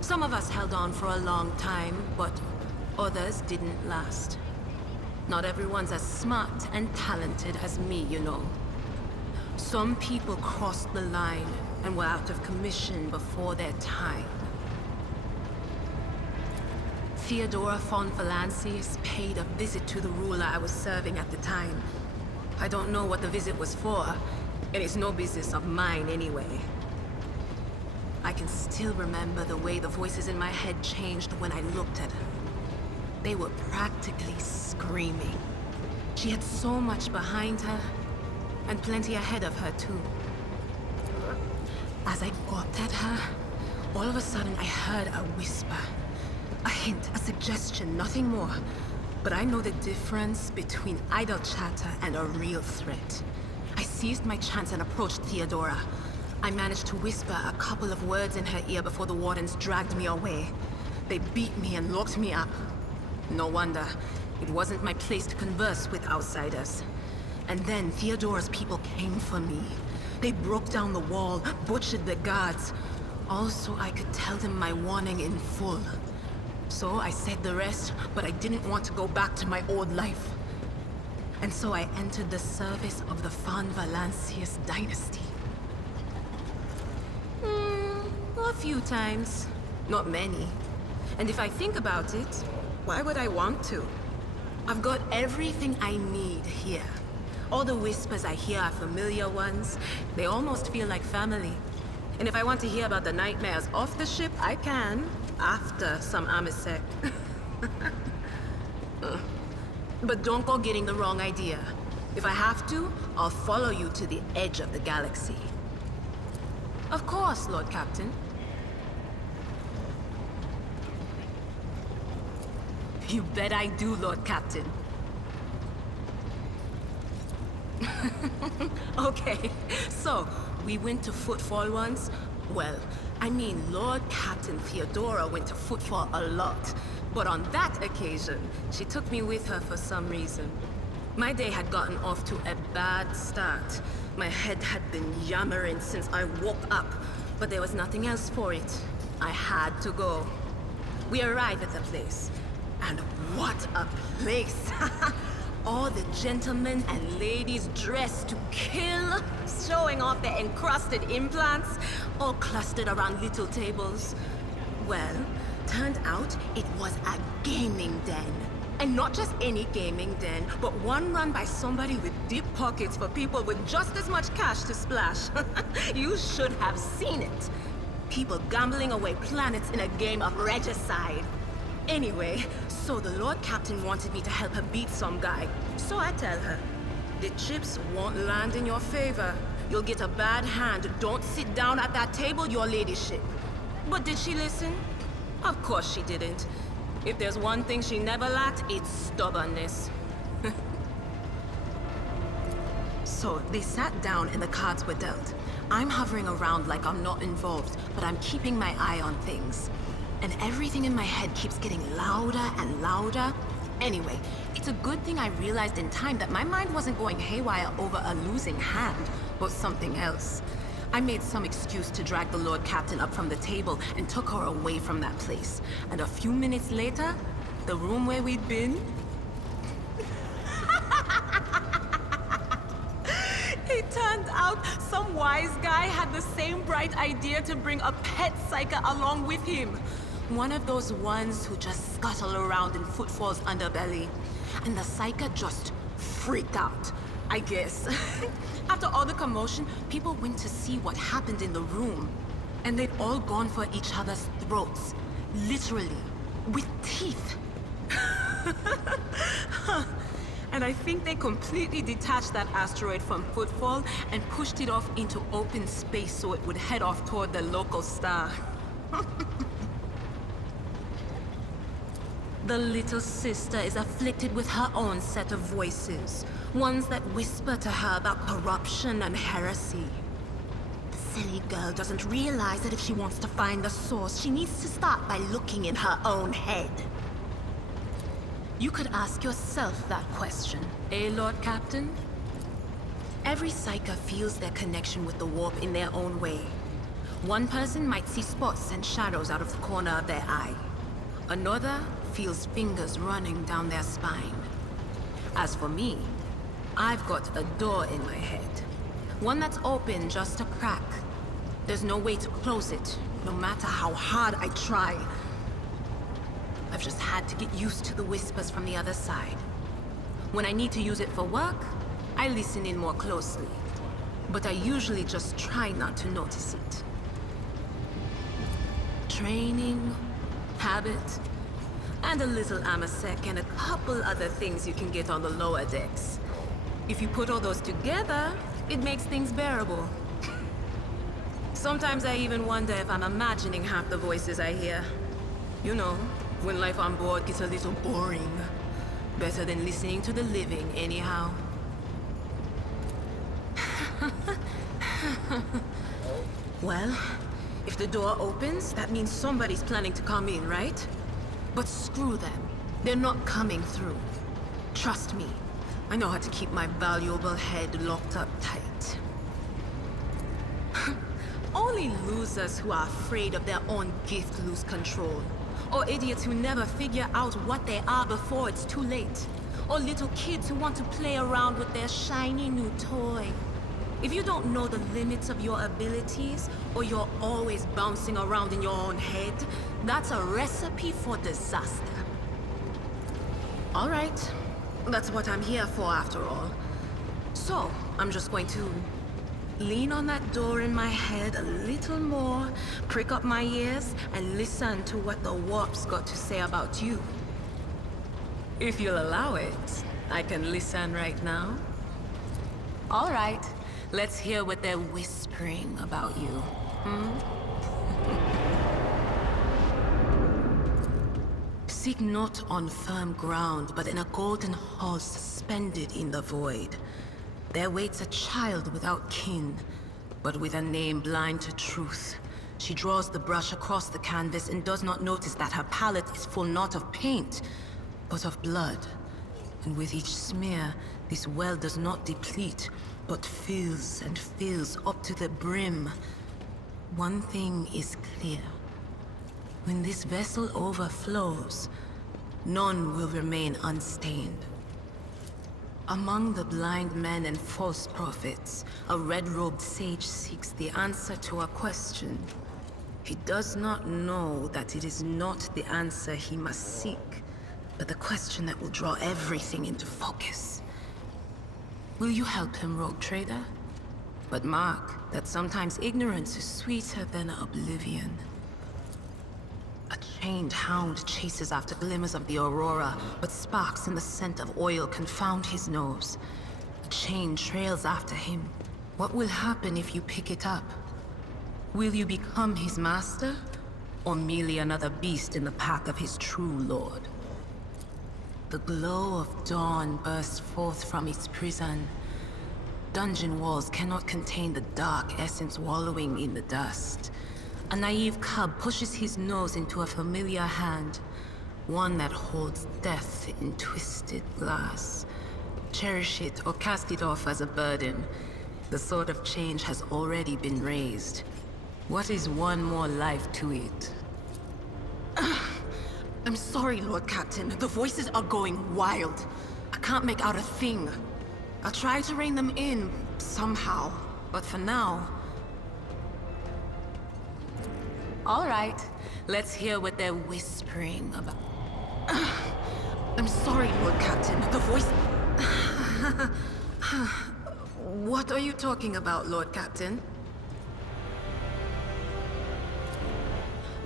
Some of us held on for a long time, but others didn't last. Not everyone's as smart and talented as me, you know. Some people crossed the line and were out of commission before their time. Theodora von Valancius paid a visit to the ruler I was serving at the time. I don't know what the visit was for, and it's no business of mine anyway. I can still remember the way the voices in my head changed when I looked at her. They were practically screaming. She had so much behind her, and plenty ahead of her too. As I gawped at her, all of a sudden I heard a whisper. A hint, a suggestion, nothing more. But I know the difference between idle chatter and a real threat. I seized my chance and approached Theodora. I managed to whisper a couple of words in her ear before the wardens dragged me away. They beat me and locked me up. No wonder. It wasn't my place to converse with outsiders. And then Theodora's people came for me. They broke down the wall, butchered the guards. Also, I could tell them my warning in full. So I said the rest, but I didn't want to go back to my old life. And so I entered the service of the von Valancius dynasty. A few times. Not many. And if I think about it, why would I want to? I've got everything I need here. All the whispers I hear are familiar ones. They almost feel like family. And if I want to hear about the nightmares off the ship, I can. After some Amisec. But don't go getting the wrong idea. If I have to, I'll follow you to the edge of the galaxy. Of course, Lord Captain. You bet I do, Lord Captain. Okay, so, we went to Footfall once? Well, I mean, Lord Captain Theodora went to Footfall a lot. But on that occasion, she took me with her for some reason. My day had gotten off to a bad start. My head had been yammering since I woke up, but there was nothing else for it. I had to go. We arrived at the place. And what a place! All the gentlemen and ladies dressed to kill, showing off their encrusted implants, all clustered around little tables. Well, turned out it was a gaming den. And not just any gaming den, but one run by somebody with deep pockets for people with just as much cash to splash. You should have seen it. People gambling away planets in a game of regicide. Anyway, so the Lord Captain wanted me to help her beat some guy. So I tell her, the chips won't land in your favor. You'll get a bad hand. Don't sit down at that table, your ladyship. But did she listen? Of course she didn't. If there's one thing she never lacked, it's stubbornness. So they sat down and the cards were dealt. I'm hovering around like I'm not involved, but I'm keeping my eye on things. And everything in my head keeps getting louder and louder. Anyway, it's a good thing I realized in time that my mind wasn't going haywire over a losing hand, but something else. I made some excuse to drag the Lord Captain up from the table and took her away from that place. And a few minutes later, the room where we'd been... It turned out some wise guy had the same bright idea to bring a pet psyker along with him. One of those ones who just scuttle around in Footfall's underbelly. And the psyker just freaked out, I guess. After all the commotion, people went to see what happened in the room. And they'd all gone for each other's throats. Literally. With teeth. And I think they completely detached that asteroid from Footfall and pushed it off into open space so it would head off toward the local star. The little sister is afflicted with her own set of voices. Ones that whisper to her about corruption and heresy. The silly girl doesn't realize that if she wants to find the source, she needs to start by looking in her own head. You could ask yourself that question, eh, Lord Captain? Every psyker feels their connection with the warp in their own way. One person might see spots and shadows out of the corner of their eye. Another feels fingers running down their spine. As for me, I've got a door in my head. One that's open just a crack. There's no way to close it, no matter how hard I try. I've just had to get used to the whispers from the other side. When I need to use it for work, I listen in more closely. But I usually just try not to notice it. Training, habit, and a little amasec and a couple other things you can get on the lower decks. If you put all those together, it makes things bearable. Sometimes I even wonder if I'm imagining half the voices I hear. You know, when life on board gets a little boring. Better than listening to the living, anyhow. Well, if the door opens, that means somebody's planning to come in, right? But screw them. They're not coming through. Trust me. I know how to keep my valuable head locked up tight. Only losers who are afraid of their own gift lose control. Or idiots who never figure out what they are before it's too late. Or little kids who want to play around with their shiny new toy. If you don't know the limits of your abilities, or you're always bouncing around in your own head, that's a recipe for disaster. All right. That's what I'm here for, after all. So, I'm just going to lean on that door in my head a little more, prick up my ears, and listen to what the warp's got to say about you. If you'll allow it, I can listen right now. All right. Let's hear what they're whispering about you. Seek not on firm ground, but in a golden hall suspended in the void. There waits a child without kin, but with a name blind to truth. She draws the brush across the canvas and does not notice that her palette is full not of paint, but of blood. And with each smear, this well does not deplete, but fills and fills up to the brim. One thing is clear. When this vessel overflows, none will remain unstained. Among the blind men and false prophets, a red-robed sage seeks the answer to a question. He does not know that it is not the answer he must seek, but the question that will draw everything into focus. Will you help him, rogue trader? But mark that sometimes ignorance is sweeter than oblivion. A chained hound chases after glimmers of the aurora, but sparks in the scent of oil confound his nose. A chain trails after him. What will happen if you pick it up? Will you become his master, or merely another beast in the pack of his true lord? The glow of dawn bursts forth from its prison. Dungeon walls cannot contain the dark essence wallowing in the dust. A naive cub pushes his nose into a familiar hand, one that holds death in twisted glass. Cherish it or cast it off as a burden. The sword of change has already been raised. What is one more life to it? I'm sorry, Lord Captain. The voices are going wild. I can't make out a thing. I'll try to rein them in, somehow. But for now... All right. Let's hear what they're whispering about. I'm sorry, Lord Captain. The voice... What are you talking about, Lord Captain?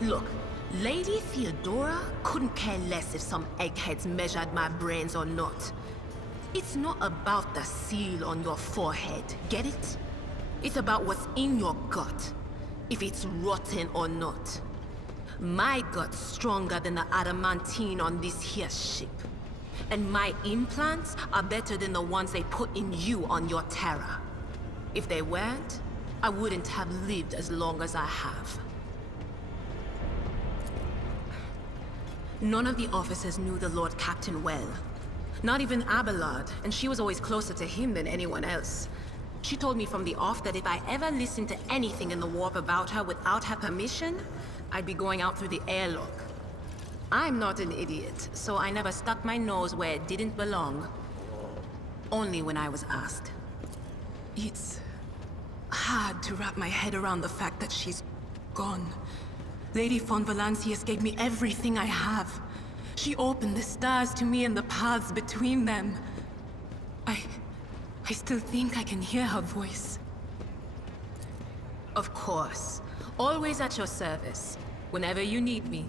Look, Lady Theodora couldn't care less if some eggheads measured my brains or not. It's not about the seal on your forehead, get it? It's about what's in your gut, if it's rotten or not. My gut's stronger than the adamantine on this here ship. And my implants are better than the ones they put in you on your Terra. If they weren't, I wouldn't have lived as long as I have. None of the officers knew the Lord Captain well. Not even Abelard, and she was always closer to him than anyone else. She told me from the off that if I ever listened to anything in the warp about her without her permission, I'd be going out through the airlock. I'm not an idiot, so I never stuck my nose where it didn't belong. Only when I was asked. It's hard to wrap my head around the fact that she's gone. Lady von Valancius gave me everything I have. She opened the stars to me and the paths between them. I still think I can hear her voice. Of course. Always at your service. Whenever you need me.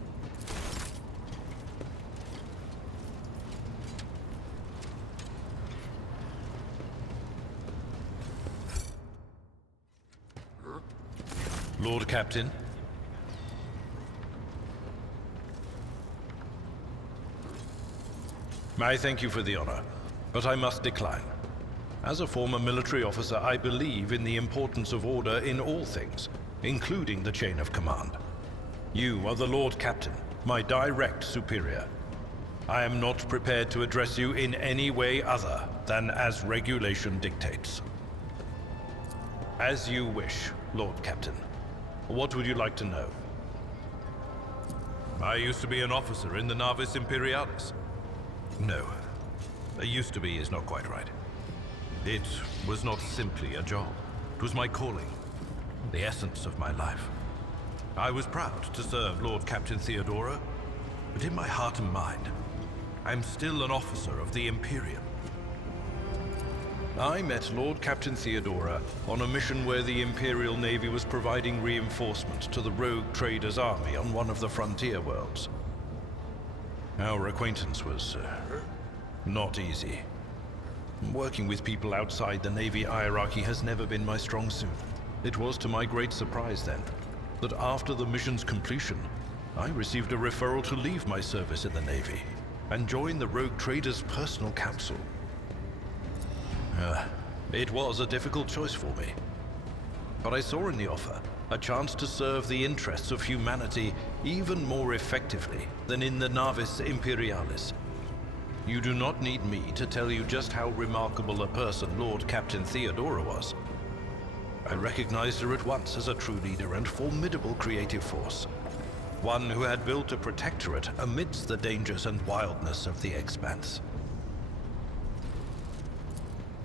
Lord Captain. I thank you for the honor, but I must decline. As a former military officer, I believe in the importance of order in all things, including the chain of command. You are the Lord Captain, my direct superior. I am not prepared to address you in any way other than as regulation dictates. As you wish, Lord Captain. What would you like to know? I used to be an officer in the Navis Imperialis. No. Used to be is not quite right. It was not simply a job. It was my calling. The essence of my life. I was proud to serve Lord Captain Theodora, but in my heart and mind, I'm still an officer of the Imperium. I met Lord Captain Theodora on a mission where the Imperial Navy was providing reinforcement to the rogue traders' army on one of the frontier worlds. Our acquaintance was not easy. Working with people outside the Navy hierarchy has never been my strong suit. It was to my great surprise then, that after the mission's completion, I received a referral to leave my service in the Navy and join the rogue traders' personal council. It was a difficult choice for me. But I saw in the offer a chance to serve the interests of humanity even more effectively than in the Navis Imperialis. you do not need me to tell you just how remarkable a person Lord Captain Theodora was. I recognized her at once as a true leader and formidable creative force. One who had built a protectorate amidst the dangers and wildness of the Expanse.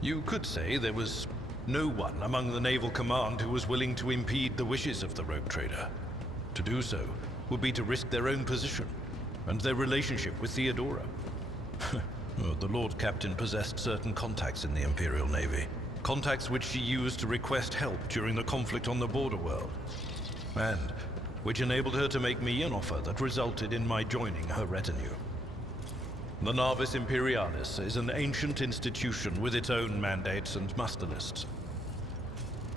You could say there was no one among the naval command who was willing to impede the wishes of the rogue trader. To do so would be to risk their own position and their relationship with Theodora. Well, the Lord Captain possessed certain contacts in the Imperial Navy. Contacts which she used to request help during the conflict on the border world. And which enabled her to make me an offer that resulted in my joining her retinue. The Navis Imperialis is an ancient institution with its own mandates and muster lists.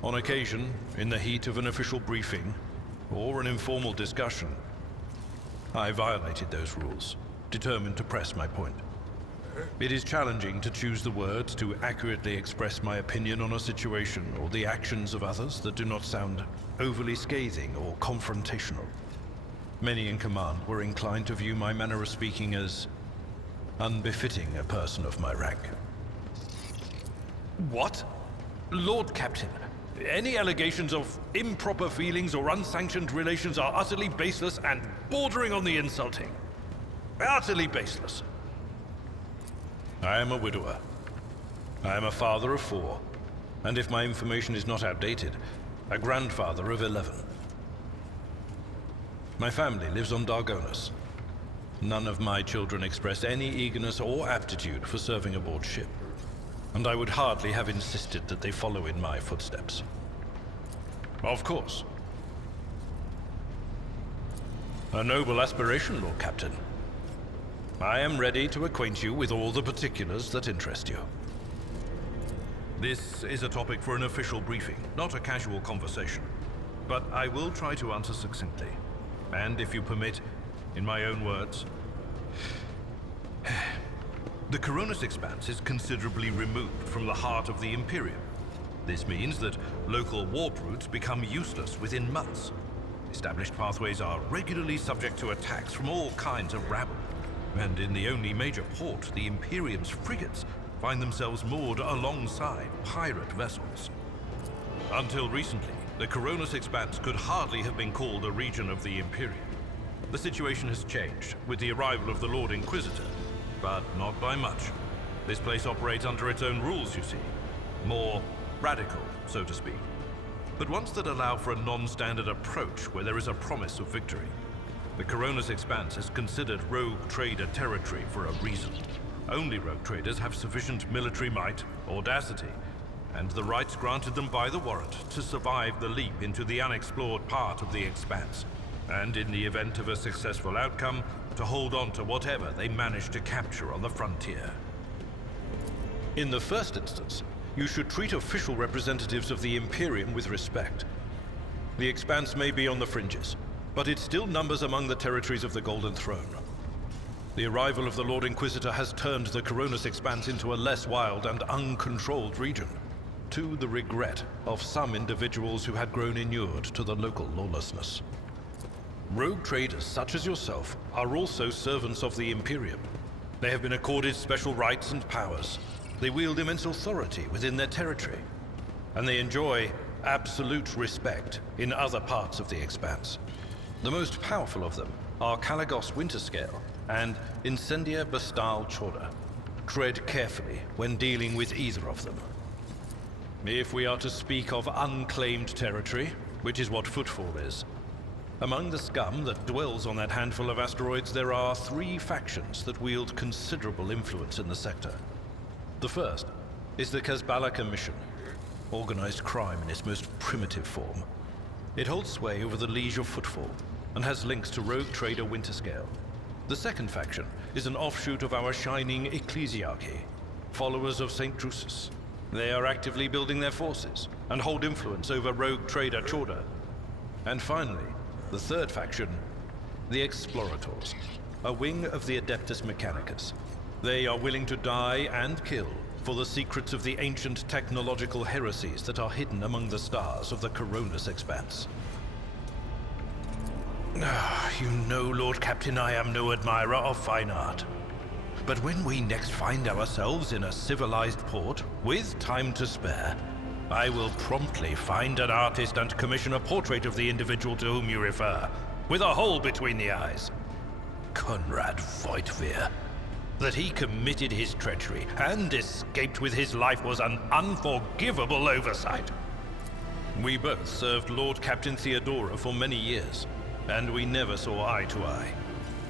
On occasion, in the heat of an official briefing, or an informal discussion, I violated those rules, determined to press my point. It is challenging to choose the words to accurately express my opinion on a situation or the actions of others that do not sound overly scathing or confrontational. Many in command were inclined to view my manner of speaking as unbefitting a person of my rank. What? Lord Captain, any allegations of improper feelings or unsanctioned relations are utterly baseless and bordering on the insulting. Utterly baseless. I am a widower. I am a father of 4, and if my information is not outdated, a grandfather of 11. My family lives on Dargonus. None of my children express any eagerness or aptitude for serving aboard ship, and I would hardly have insisted that they follow in my footsteps. Of course. A noble aspiration, Lord Captain. I am ready to acquaint you with all the particulars that interest you. This is a topic for an official briefing, not a casual conversation. But I will try to answer succinctly. And if you permit, in my own words, the Koveras Expanse is considerably removed from the heart of the Imperium. This means that local warp routes become useless within months. Established pathways are regularly subject to attacks from all kinds of rabble. And in the only major port, the Imperium's frigates find themselves moored alongside pirate vessels. Until recently, the Koveras Expanse could hardly have been called a region of the Imperium. The situation has changed with the arrival of the Lord Inquisitor, but not by much. This place operates under its own rules, you see. More radical, so to speak. But ones that allow for a non-standard approach where there is a promise of victory. The Koveras Expanse is considered rogue trader territory for a reason. Only rogue traders have sufficient military might, audacity, and the rights granted them by the Warrant to survive the leap into the unexplored part of the Expanse, and in the event of a successful outcome, to hold on to whatever they manage to capture on the frontier. In the first instance, you should treat official representatives of the Imperium with respect. The Expanse may be on the fringes, but it still numbers among the territories of the Golden Throne. The arrival of the Lord Inquisitor has turned the Koveras Expanse into a less wild and uncontrolled region, to the regret of some individuals who had grown inured to the local lawlessness. Rogue traders such as yourself are also servants of the Imperium. They have been accorded special rights and powers. They wield immense authority within their territory, and they enjoy absolute respect in other parts of the Expanse. The most powerful of them are Kalagos Winterscale and Incendia Bastal Chorda. Tread carefully when dealing with either of them. If we are to speak of unclaimed territory, which is what Footfall is, among the scum that dwells on that handful of asteroids, there are 3 factions that wield considerable influence in the sector. The first is the Kazbala Commission, organized crime in its most primitive form. It holds sway over the Liege of Footfall, and has links to rogue trader Winterscale. The second faction is an offshoot of our shining ecclesiarchy, followers of St. Drusus. They are actively building their forces, and hold influence over rogue trader Chorda. And finally, the third faction, the Explorators, a wing of the Adeptus Mechanicus. They are willing to die and kill for the secrets of the ancient technological heresies that are hidden among the stars of the Koveras Expanse. You know, Lord Captain, I am no admirer of fine art. But when we next find ourselves in a civilized port, with time to spare, I will promptly find an artist and commission a portrait of the individual to whom you refer, with a hole between the eyes. Conrad Voidship. That he committed his treachery and escaped with his life was an unforgivable oversight. We both served Lord Captain Theodora for many years, and we never saw eye to eye.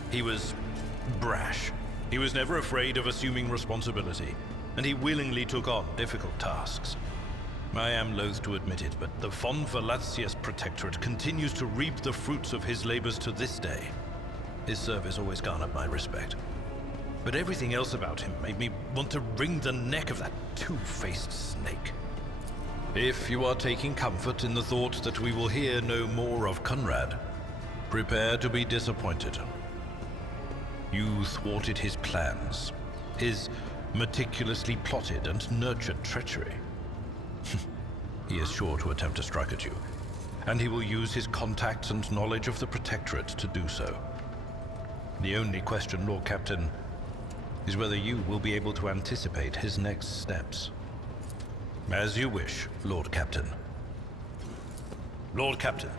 He was brash. He was never afraid of assuming responsibility, and he willingly took on difficult tasks. I am loath to admit it, but the von Valancius Protectorate continues to reap the fruits of his labors to this day. His service always garnered my respect. But everything else about him made me want to wring the neck of that two-faced snake. If you are taking comfort in the thought that we will hear no more of Conrad, prepare to be disappointed. You thwarted his plans, his meticulously plotted and nurtured treachery. He is sure to attempt to strike at you, and he will use his contacts and knowledge of the Protectorate to do so. The only question, Lord Captain, is whether you will be able to anticipate his next steps. As you wish, Lord Captain. Lord Captain.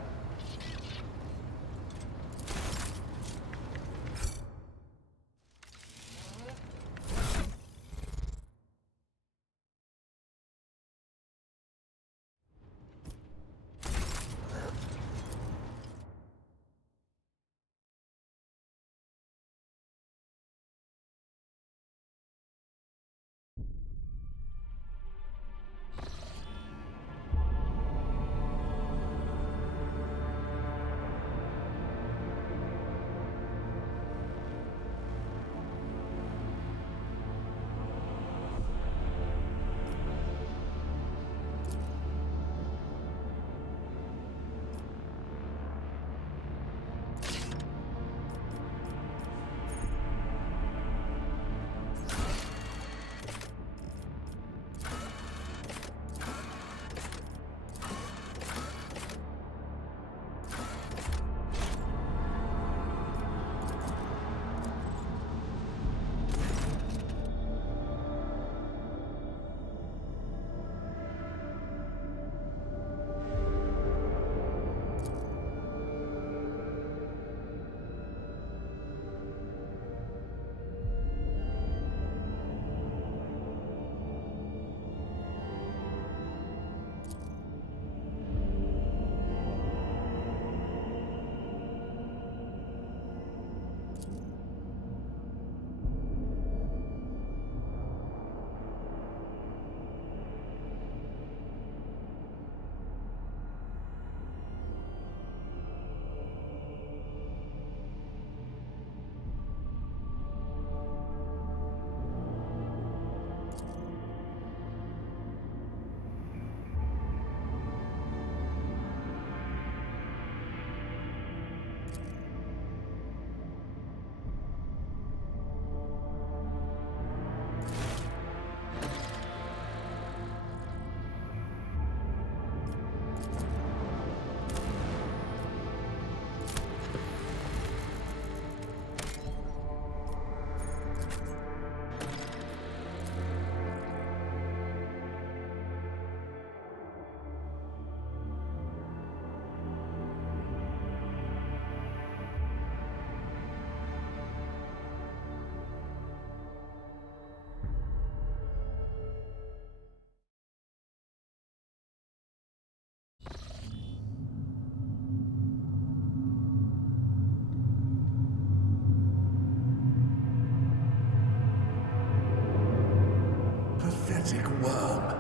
Worm.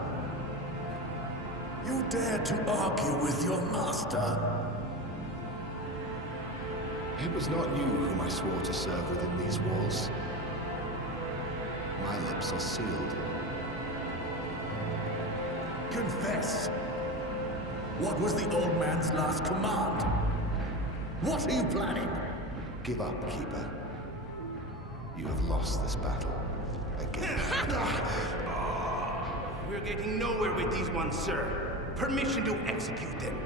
You dare to argue with your master? It was not you whom I swore to serve within these walls. My lips are sealed. Confess. What was the old man's last command? What are you planning? Give up, Keeper. You have lost this battle. Again. We're getting nowhere with these ones, sir. Permission to execute them.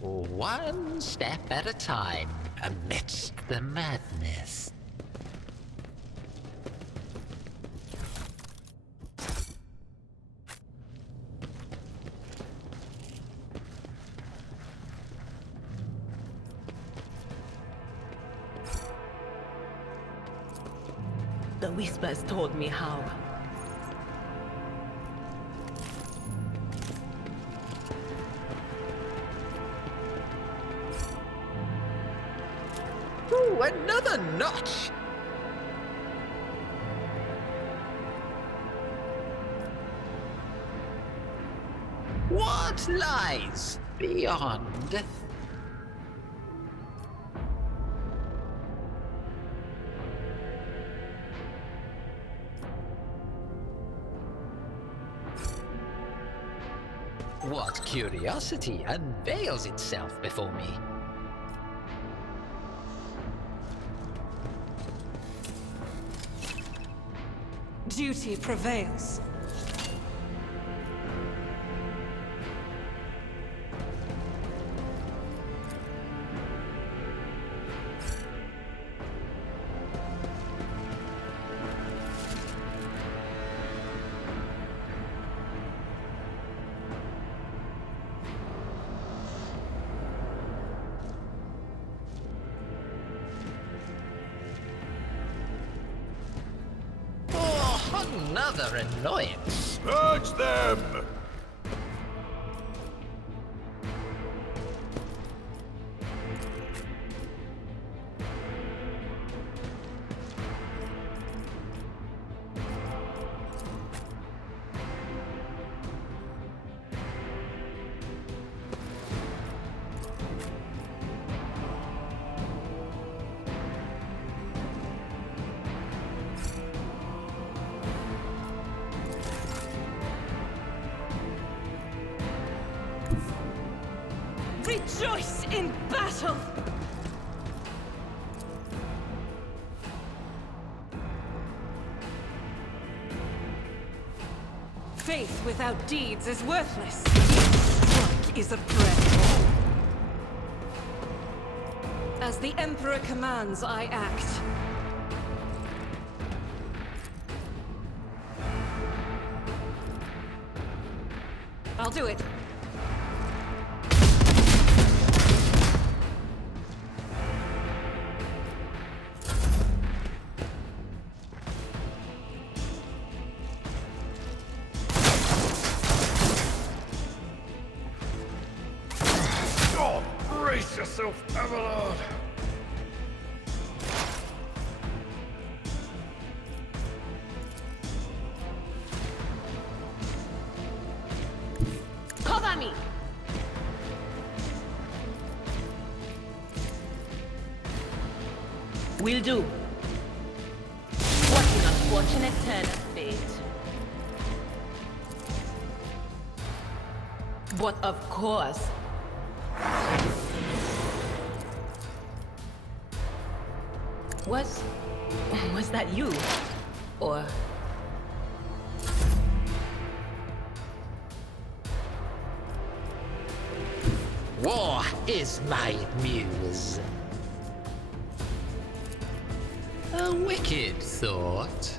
One step at a time amidst the madness. The whispers told me how. Ooh, another notch! What lies beyond? What curiosity unveils itself before me? Duty prevails. Another annoyance. Purge them! Rejoice in battle! Faith without deeds is worthless. Strike is a prayer. As the Emperor commands, I act. I'll do it. Brace yourself, Abelard! Cover me! Will do. What an unfortunate turn of fate. But of course. Was that you? Or... War is my muse. A wicked thought.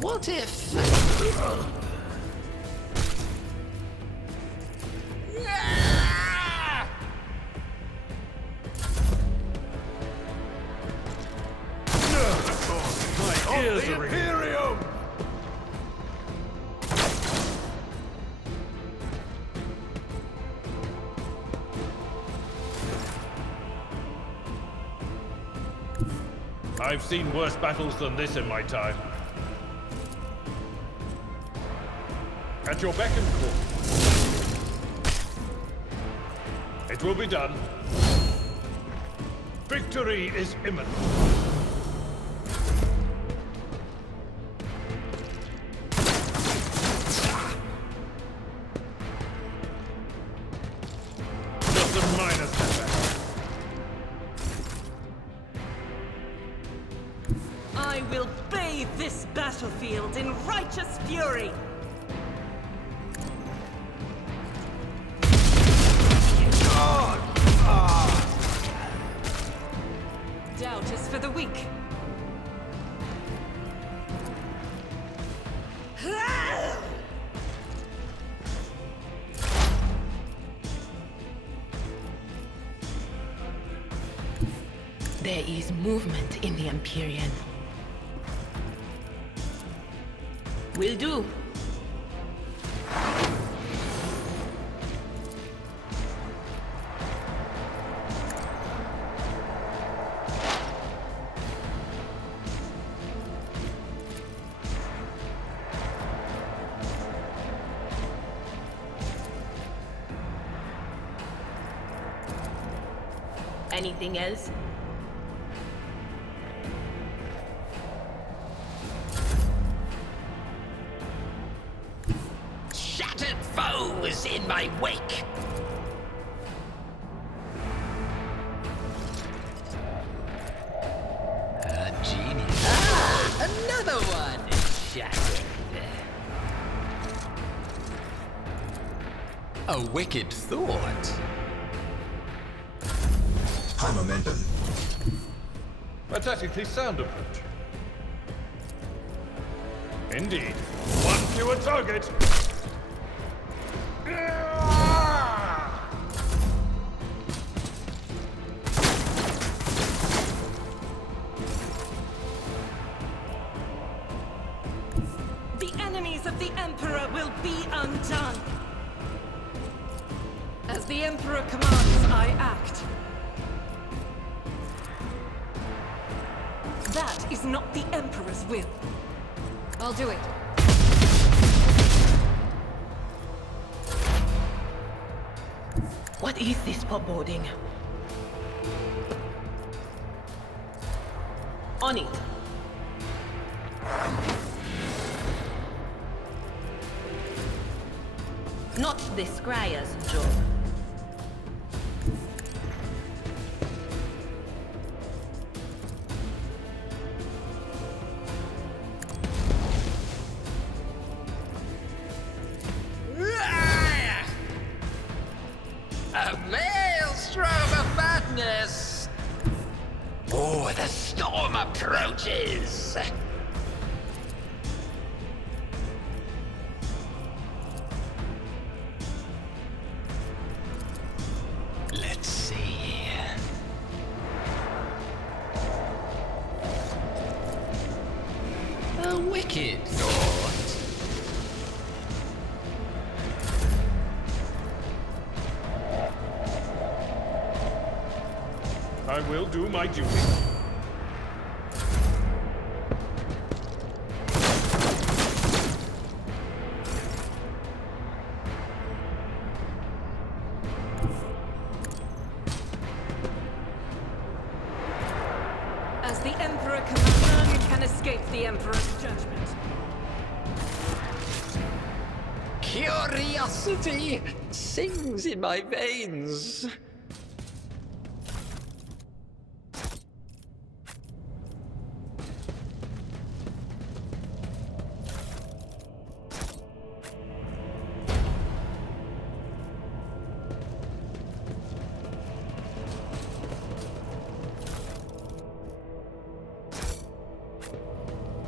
What if... My ears are ringing. Imperium! I've seen worse battles than this in my time. At your beck and call. It will be done. Victory is imminent. Just a minor setback. I will bathe this battlefield in righteous fury! Doubt is for the weak. There is movement in the Empyrean. Will do. Anything else? Shattered foes in my wake! A genius. Ah! Another one! Shattered. A wicked thought. High momentum. A tactically sound approach. Indeed. One fewer target. The enemies of the Emperor will be undone. As the Emperor commands, I act. That is not the Emperor's will. I'll do it. What is this foreboding? On it. Not the scryer's job. A maelstrom of madness! Oh, the storm approaches! Let's see. A wicked thought. I will do my duty. As the Emperor commands, none can escape the Emperor's judgment. Curiosity sings in my veins.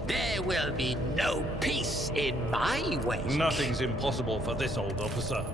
There will be no peace in my wake. Nothing's impossible for this old officer.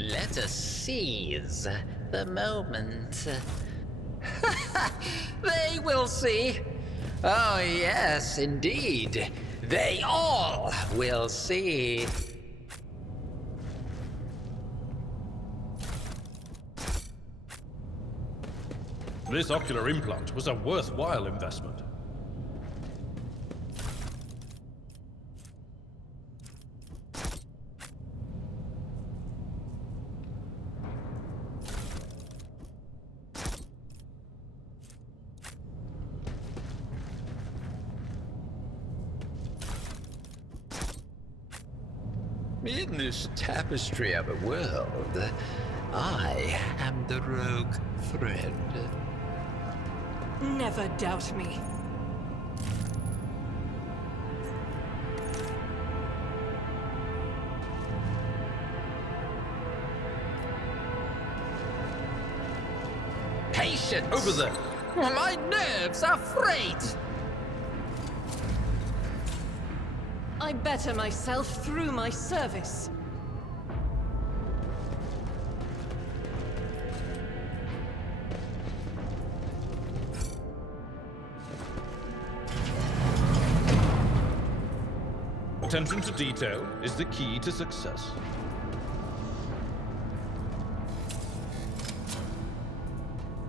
Let us seize the moment. They will see. Oh, yes, indeed. They all will see. This ocular implant was a worthwhile investment. In this tapestry of a world, I am the rogue thread. Never doubt me. Patience! Over there! My nerves are frayed! I better myself through my service. Attention to detail is the key to success.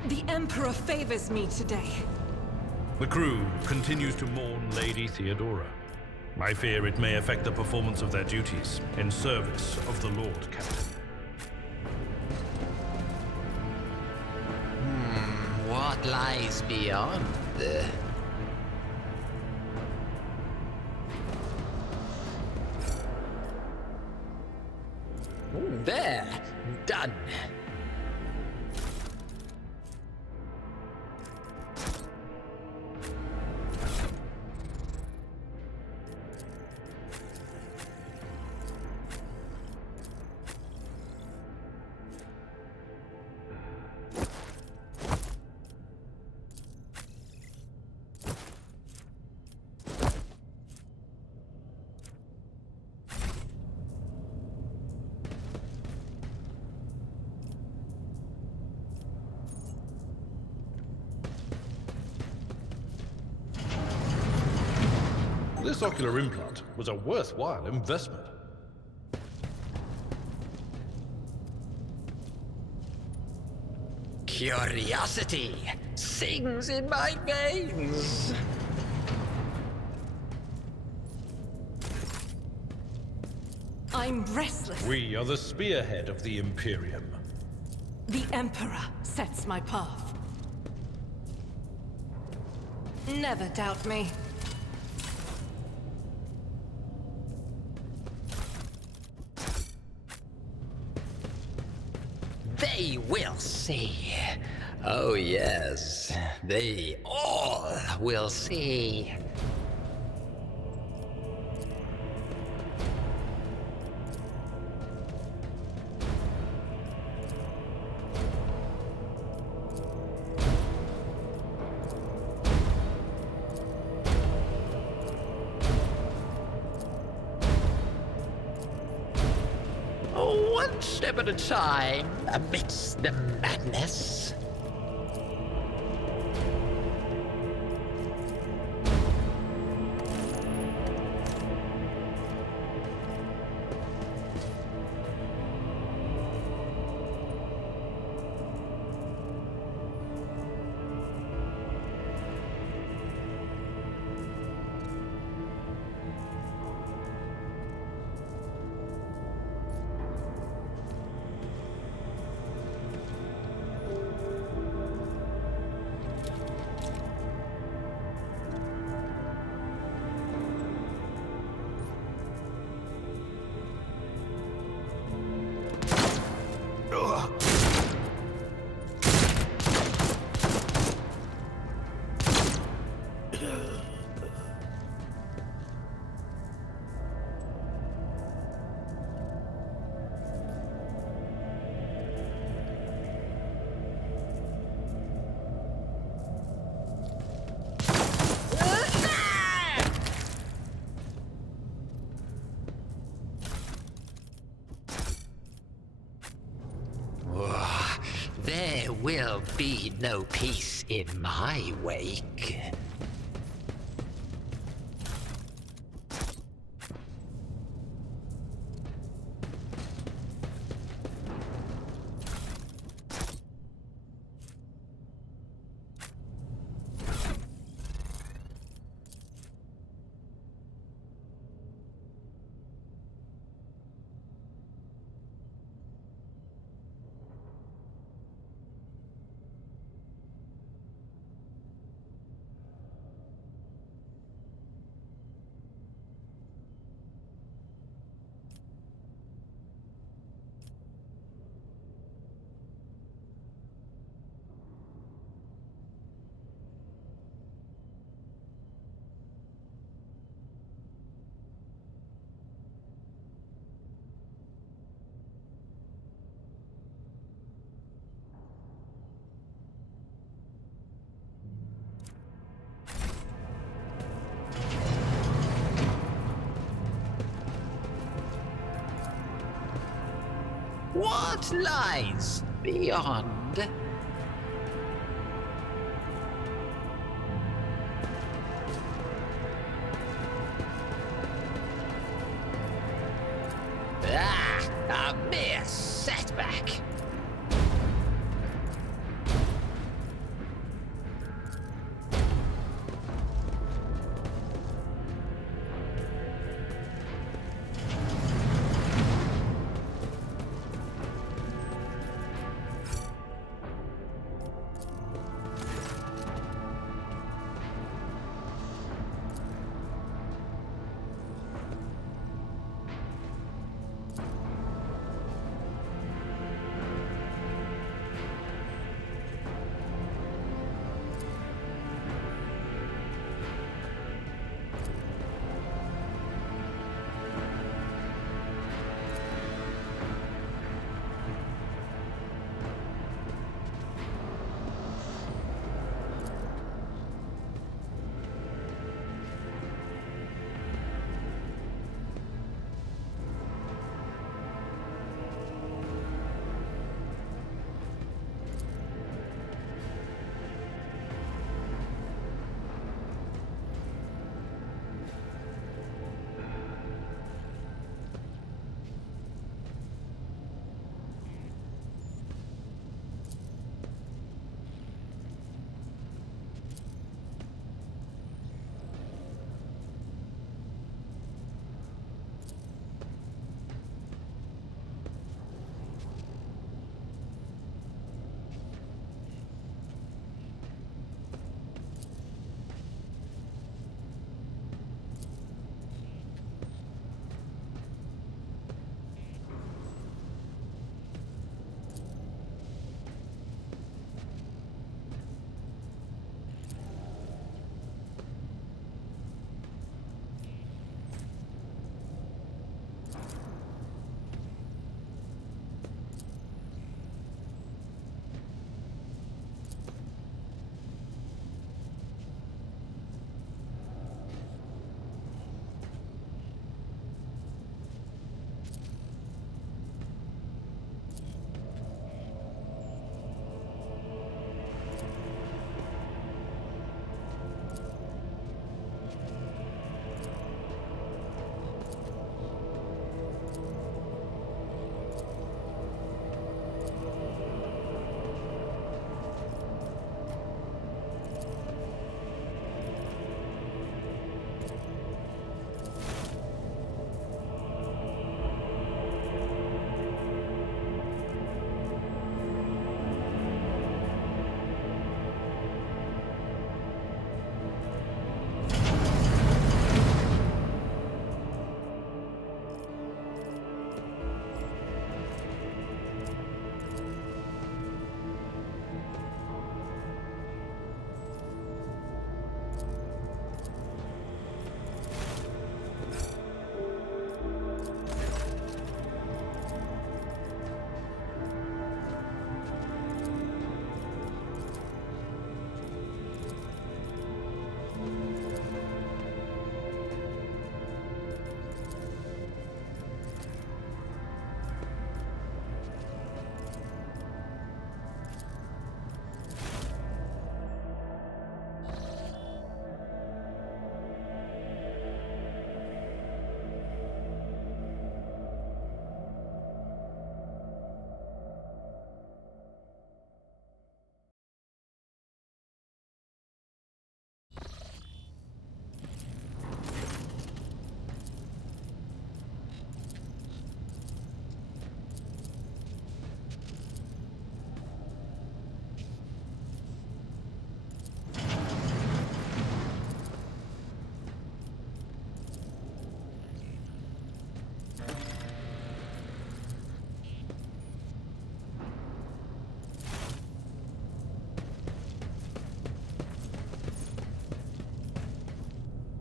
The Emperor favors me today. The crew continues to mourn Lady Theodora. I fear it may affect the performance of their duties in service of the Lord Captain. What lies beyond? There, done. This ocular implant was a worthwhile investment. Curiosity sings in my veins. I'm restless. We are the spearhead of the Imperium. The Emperor sets my path. Never doubt me. They will see. Oh yes, they all will see. One step at a time, amidst the madness. There will be no peace in my wake. What lies beyond? A mere setback.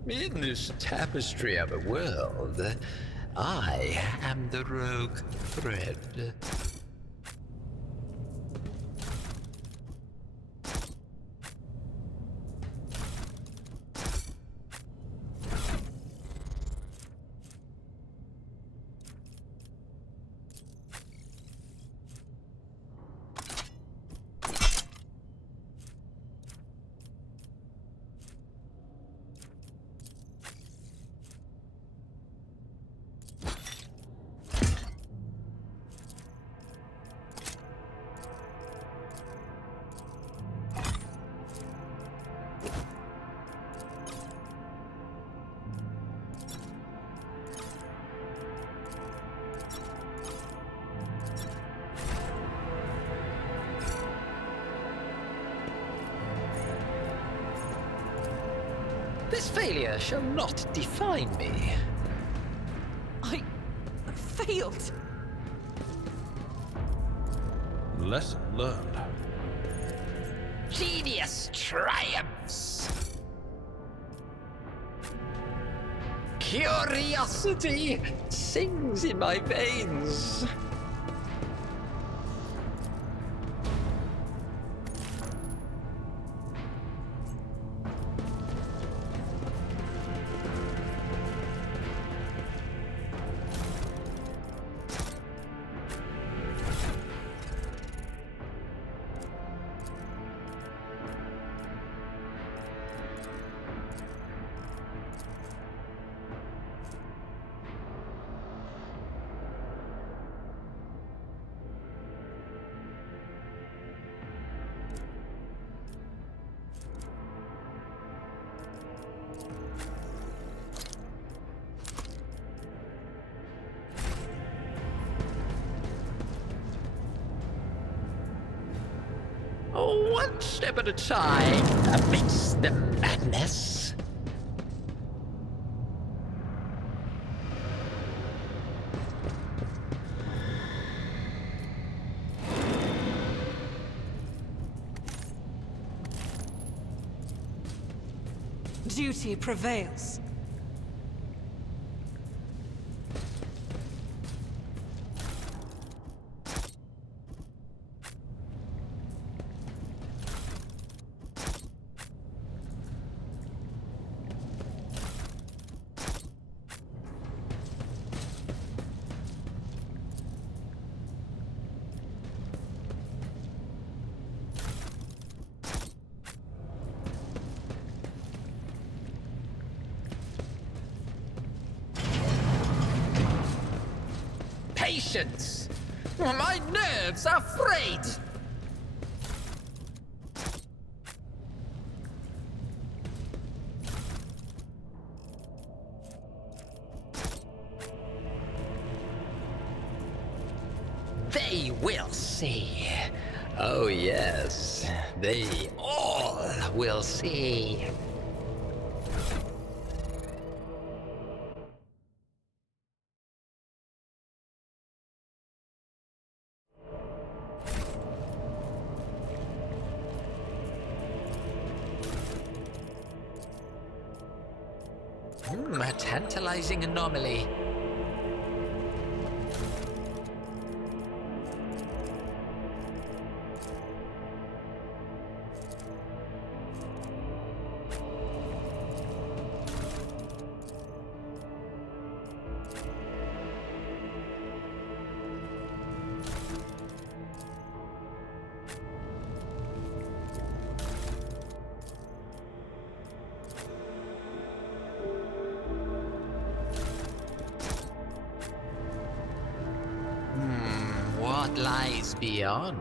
In this tapestry of a world, I am the rogue thread. This failure shall not define me. I failed. Lesson learned. Genius triumphs. Curiosity sings in my veins. One step at a time amidst the madness. Duty prevails. Patience! My nerves are frayed! They will see. Oh yes, they all will see. A tantalizing anomaly. What lies beyond?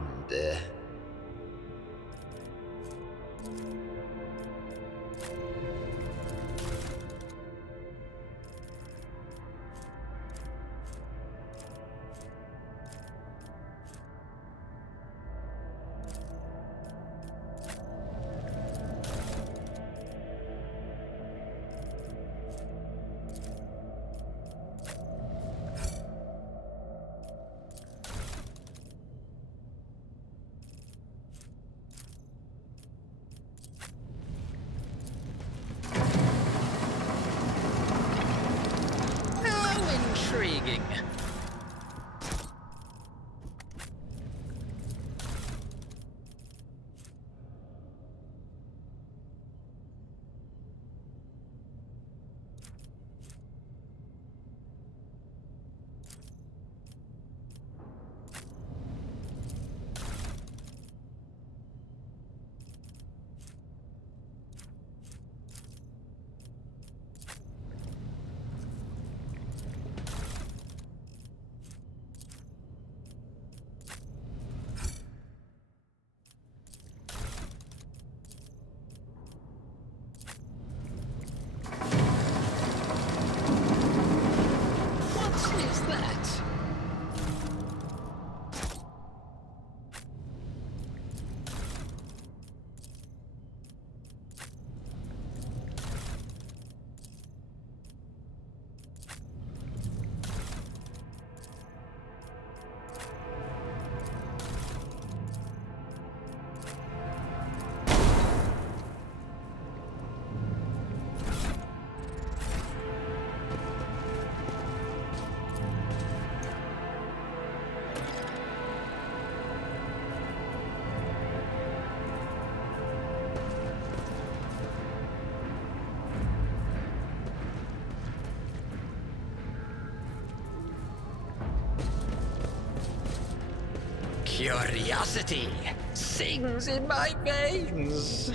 Curiosity sings in my veins.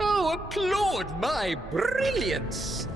Oh, applaud my brilliance!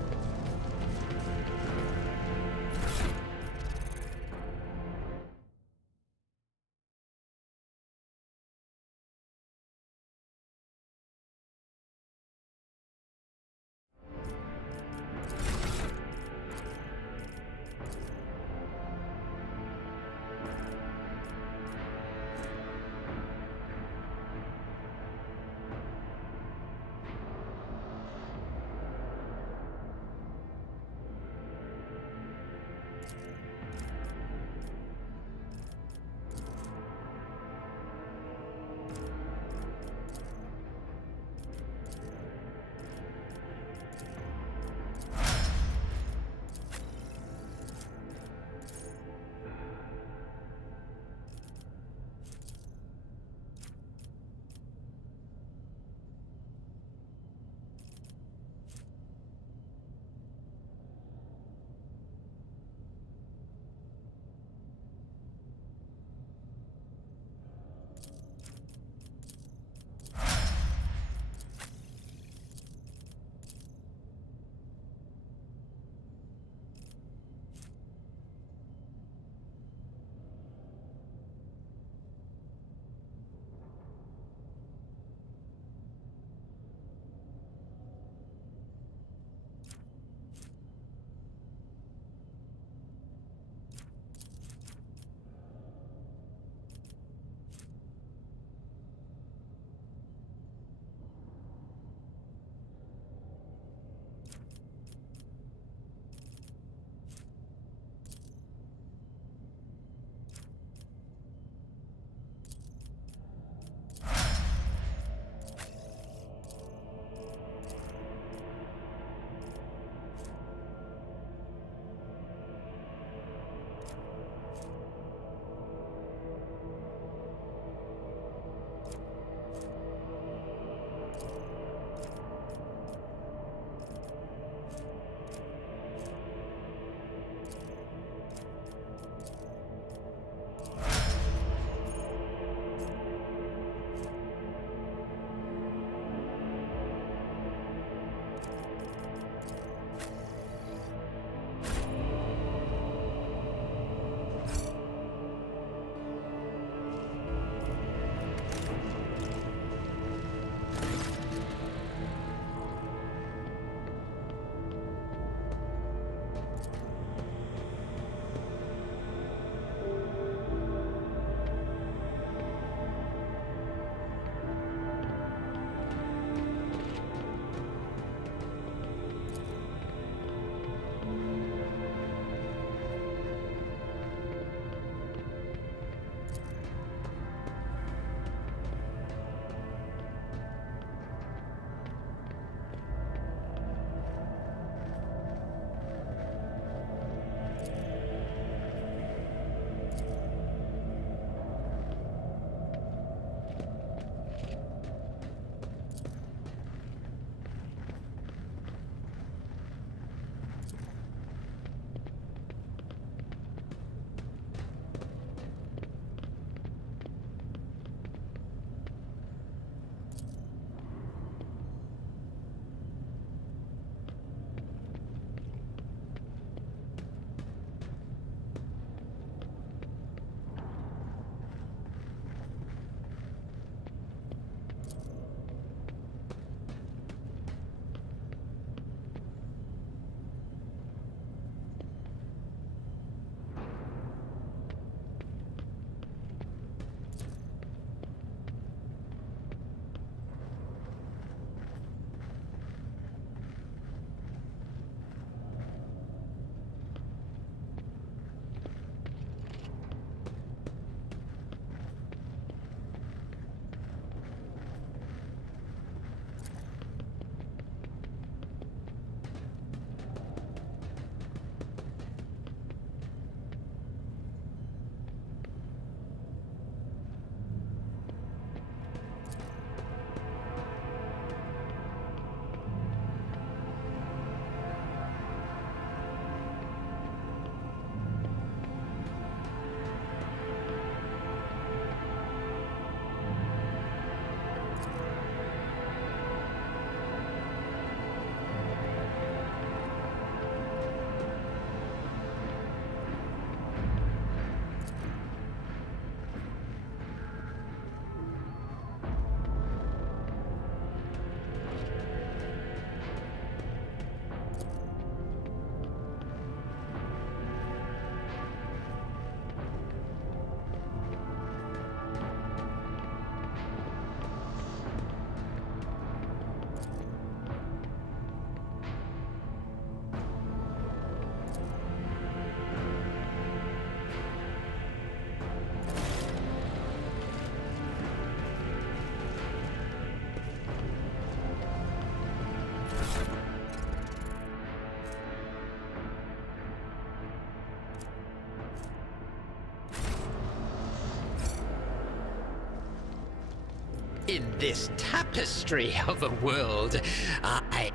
In this tapestry of a world, I...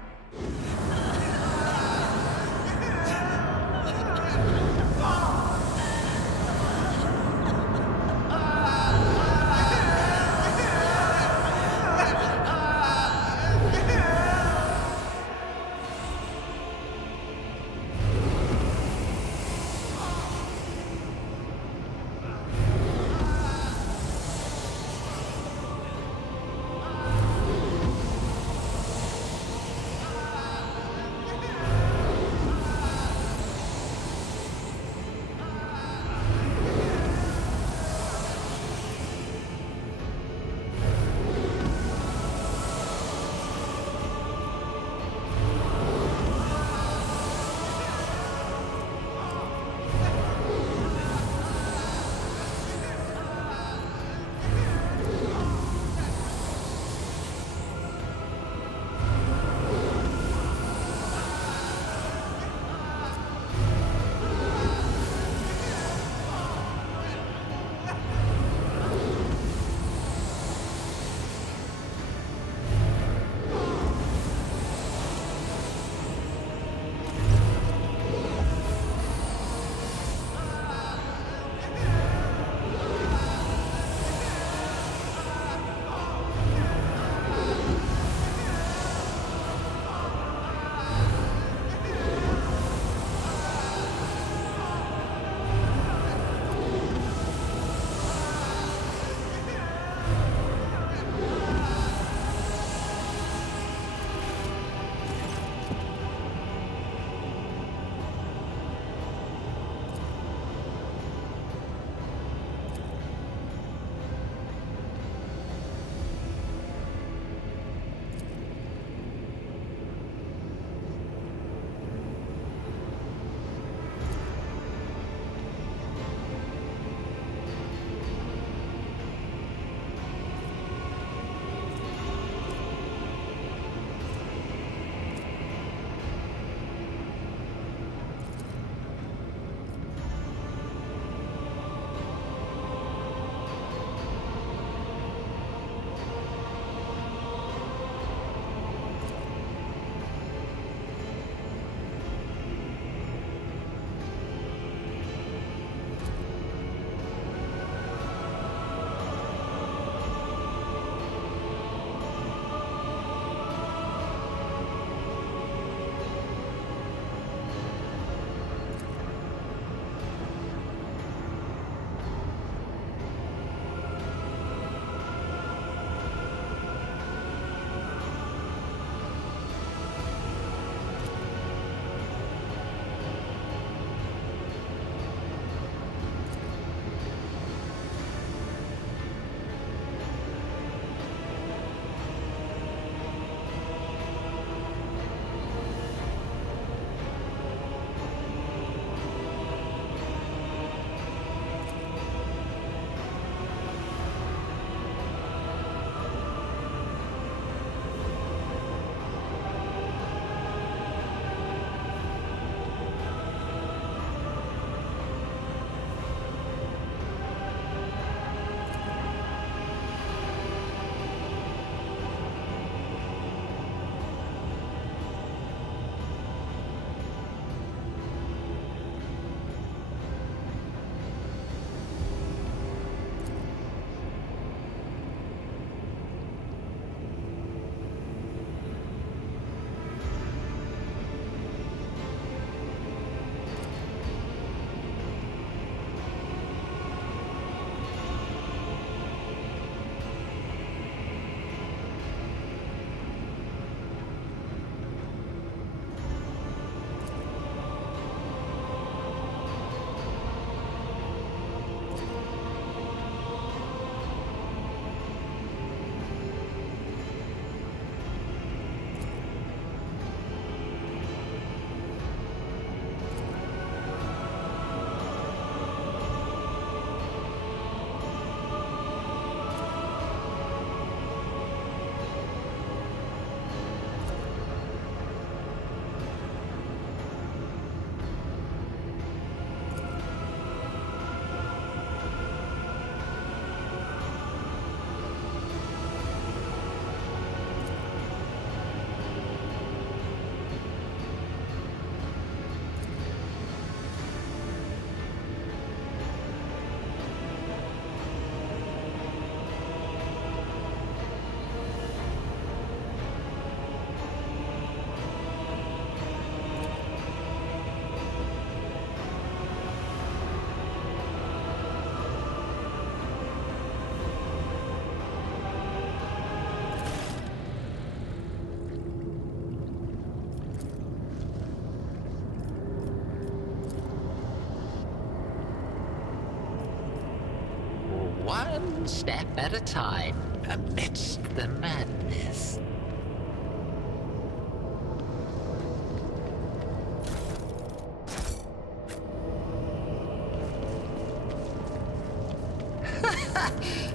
one step at a time amidst the madness.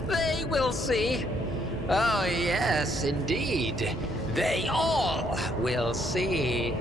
They will see. Oh, yes, indeed. They all will see.